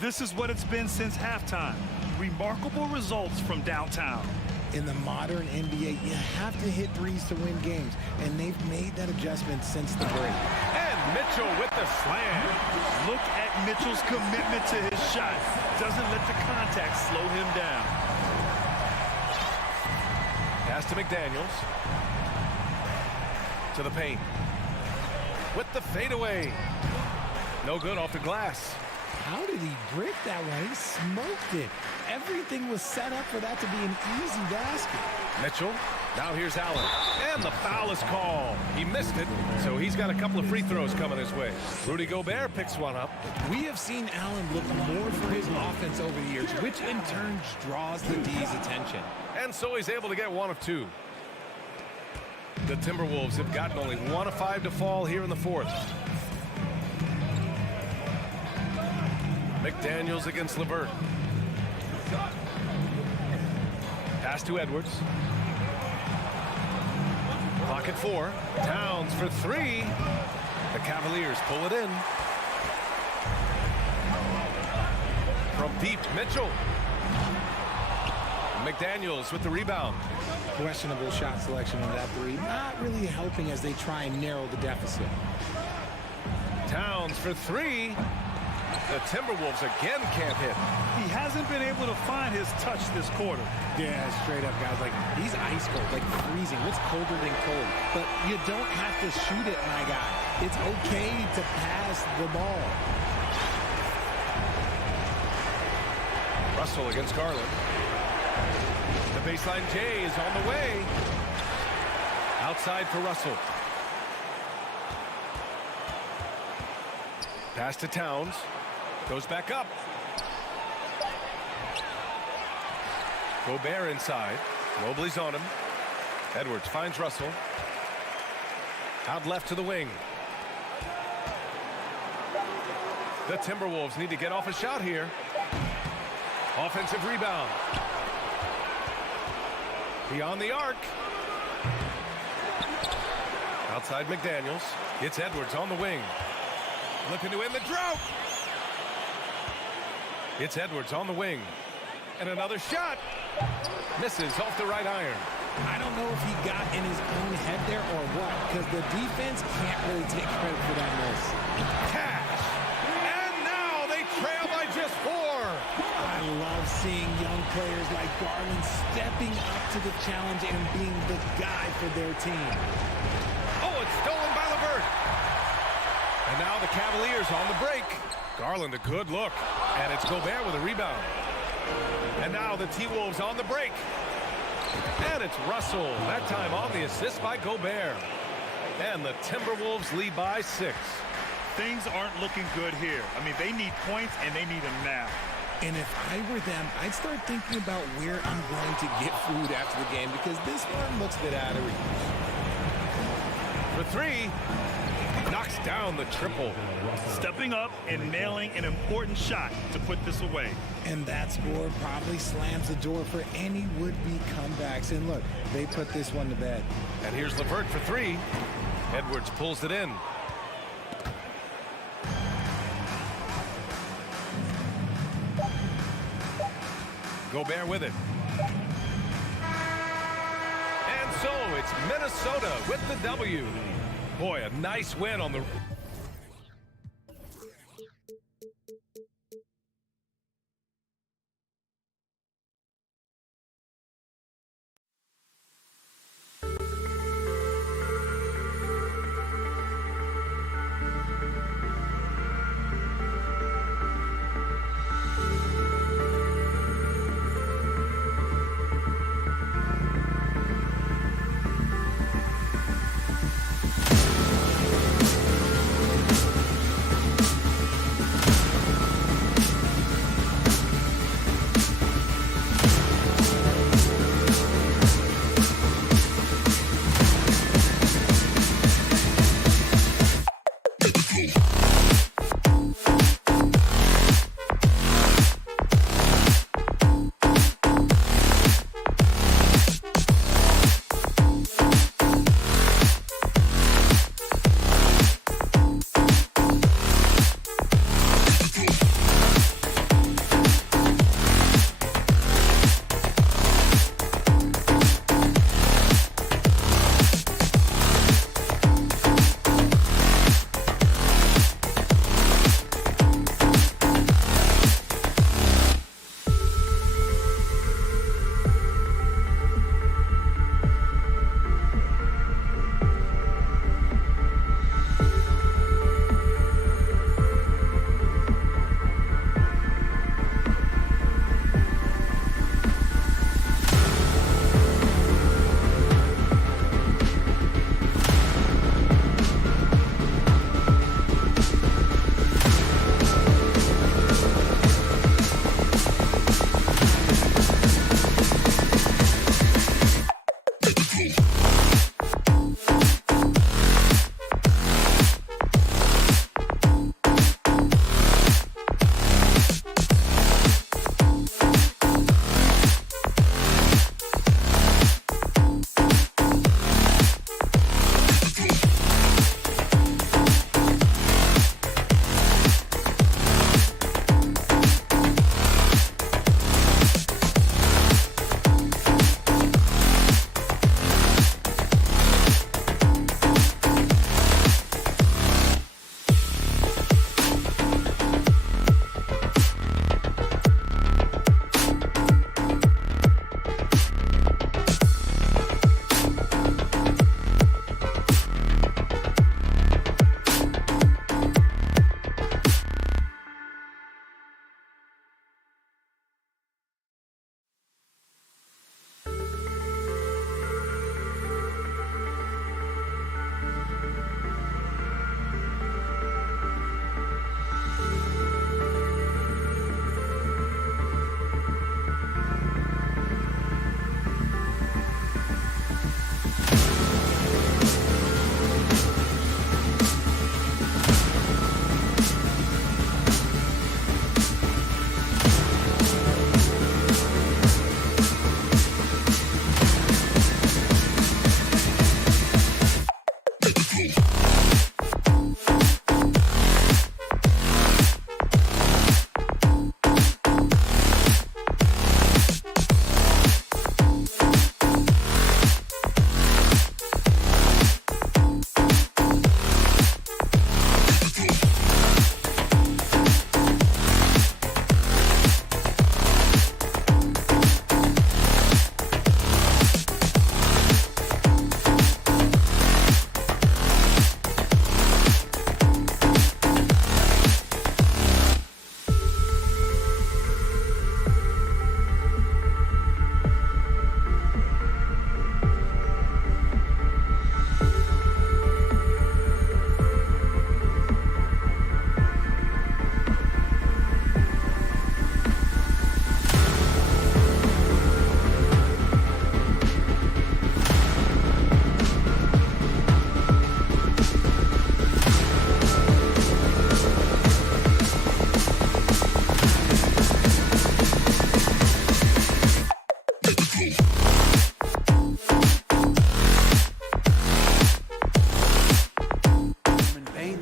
This is what it's been since halftime. Remarkable results from downtown. In the modern NBA, you have to hit threes to win games, and they've made that adjustment since the break. And Mitchell with the slam. Look at Mitchell's commitment to his shot. Doesn't let the contact slow him down. Pass to McDaniels. To the paint. With the fadeaway. No good off the glass. How did he break that one? He smoked it. Everything was set up for that to be an easy basket. Mitchell. Now here's Allen. And the foul is called. He missed it, so he's got a couple of free throws coming his way. Rudy Gobert picks one up. We have seen Allen look more for his offense over the years, which in turn draws the D's attention. And so he's able to get 1 of 2. The Timberwolves have gotten only 1 of 5 to fall here in the fourth. McDaniels against LeVert. Pass to Edwards. Clock at 4. Towns for 3. The Cavaliers pull it in. From deep, Mitchell. McDaniels with the rebound. Questionable shot selection on that three. Not really helping as they try and narrow the deficit. Towns for 3. The Timberwolves again can't hit. He hasn't been able to find his touch this quarter. Yeah, straight up, guys. Like, he's ice cold, like freezing. What's colder than cold? But you don't have to shoot it, my guy. It's okay to pass the ball. Russell against Garland. The baseline J is on the way. Outside for Russell. Pass to Towns. Goes back up. Gobert inside. Mobley's on him. Edwards finds Russell. Out left to the wing. The Timberwolves need to get off a shot here. Offensive rebound. Beyond the arc. Outside McDaniels. It's Edwards on the wing. Looking to end the drought. It's Edwards on the wing. And another shot. Misses off the right iron. I don't know if he got in his own head there or what, because the defense can't really take credit for that miss. Cash. And now they trail by just 4. I love seeing young players like Garland stepping up to the challenge and being the guy for their team. Oh, it's stolen by LeVert. And now the Cavaliers on the break. Garland, a good look. And it's Gobert with a rebound. And now the T-Wolves on the break. And it's Russell, that time on the assist by Gobert. And the Timberwolves lead by 6. Things aren't looking good here. I mean, they need points, and they need them now. And if I were them, I'd start thinking about where I'm going to get food after the game, because this one looks a bit out of reach. For 3. Knocks down the triple. Stepping up and nailing an important shot to put this away. And that score probably slams the door for any would-be comebacks. And look, they put this one to bed. And here's LeVert for 3. Edwards pulls it in. Gobert with it. so it's Minnesota with the W. Boy, a nice win on the...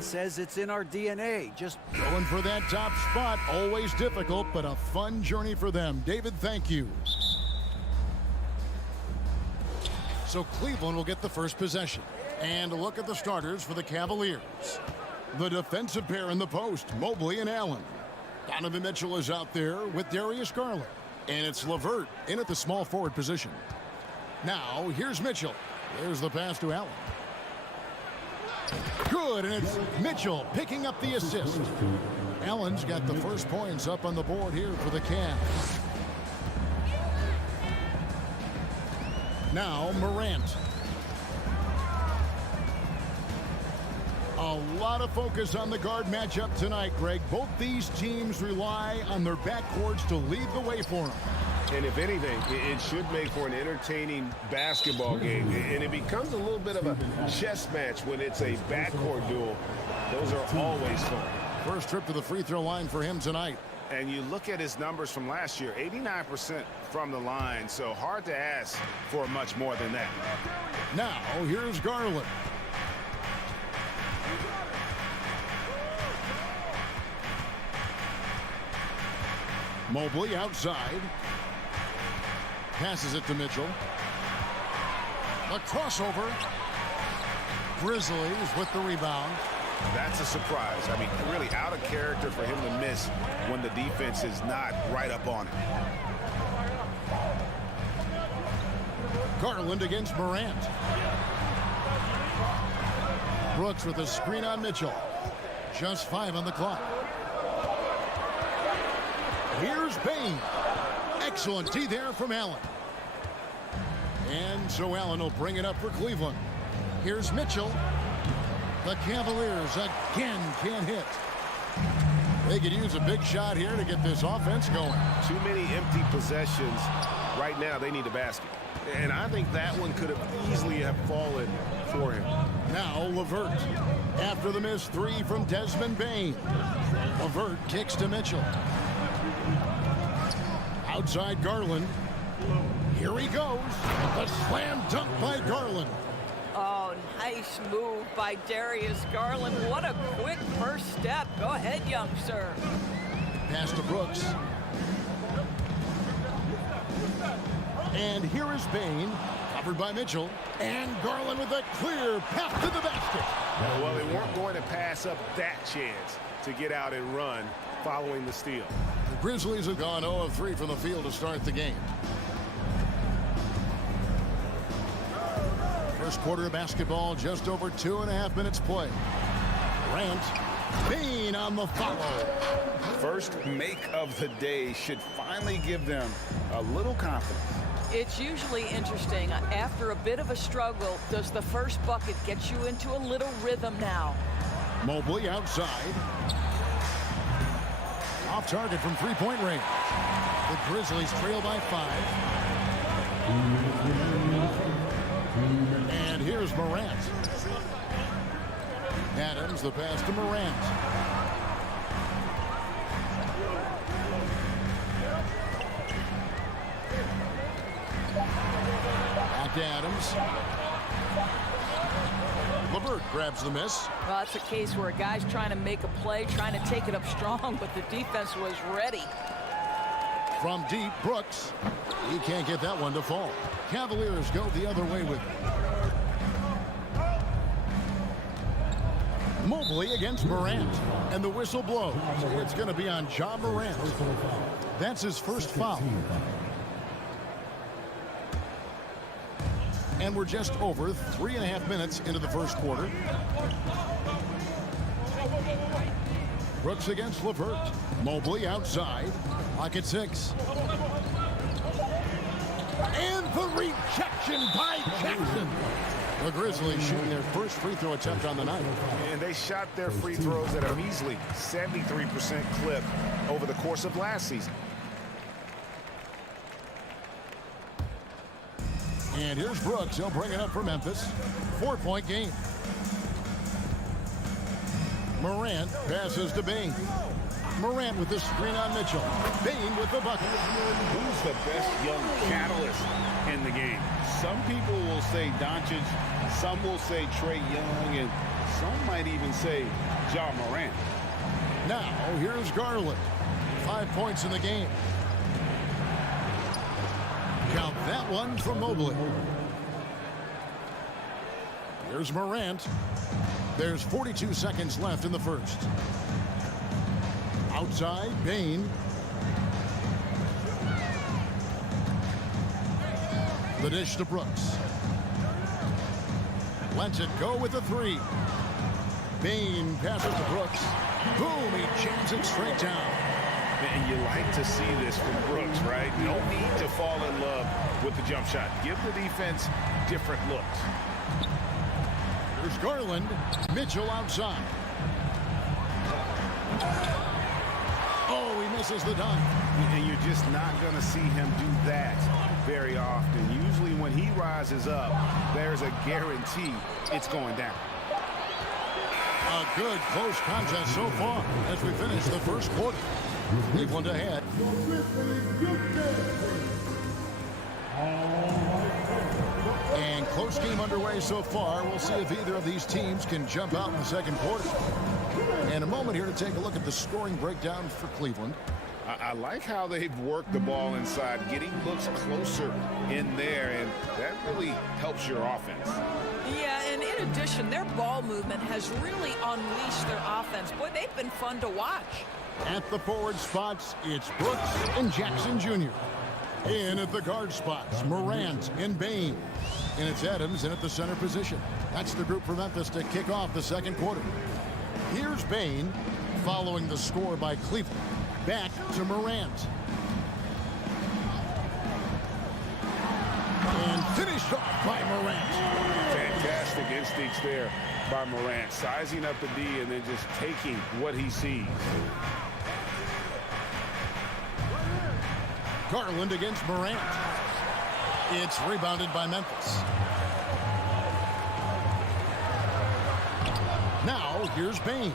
says it's in our DNA. Just going for that top spot. Always difficult, but a fun journey for them. David, thank you. So Cleveland will get the first possession. And a look at the starters for the Cavaliers. The defensive pair in the post, Mobley and Allen. Donovan Mitchell is out there with Darius Garland. And it's LeVert in at the small forward position. Now, here's Mitchell. There's the pass to Allen. Good, and it's Mitchell picking up the assist. Allen's got the first points up on the board here for the Cavs. Now, Morant. A lot of focus on the guard matchup tonight, Greg. Both these teams rely on their backcourts to lead the way for them. And if anything, it should make for an entertaining basketball game. And it becomes a little bit of a chess match when it's a backcourt duel. Those are always fun. First trip to the free throw line for him tonight. And you look at his numbers from last year, 89% from the line, so hard to ask for much more than that. Now, here's Garland. Mobley outside. Passes it to Mitchell. A crossover. Grizzlies with the rebound. That's a surprise. I mean, really out of character for him to miss when the defense is not right up on it. Garland against Morant. Brooks with a screen on Mitchell. Just 5 on the clock. Here's Bain. Excellent D there from Allen. And so Allen will bring it up for Cleveland. Here's Mitchell. The Cavaliers again can't hit. They could use a big shot here to get this offense going. Too many empty possessions. Right now, they need a basket. And I think that one could have easily have fallen for him. Now LeVert. After the missed 3 from Desmond Bain. LeVert kicks to Mitchell. Outside Garland. Here he goes. A slam dunk by Garland. Oh, nice move by Darius Garland. What a quick first step. Go ahead, young sir. Pass to Brooks. And here is Bain, covered by Mitchell. And Garland with a clear path to the basket. Well, they weren't going to pass up that chance to get out and run following the steal. The Grizzlies have gone 0 of 3 from the field to start the game. First quarter of basketball, just over 2.5 minutes play. Durant, Bain on the follow. First make of the day should finally give them a little confidence. It's usually interesting. After a bit of a struggle, does the first bucket get you into a little rhythm now? Mobley outside. Off target from three-point range. The Grizzlies trail by 5. And here's Morant. Adams, the pass to Morant. Back to Adams. LeVert grabs the miss. Well, it's a case where a guy's trying to make a play, trying to take it up strong, but the defense was ready. From deep, Brooks. He can't get that one to fall. Cavaliers go the other way with it. Mobley against Morant. And the whistle blows. It's going to be on Ja Morant. That's his first foul. And we're just over 3.5 minutes into the first quarter. Brooks against LeVert. Mobley outside. Clock at 6. And the rejection by Jackson. The Grizzlies shooting their first free throw attempt on the night. And they shot their free throws at a measly 73% clip over the course of last season. And here's Brooks. He'll bring it up for Memphis. 4-point game. Morant passes to Bain. Morant with the screen on Mitchell. Bain with the bucket. Who's the best young catalyst in the game? Some people will say Doncic, some will say Trae Young, and some might even say Ja Morant. Now, here's Garland. 5 points in the game. Count that one from Mobley. Here's Morant. There's 42 seconds left in the first. Outside, Bain. The dish to Brooks. Lets it go with the three. Bain passes to Brooks. Boom, he jams it straight down. And you like to see this from Brooks, right? No need to fall in love with the jump shot. Give the defense different looks. Here's Garland. Mitchell outside. Oh, he misses the dunk. And you're just not going to see him do that very often. Usually when he rises up, there's a guarantee it's going down. A good close contest so far as we finish the first quarter. Cleveland ahead. And close game underway so far. We'll see if either of these teams can jump out in the second quarter. And a moment here to take a look at the scoring breakdown for Cleveland. I like how they've worked the ball inside, getting looks closer in there, and that really helps your offense. Yeah, and in addition, their ball movement has really unleashed their offense. Boy, they've been fun to watch. At the forward spots, it's Brooks and Jackson Jr. In at the guard spots, Morant and Bain. And it's Adams in at the center position. That's the group for Memphis to kick off the second quarter. Here's Bain following the score by Cleveland. Back to Morant. And finished off by Morant. Fantastic instincts there by Morant. Sizing up the D and then just taking what he sees. Garland against Morant. It's rebounded by Memphis. Now, here's Bain.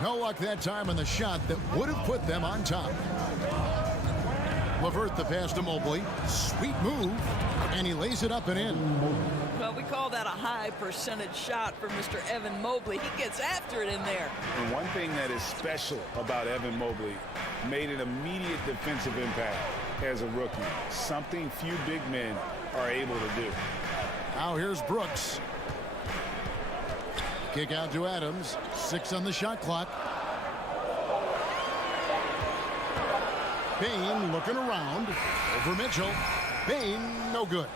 No luck that time on the shot that would have put them on top. LeVert the pass to Mobley. Sweet move. And he lays it up and in. Well, we call that a high percentage shot for Mr. Evan Mobley. He gets after it in there. And one thing that is special about Evan Mobley, made an immediate defensive impact as a rookie. Something few big men are able to do. Now here's Brooks. Kick out to Adams. 6 on the shot clock. Bain looking around. Over Mitchell. Bain, no good.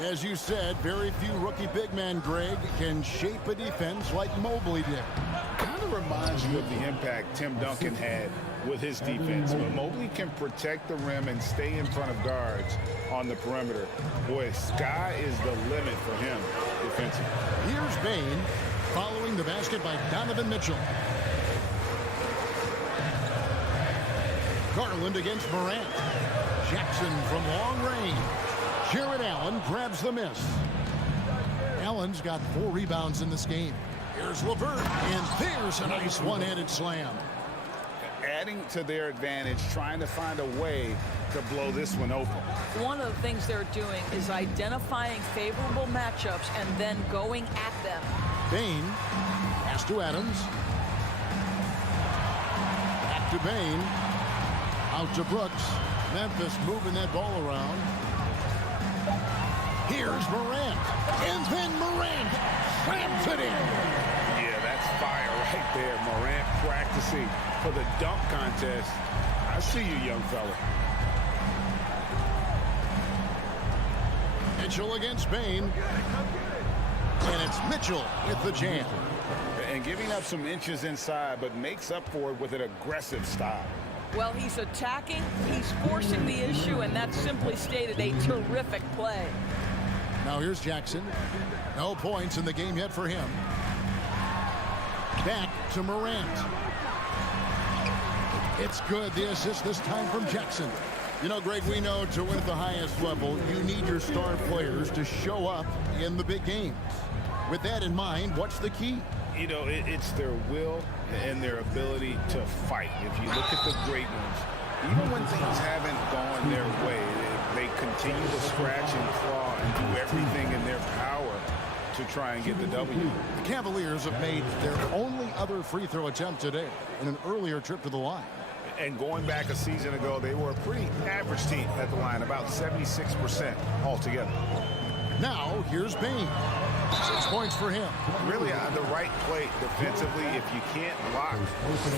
As you said, very few rookie big men, Greg, can shape a defense like Mobley did. Kind of reminds you of the impact Tim Duncan had with his defense. But Mobley can protect the rim and stay in front of guards on the perimeter. Boy, sky is the limit for him defensively. Here's Bain following the basket by Donovan Mitchell. Garland against Morant. Jackson from long range. Jared Allen grabs the miss. Allen's got 4 rebounds in this game. Here's LeVert, and there's a nice one-handed slam. Adding to their advantage, trying to find a way to blow this one open. One of the things they're doing is identifying favorable matchups and then going at them. Bain, pass to Adams. Back to Bain. Out to Brooks. Memphis moving that ball around. Here's Morant. And then Morant slams it in. Yeah, that's fire right there. Morant practicing for the dunk contest. I see you, young fella. Mitchell against Bain. And it's Mitchell with the jam. And giving up some inches inside, but makes up for it with an aggressive style. Well, he's attacking, he's forcing the issue, and that's simply stated a terrific play. Now here's Jackson. No points in the game yet for him. Back to Morant. It's good. The assist this time from Jackson. You know, Greg, we know to win at the highest level, you need your star players to show up in the big games. With that in mind, what's the key? You know, it's their will and their ability to fight. If you look at the great ones, even when things haven't gone their way, they continue to scratch and claw and do everything in their power to try and get the W. The Cavaliers have made their only other free throw attempt today in an earlier trip to the line. And going back a season ago, they were a pretty average team at the line, about 76% altogether. Now, here's Bain. 6 points for him. Really the right play defensively. If you can't block,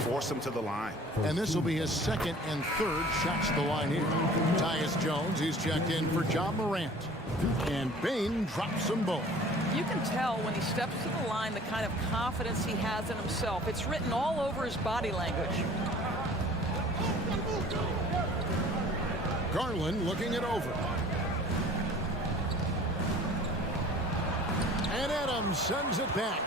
force him to the line. And this will be his second and third shots to the line here. Tyus Jones, he's checked in for John Morant. And Bane drops them both. You can tell when he steps to the line the kind of confidence he has in himself. It's written all over his body language. Garland looking it over. And Adams sends it back.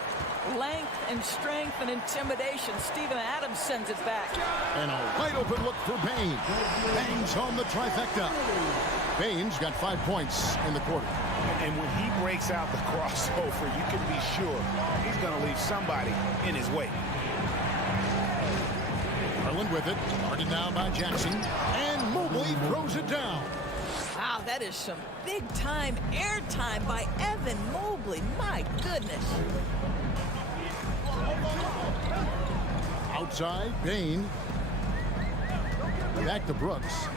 Length and strength and intimidation. Steven Adams sends it back. And a wide open look for Bane. Bangs home the trifecta. Bane's got 5 points in the quarter. And when he breaks out the crossover, you can be sure he's going to leave somebody in his way. Garland with it. Guarded down by Jackson. And Mobley throws it down. Wow, that is some big-time airtime by Evan Mobley. My goodness. Outside, Bane. Back to Brooks.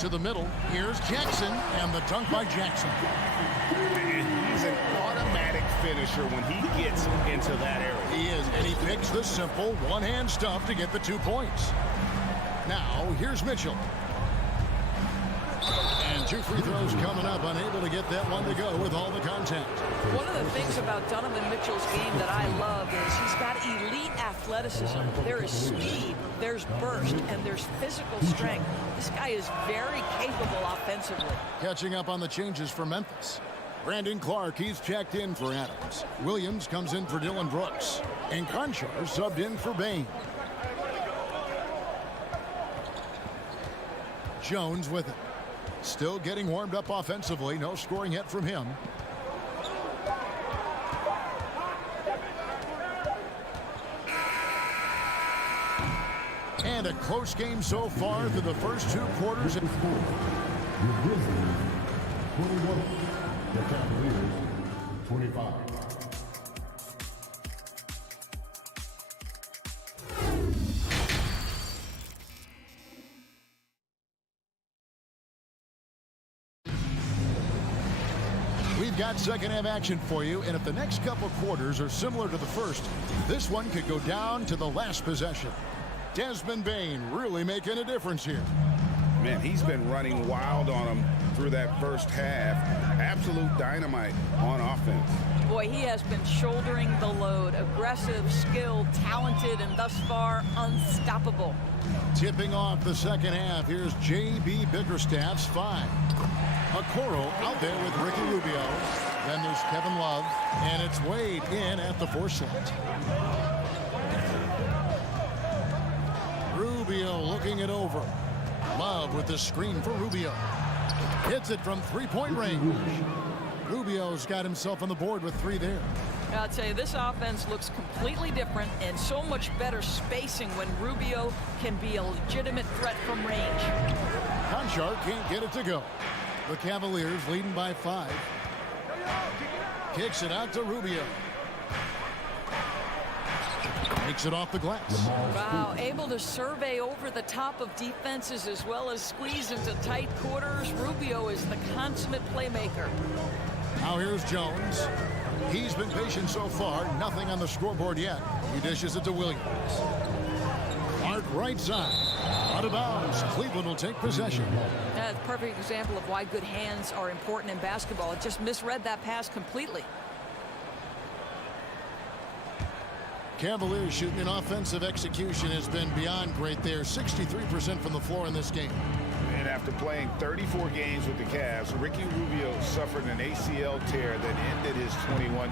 To the middle. Here's Jackson, and the dunk by Jackson. He's an automatic finisher when he gets into that area. He is, and he picks the simple one-hand stuff to get the 2 points. Now, here's Mitchell. And 2 free throws coming up, unable to get that one to go with all the contact. One of the things about Donovan Mitchell's game that I love is he's got elite athleticism. There is speed, there's burst, and there's physical strength. This guy is very capable offensively. Catching up on the changes for Memphis. Brandon Clark, he's checked in for Adams. Williams comes in for Dylan Brooks. And Conchar subbed in for Bane. Jones with it. Still getting warmed up offensively. No scoring yet from him. And a close game so far through the first 2 quarters. The Grizzlies, 21. The Cavaliers, 25. We've got second half action for you, and if the next couple quarters are similar to the first, this one could go down to the last possession. Desmond Bane really making a difference here. Man, he's been running wild on him through that first half. Absolute dynamite on offense. Boy, he has been shouldering the load. Aggressive, skilled, talented, and thus far unstoppable. Tipping off the second half, here's J.B. Bickerstaff's 5. Okoro out there with Ricky Rubio. Then there's Kevin Love, and it's Wade in at the 4 slot. Rubio looking it over. Love with the screen for Rubio. Hits it from 3-point range. Rubio's got himself on the board with 3 there. I'll tell you, this offense looks completely different and so much better spacing when Rubio can be a legitimate threat from range. Conchar can't get it to go. The Cavaliers leading by 5. Kicks it out to Rubio. Makes it off the glass. Wow, able to survey over the top of defenses as well as squeeze into tight quarters. Rubio is the consummate playmaker. Now here's Jones. He's been patient so far. Nothing on the scoreboard yet. He dishes it to Williams. Clark right side. Out of bounds. Cleveland will take possession. That's a perfect example of why good hands are important in basketball. It just misread that pass completely. Cavaliers shooting an offensive execution has been beyond great there. 63% from the floor in this game. And after playing 34 games with the Cavs, Ricky Rubio suffered an ACL tear that ended his 21-22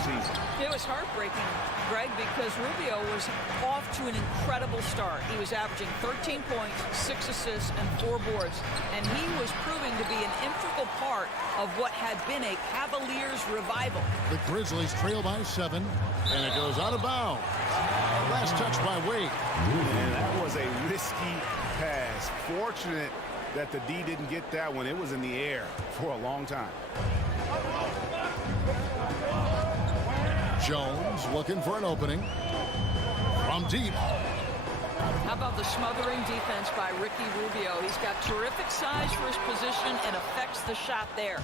season. It was heartbreaking, Greg, because Rubio was off to an incredible start. He was averaging 13 points, 6 assists, and 4 boards. And he was proving to be an integral part of what had been a Cavaliers revival. The Grizzlies trail by 7, and it goes out of bounds. Last touch by Wade. And that was a risky pass. Fortunate that the D didn't get that one. It was in the air for a long time. Jones looking for an opening. From deep. How about the smothering defense by Ricky Rubio? He's got terrific size for his position and affects the shot there.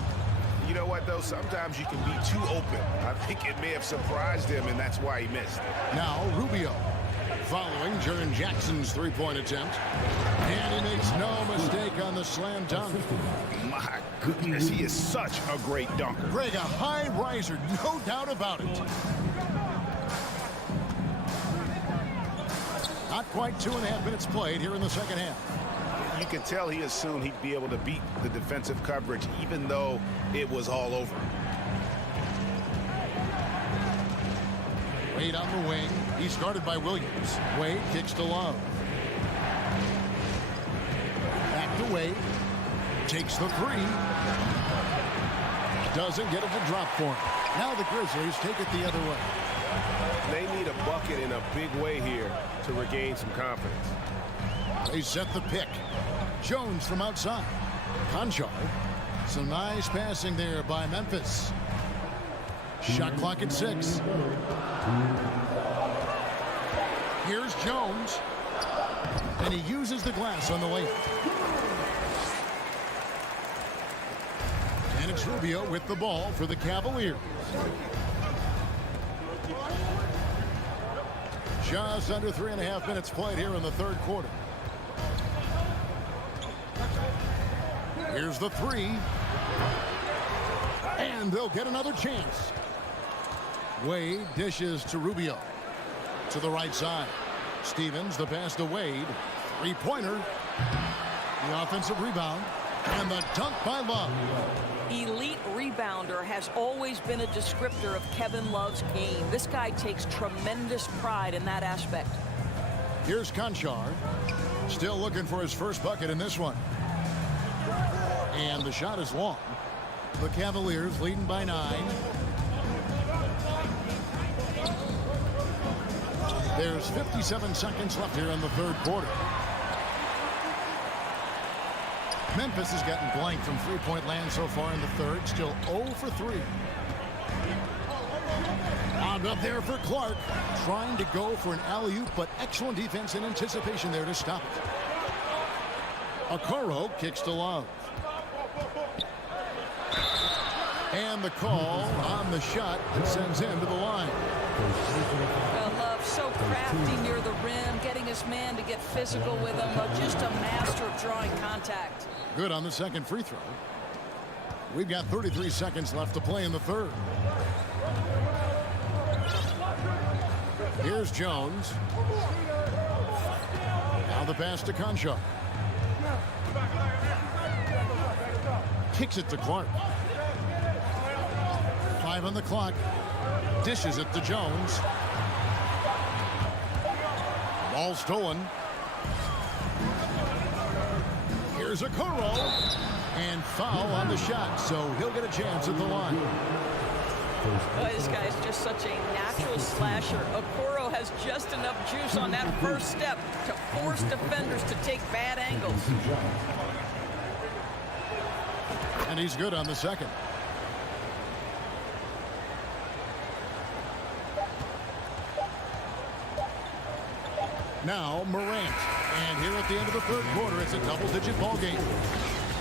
You know what, though? Sometimes you can be too open. I think it may have surprised him, and that's why he missed. Now Rubio following Jaren Jackson's three-point attempt. And he makes no mistake on the slam dunk. My goodness, he is such a great dunker. Greg, a high riser, no doubt about it. Not quite 2.5 minutes played here in the second half. You can tell he assumed he'd be able to beat the defensive coverage, even though it was all over. Wade on the wing. He's guarded by Williams. Wade kicks to Love. Back to Wade. Takes the three. Doesn't get it to drop for him. Now the Grizzlies take it the other way. They need a bucket in a big way here to regain some confidence. They set the pick. Jones from outside. Conchar. Some nice passing there by Memphis. Shot clock at 6. Here's Jones. And he uses the glass on the layup. And it's Rubio with the ball for the Cavaliers. Just under 3.5 minutes played here in the third quarter. Here's the three. And they'll get another chance. Wade dishes to Rubio. To the right side. Stevens, the pass to Wade. Three-pointer. The offensive rebound. And the dunk by Love. Elite rebounder has always been a descriptor of Kevin Love's game. This guy takes tremendous pride in that aspect. Here's Conchar. Still looking for his first bucket in this one. And the shot is long. The Cavaliers leading by 9. There's 57 seconds left here in the third quarter. Memphis has gotten blank from three-point land so far in the third. Still 0 for 3. On up there for Clark. Trying to go for an alley-oop, but excellent defense and anticipation there to stop it. Okoro kicks to Love. And the call on the shot that sends him to the line. Well, Love so crafty near the rim, getting his man to get physical with him. Just a master of drawing contact. Good on the second free throw. We've got 33 seconds left to play in the third. Here's Jones. Now the pass to Conchar. Kicks it to Clark. 5 on the clock. Dishes it to Jones. Ball stolen. Here's Okoro. And foul on the shot, so he'll get a chance at the line. Boy, this guy's just such a natural slasher. Okoro has just enough juice on that first step to force defenders to take bad angles. And he's good on the second. Now Morant. And here at the end of the third quarter, it's a double-digit ball game.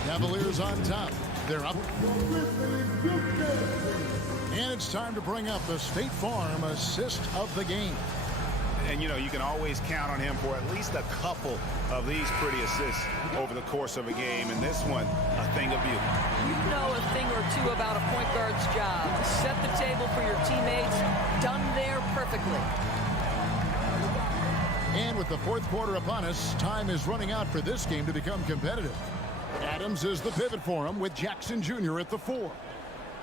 Cavaliers on top. They're up. And it's time to bring up the State Farm assist of the game. And, you know, you can always count on him for at least a couple of these pretty assists over the course of a game. And this one, a thing of beauty. You know a thing or two about a point guard's job. Set the table for your teammates. Done there perfectly. And with the fourth quarter upon us, time is running out for this game to become competitive. Adams is the pivot for him with Jackson Jr. at the 4.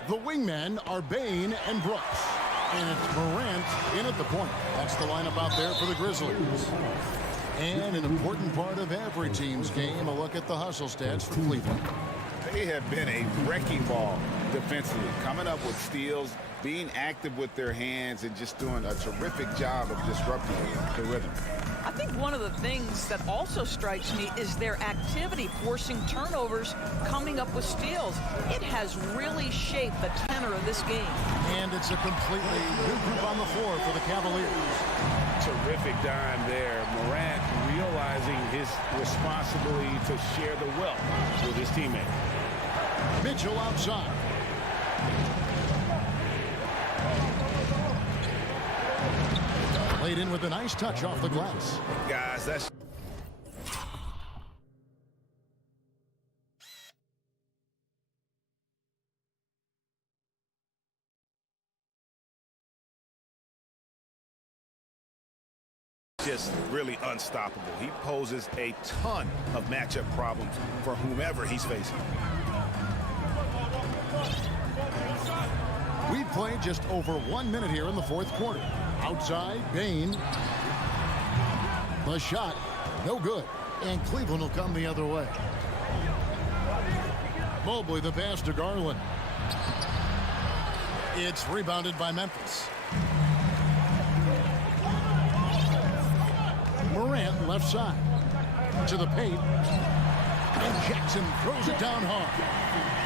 The wingmen are Bain and Brooks. And it's Morant in at the point. That's the lineup out there for the Grizzlies. And an important part of every team's game, a look at the hustle stats for Cleveland. They have been a wrecking ball defensively, coming up with steals, being active with their hands, and just doing a terrific job of disrupting the rhythm. I think one of the things that also strikes me is their activity, forcing turnovers, coming up with steals. It has really shaped the tenor of this game. And it's a completely new group on the floor for the Cavaliers. Terrific dime there. Morant realizing his responsibility to share the wealth with his teammate. Mitchell outside. Played in with a nice touch off the glass. Guys, that's just really unstoppable. He poses a ton of matchup problems for whomever he's facing. We've played just over 1 minute here in the fourth quarter. Outside, Bain. The shot, no good. And Cleveland will come the other way. Mobley, the pass to Garland. It's rebounded by Memphis. Morant, left side. To the paint. And Jackson throws it down hard.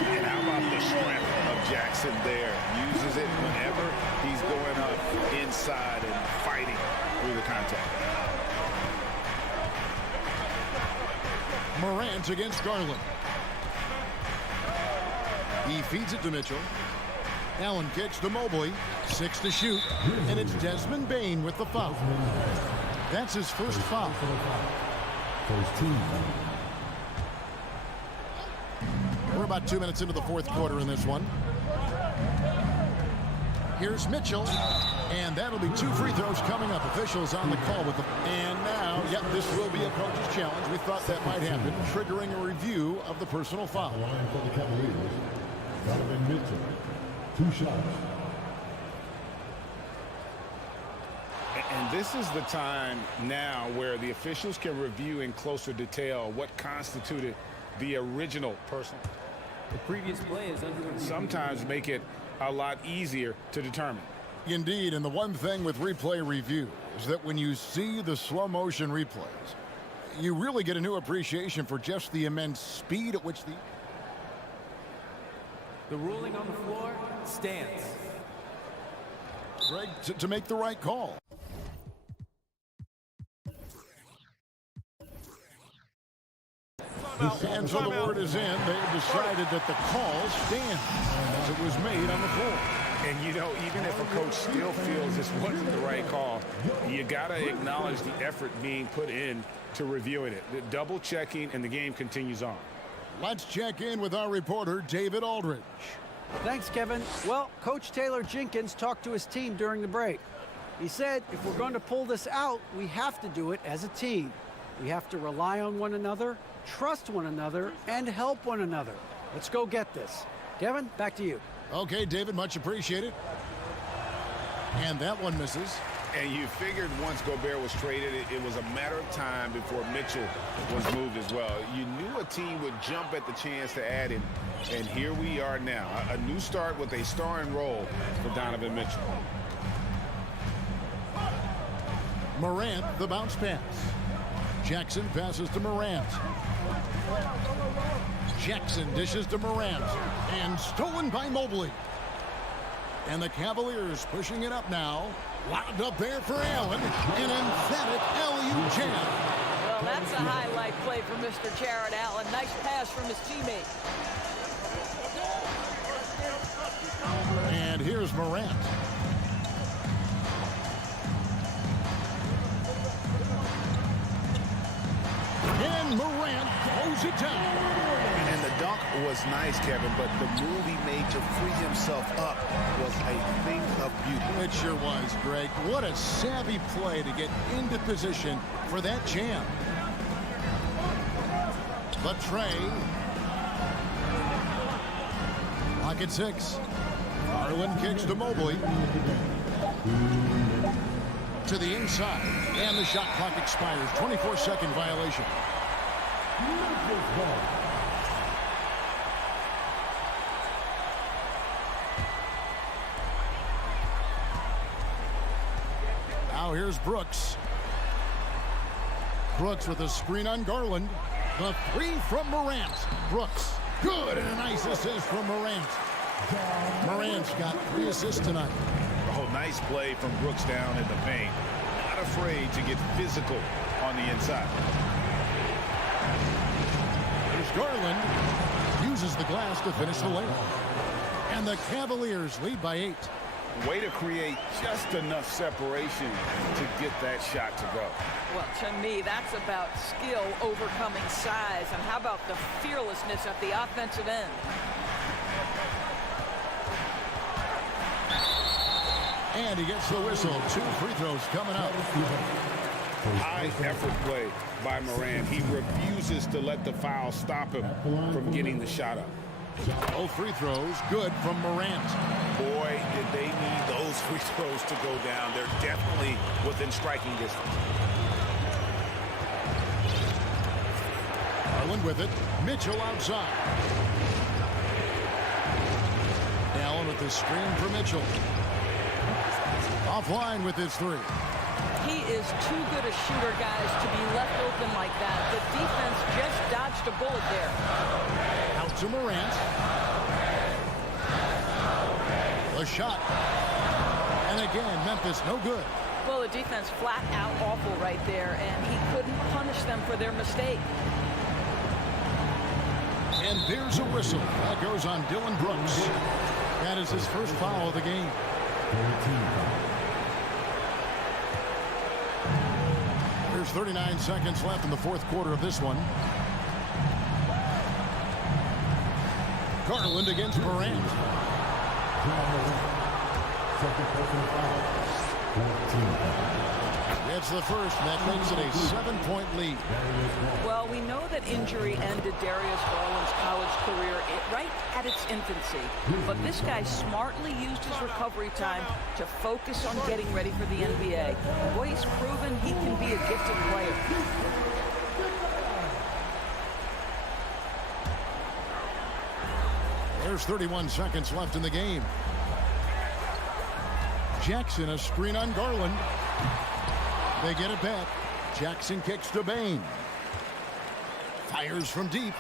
And how about the strength of Jackson there? Uses it whenever he's going up inside and fighting through the contact. Morant against Garland. He feeds it to Mitchell. Allen kicks to Mobley. 6 to shoot. And it's Desmond Bain with the foul. That's his first foul. We're about 2 minutes into the fourth quarter in this one. Here's Mitchell. And that'll be 2 free throws coming up. Officials on the call with them. And now, yep, this will be a coach's challenge. We thought that might happen, triggering a review of the personal foul. Line for the Cavaliers, Donovan Mitchell. 2 shots. And this is the time now where the officials can review in closer detail what constituted the original personal. The previous play is under review. Sometimes make it a lot easier to determine. Indeed, and the one thing with replay review is that when you see the slow motion replays, you really get a new appreciation for just the immense speed at which the ruling on the floor stands. Greg to make the right call. And so the word is in. They have decided that the call stands as it was made on the floor. And, you know, even if a coach still feels this wasn't the right call, you got to acknowledge the effort being put in to reviewing it. The double checking, and the game continues on. Let's check in with our reporter, David Aldridge. Thanks, Kevin. Well, Coach Taylor Jenkins talked to his team during the break. He said, if we're going to pull this out, we have to do it as a team. We have to rely on one another, trust one another, and help one another. Let's go get this. Kevin, back to you. Okay, David, much appreciated. And that one misses. And you figured once Gobert was traded, it was a matter of time before Mitchell was moved as well. You knew a team would jump at the chance to add him, and here we are now. A new start with a starring role for Donovan Mitchell. Morant, the bounce pass. Jackson passes to Morant. Jackson dishes to Morant. And stolen by Mobley. And the Cavaliers pushing it up now. Lobbed up there for Allen. An emphatic alley-oop jam. Well, that's a highlight play for Mr. Jared Allen. Nice pass from his teammate. And here's Morant. And Morant throws it down. And the dunk was nice, Kevin, but the move he made to free himself up was a thing of beauty. It sure was, Greg. What a savvy play to get into position for that jam. But Trey. Lock at 6. Garland kicks to Mobley. To the inside. And the shot clock expires. 24-second violation. Now here's Brooks. Brooks with a screen on Garland. The 3 from Morant. Brooks. Good, and a nice assist from Morant. Morant's got 3 assists tonight. Oh, nice play from Brooks down in the paint. Not afraid to get physical on the inside. Here's Garland. Uses the glass to finish the layup. And the Cavaliers lead by 8. Way to create just enough separation to get that shot to go. Well, to me, that's about skill overcoming size. And how about the fearlessness at the offensive end? And he gets the whistle. 2 free throws coming up. High effort play by Morant. He refuses to let the foul stop him from getting the shot up. Both free throws good from Morant. Boy, did they need those free throws to go down. They're definitely within striking distance. Garland with it. Mitchell outside. Allen with the screen for Mitchell. Offline with his 3. He is too good a shooter, guys, to be left open like that. The defense just dodged a bullet there. Out to Morant. The shot. And again, Memphis no good. Well, the defense flat out awful right there, and he couldn't punish them for their mistake. And there's a whistle. That goes on Dylan Brooks. That is his first foul of the game. There's 39 seconds left in the fourth quarter of this one. Garland against Morant. It's the first, and that makes it a 7-point lead. Well, we know that injury ended Darius Garland's college career right at its infancy. But this guy smartly used his recovery time to focus on getting ready for the NBA. Boy, he's proven he can be a gifted player. There's 31 seconds left in the game. Jackson, a screen on Garland. They get it back. Jackson kicks to Bain. Fires from deep.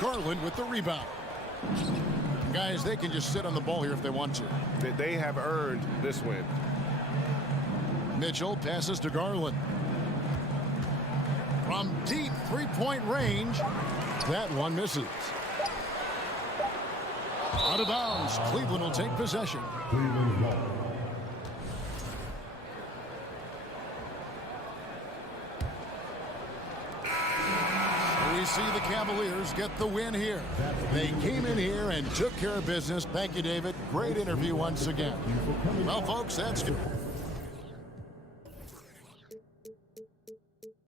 Garland with the rebound. Guys, they can just sit on the ball here if they want to. They have earned this win. Mitchell passes to Garland. From deep three-point range, that one misses. Out of bounds. Cleveland will take possession. We see the Cavaliers get the win here. They came in here and took care of business. Thank you, David. Great interview once again. Well, folks, that's good.